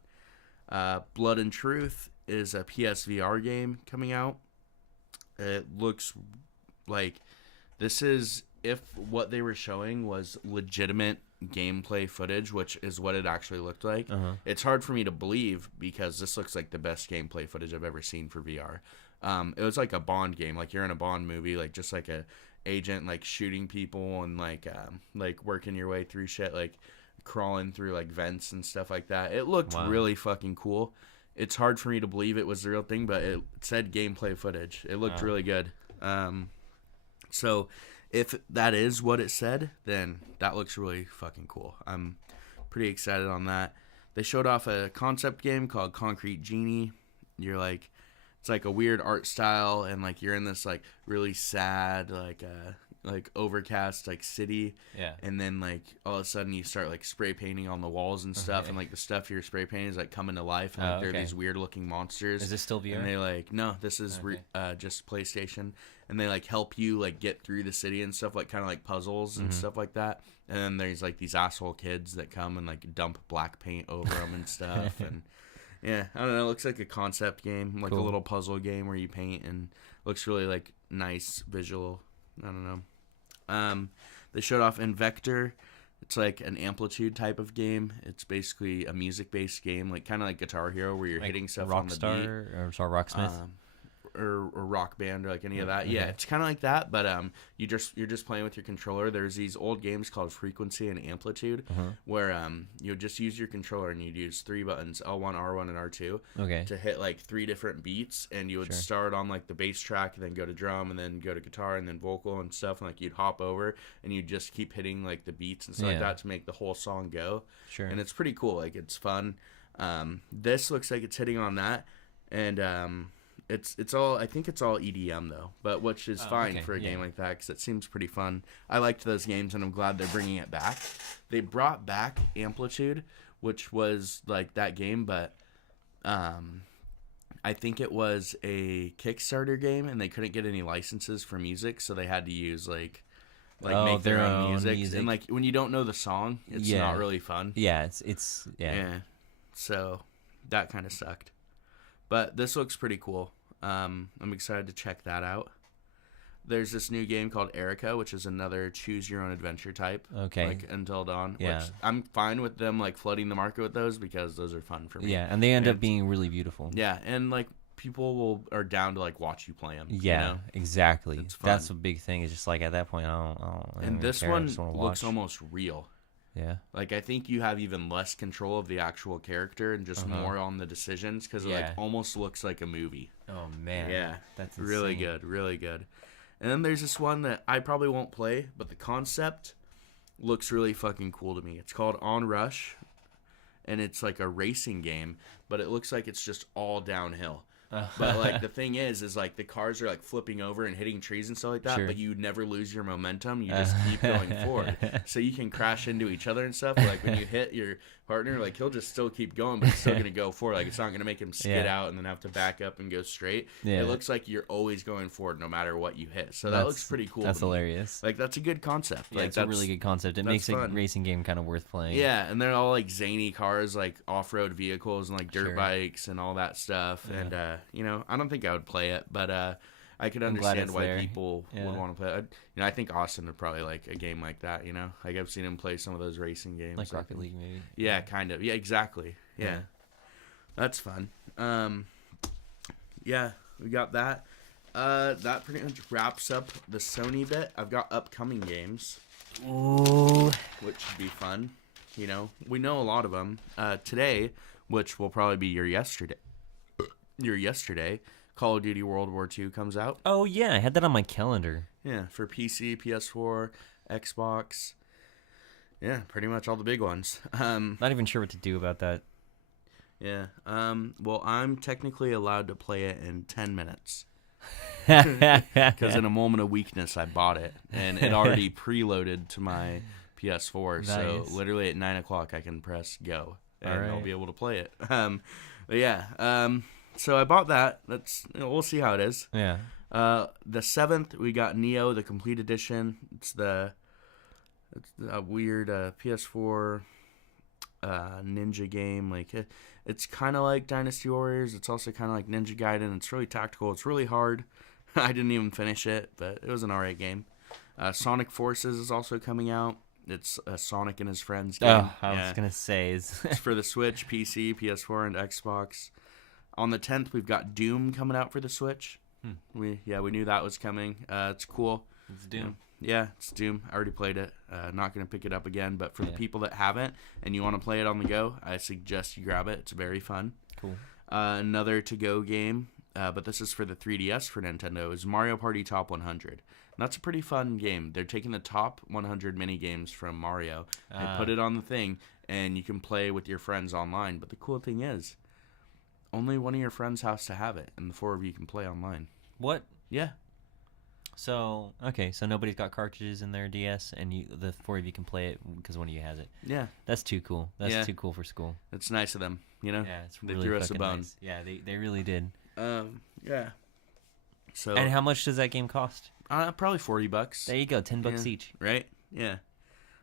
Blood and Truth is a PSVR game coming out. It looks like this is if what they were showing was legitimate gameplay footage, which is what it actually looked like. It's hard for me to believe because this looks like the best gameplay footage I've ever seen for VR. It was like a Bond game, like you're in a Bond movie, like just like a agent like shooting people and like working your way through shit, like crawling through like vents and stuff like that. It looked really fucking cool. It's hard for me to believe it was the real thing, but it said gameplay footage. It looked really good. So if that is what it said, then that looks really fucking cool. I'm pretty excited on that. They showed off a concept game called Concrete Genie. You're like, it's like a weird art style, and like you're in this like really sad like overcast like city. Yeah. And then like all of a sudden you start like spray painting on the walls and stuff, and like the stuff you're spray painting is like coming to life, and like they're these weird looking monsters. Is this still VR? And they like, no, this is just PlayStation, and they like help you like get through the city and stuff, like kind of like puzzles and stuff like that. And then there's like these asshole kids that come and like dump black paint over them and stuff. And yeah, I don't know, it looks like a concept game, like a little puzzle game where you paint, and looks really like nice visual. I don't know. They showed off Invector. It's like an amplitude type of game. It's basically a music-based game, like kind of like Guitar Hero, where you're like hitting stuff Rockstar, on the beat. or sorry, Rocksmith. Or Rock Band or like any of that. Yeah, it's kind of like that, but you're just playing with your controller. There's these old games called Frequency and Amplitude where you just use your controller and you'd use 3 buttons, L1, R1, and R2 to hit like 3 different beats, and you would start on like the bass track and then go to drum and then go to guitar and then vocal and stuff, and like you'd hop over and you'd just keep hitting like the beats and stuff like that to make the whole song go. And it's pretty cool. Like it's fun. This looks like it's hitting on that, and It's all, I think it's all EDM though, but which is fine for a game like that because it seems pretty fun. I liked those games, and I'm glad they're bringing it back. They brought back Amplitude, which was like that game, but I think it was a Kickstarter game, and they couldn't get any licenses for music, so they had to use like make their own music. And like when you don't know the song, it's not really fun. Yeah, it's So that kind of sucked. But this looks pretty cool. I'm excited to check that out. There's this new game called Erica, which is another choose your own adventure type. Like Until Dawn. Yeah. Which I'm fine with them like flooding the market with those because those are fun for me. Yeah, and they end up being really beautiful. Yeah, and like people are down to like watch you play them. Yeah, you know? Exactly. That's a big thing. It's just like at that point, I don't and this care. one looks almost real. Yeah. Like I think you have even less control of the actual character and just more on the decisions because it like almost looks like a movie. Oh man. Yeah. That's insane. Really good, really good. And then there's this one that I probably won't play, but the concept looks really fucking cool to me. It's called Onrush, and it's like a racing game, but it looks like it's just all downhill. But like the thing is like the cars are like flipping over and hitting trees and stuff like that, but you never lose your momentum. You just keep going forward, so you can crash into each other and stuff. But, like when you hit your partner, like he'll just still keep going, but he's still gonna go forward. Like it's not gonna make him skid out and then have to back up and go straight. It looks like you're always going forward no matter what you hit. So that looks pretty cool. That's hilarious. Like that's a good concept. Yeah, like it's a really good concept. It makes a racing game kind of worth playing. Yeah, and they're all like zany cars, like off-road vehicles and like dirt bikes and all that stuff. And you know, I don't think I would play it, but I could understand why people would want to play it. You know, I think Austin would probably like a game like that. You know, like I've seen him play some of those racing games, like Rocket League, maybe. Yeah, kind of. Yeah, exactly. Yeah, that's fun. Yeah, we got that. That pretty much wraps up the Sony bit. I've got upcoming games, which should be fun. You know, we know a lot of them. Today, which will probably be your yesterday, Call of Duty World War II comes out. Oh yeah, I had that on my calendar. Yeah, for PC, PS4, Xbox. Yeah, pretty much all the big ones. Not even sure what to do about that. Yeah. Well, I'm technically allowed to play it in 10 minutes. Because in a moment of weakness, I bought it. And it already preloaded to my PS4. Nice. So literally at 9 o'clock, I can press go. And I'll be able to play it. But yeah. So I bought that. We'll see how it is. Yeah. The 7th, we got Neo, the complete edition. It's a weird PS4 ninja game. Like it's kind of like Dynasty Warriors. It's also kind of like Ninja Gaiden. It's really tactical. It's really hard. I didn't even finish it, but it was an alright game. Sonic Forces is also coming out. It's a Sonic and his friends game. Oh, I was gonna say is It's for the Switch, PC, PS4, and Xbox. On the 10th, we've got Doom coming out for the Switch. We knew that was coming. It's cool. it's Doom. Yeah, it's Doom. I already played it. Not going to pick it up again, but for the people that haven't and you want to play it on the go, I suggest you grab it. It's very fun. Cool. Another to-go game, but this is for the 3DS for Nintendo, is Mario Party Top 100. And that's a pretty fun game. They're taking the top 100 mini-games from Mario. They put it on the thing, and you can play with your friends online. But the cool thing is, only one of your friends has to have it, and the 4 of you can play online. What? Yeah. So so nobody's got cartridges in their DS, and the 4 of you can play it because one of you has it. Yeah. That's too cool. That's too cool for school. It's nice of them, you know? Yeah, it's They really threw us a fucking bone. nice. Yeah, they really did. Yeah. So And how much does that game cost? probably $40. There you go, $10 each. Right? Yeah.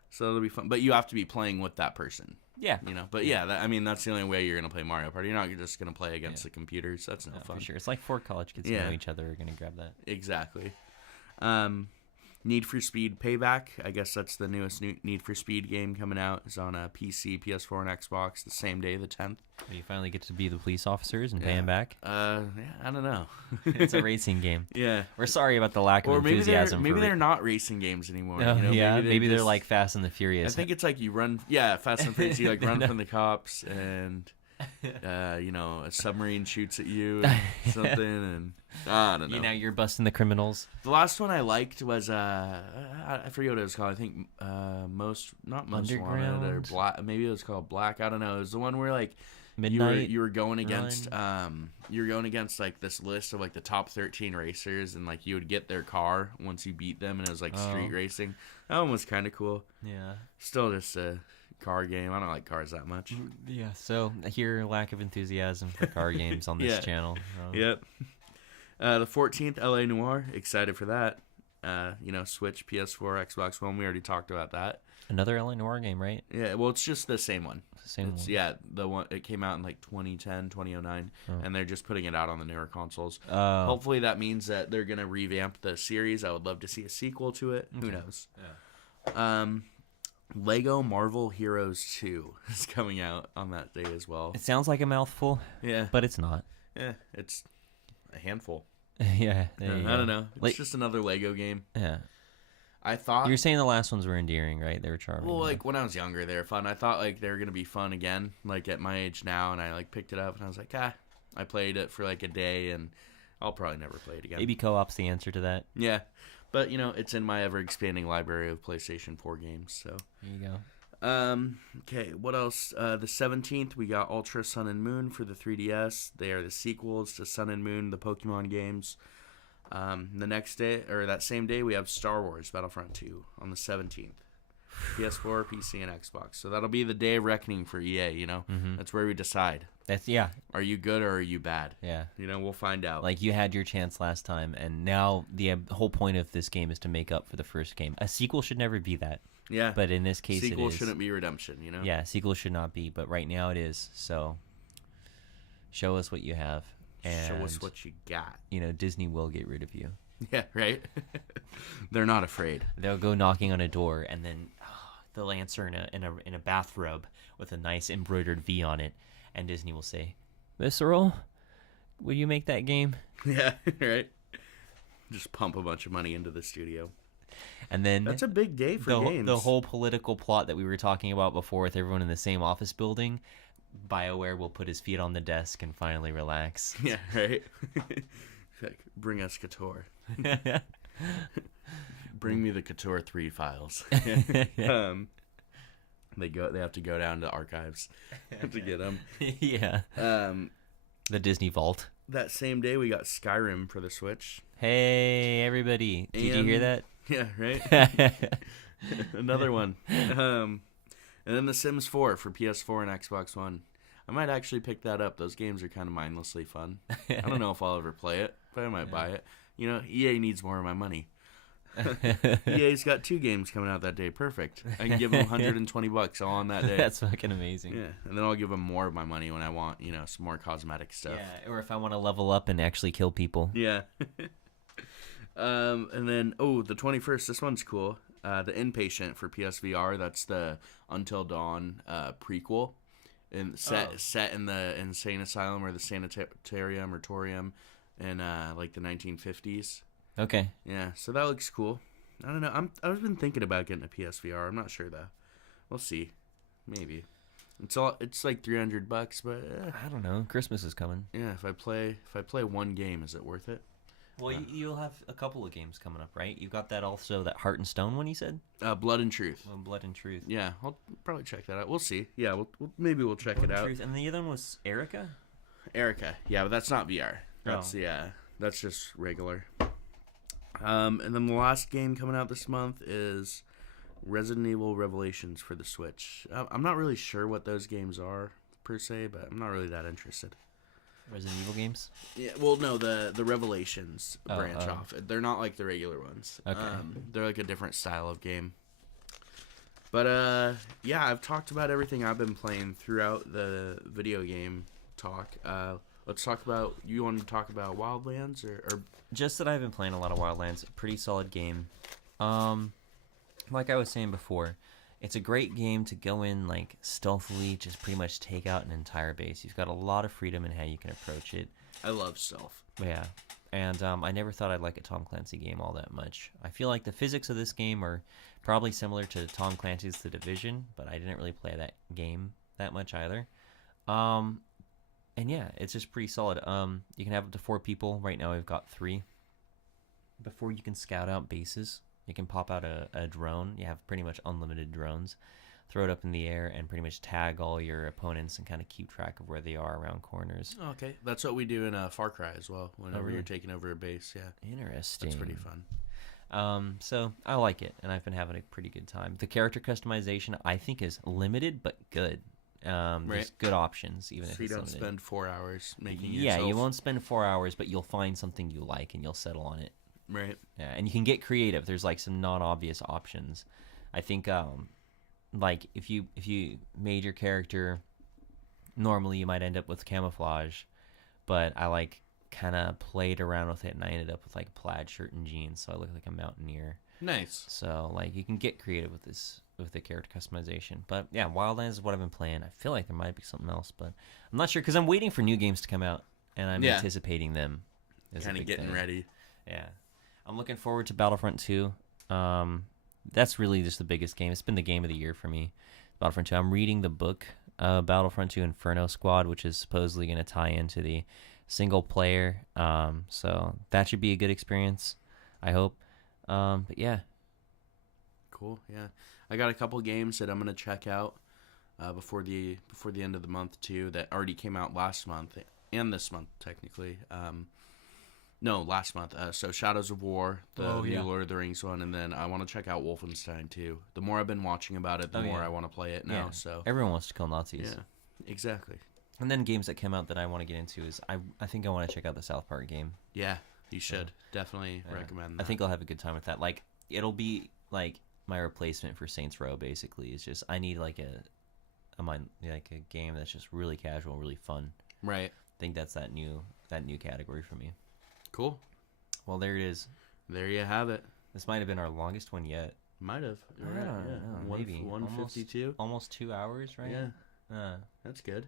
So it'll be fun, but you have to be playing with that person. Yeah, You know, but that's the only way you're gonna play Mario Party. You're not just gonna play against the computers. That's no fun. for sure. It's like 4 college kids who know each other are gonna grab that. Exactly. Need for Speed Payback. I guess that's the newest Need for Speed game coming out. It's on PC, PS4, and Xbox the same day, the 10th. You finally get to be the police officers and pay them back. I don't know. It's a racing game. Yeah. We're sorry about the lack of Or enthusiasm. maybe they're not racing games anymore. Oh, you know? yeah, maybe they're just- like Fast and the Furious. I think it's like you run. Yeah, Fast and Furious. You like run from the cops, and a submarine shoots at you, and something, and I don't know. You're busting the criminals. The last one I liked was I forget what it was called. I think Most Wanted or Underground? Black. Maybe it was called Black. I don't know. It was the one where like Midnight. you were going against like this list of like the top 13 racers, and like you would get their car once you beat them, and it was like street racing. That one was kind of cool. Yeah. Still just a car game. I don't like cars that much. Yeah. So here, lack of enthusiasm for car games on this Yeah. channel. Yep. The 14th, LA Noire. Excited for that. Switch, PS4, Xbox One. We already talked about that. Another LA Noire game, right? Yeah, well, it's just the same one. It's the same one. Yeah, the one it came out in like 2010, 2009, and they're just putting it out on the newer consoles. Oh. Hopefully that means that they're gonna revamp the series. I would love to see a sequel to it. Who knows? Yeah. Lego Marvel Heroes 2 is coming out on that day as well. It sounds like a mouthful, Yeah, but it's not. yeah, it's a handful. Yeah. I don't know. It's just another Lego game. Yeah. I thought. You're saying the last ones were endearing, right? They were charming. Well, like when I was younger, they were fun. I thought like they were gonna be fun again, like at my age now, and I like picked it up and I was like, I played it for like a day, and I'll probably never play it again. Maybe co-op's the answer to that. Yeah, but it's in my ever expanding library of PlayStation 4 games. So There you go. okay, what else? The 17th, we got Ultra Sun and Moon for the 3DS. They are the sequels to Sun and Moon, the Pokemon games. The next day, or that same day, we have Star Wars Battlefront 2 on the 17th. PS4, PC, and Xbox. So that'll be the day of reckoning for EA, That's where we decide. Yeah. Are you good or are you bad? Yeah. We'll find out. Like you had your chance last time, and now the whole point of this game is to make up for the first game. A sequel should never be that. Yeah. But in this case, sequel it is. shouldn't be redemption, Yeah, sequel should not be, but right now it is. So show us what you have. And, show us what you got. Disney will get rid of you. Yeah, right? They're not afraid. They'll go knocking on a door, and then they'll answer in a bathrobe with a nice embroidered V on it, and Disney will say, "Visceral, will you make that game?" Yeah, right? Just pump a bunch of money into the studio. And then that's a big day for games. The whole political plot that we were talking about before with everyone in the same office building, BioWare will put his feet on the desk and finally relax. Yeah, right? Like, bring us Couture. Bring me the Couture 3 files. They have to go down to archives to get them. Yeah. The Disney Vault. That same day, we got Skyrim for the Switch. Hey, everybody. Did you hear that? Yeah, right? Another one. And then The Sims 4 for PS4 and Xbox One. I might actually pick that up. Those games are kind of mindlessly fun. I don't know if I'll ever play it, but I might buy it. EA needs more of my money. EA's got 2 games coming out that day. Perfect. I can give them $120 all on that day. That's fucking amazing. Yeah, and then I'll give them more of my money when I want, some more cosmetic stuff. Yeah, or if I want to level up and actually kill people. Yeah. And then the 21st. This one's cool. The Inpatient for PSVR. That's the Until Dawn prequel, and set in the insane asylum or the sanitarium or torium in like the 1950s. Okay. Yeah, so that looks cool. I don't know. I've been thinking about getting a PSVR. I'm not sure though. We'll see. Maybe. It's like $300, but I don't know. Christmas is coming. yeah. If I play one game, is it worth it? Well, you'll have a couple of games coming up, right? You got that also, that Heart and Stone one you said? Blood and Truth. Well, Blood and Truth. Yeah, I'll probably check that out. We'll see. Yeah, maybe we'll check Blood it and out. Truth. And the other one was Erica? Erica. Yeah, but that's not VR. That's that's just regular. And then the last game coming out this month is Resident Evil Revelations for the Switch. I'm not really sure what those games are per se, but I'm not really that interested. Resident Evil games? Yeah, well, no, the Revelations branch off. They're not like the regular ones. Okay. They're like a different style of game. But yeah, I've talked about everything I've been playing throughout the video game talk. Let's talk about. You want to talk about Wildlands or Just that I've been playing a lot of Wildlands. Pretty solid game. Like I was saying before, it's a great game to go in like stealthily, just pretty much take out an entire base. You've got a lot of freedom in how you can approach it. I love stealth. Yeah, and I never thought I'd like a Tom Clancy game all that much. I feel like the physics of this game are probably similar to Tom Clancy's The Division, but I didn't really play that game that much either. And yeah, it's just pretty solid. You can have up to 4 people. Right now we've got 3. Before you can scout out bases, you can pop out a drone. You have pretty much unlimited drones. Throw it up in the air and pretty much tag all your opponents and kind of keep track of where they are around corners. Okay, that's what we do in Far Cry as well. Whenever really? you're taking over a base, yeah, Interesting. that's pretty fun. So I like it, and I've been having a pretty good time. The character customization I think is limited but good. There's good options, even if So you it's don't limited. spend 4 hours making Yeah, yourself. you won't spend 4 hours, but you'll find something you like and you'll settle on it. Right. Yeah, and you can get creative. There's like some non-obvious options. I think like if you made your character, normally you might end up with camouflage, but I like kind of played around with it and I ended up with like a plaid shirt and jeans, so I look like a mountaineer. Nice. So like you can get creative with the character customization. But yeah, Wildlands is what I've been playing. I feel like there might be something else, but I'm not sure because I'm waiting for new games to come out and I'm anticipating them. Kind of getting ready. Yeah. I'm looking forward to Battlefront 2. That's really just the biggest game. It's been the game of the year for me, Battlefront 2. I'm reading the book, Battlefront 2 Inferno Squad, which is supposedly going to tie into the single player. So that should be a good experience, I hope. But yeah. Cool. Yeah, I got a couple games that I'm gonna check out before the end of the month too. That already came out last month and this month technically. No, last month. So Shadows of War, the new Lord of the Rings one, and then I want to check out Wolfenstein too. The more I've been watching about it, the more I want to play it now. Yeah. So Everyone wants to kill Nazis. yeah, exactly. And then games that come out that I want to get into is I think I want to check out the South Park game. Yeah, you should definitely recommend that. I think I'll have a good time with that. Like it'll be like my replacement for Saints Row. Basically, it's just I need like a game that's just really casual, really fun. Right. I think that's that new category for me. Cool. Well, there it is. There you have it. This might have been our longest one yet. Might have. I don't know, maybe 152. Almost 2 hours, right? Yeah. That's good.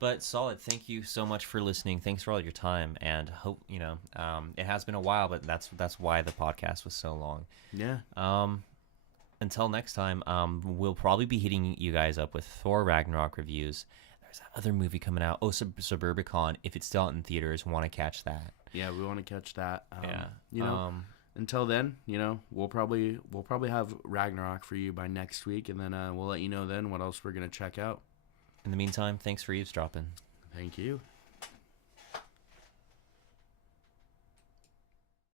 But solid. Thank you so much for listening. Thanks for all your time, and hope it has been a while, but that's why the podcast was so long. Yeah. Until next time, we'll probably be hitting you guys up with Thor Ragnarok reviews. There's that other movie coming out. Oh, Suburbicon. If it's still out in theaters, want to catch that. Yeah, we want to catch that. Yeah. Until then, we'll probably have Ragnarok for you by next week, and then we'll let you know then what else we're gonna check out. In the meantime, thanks for eavesdropping. Thank you.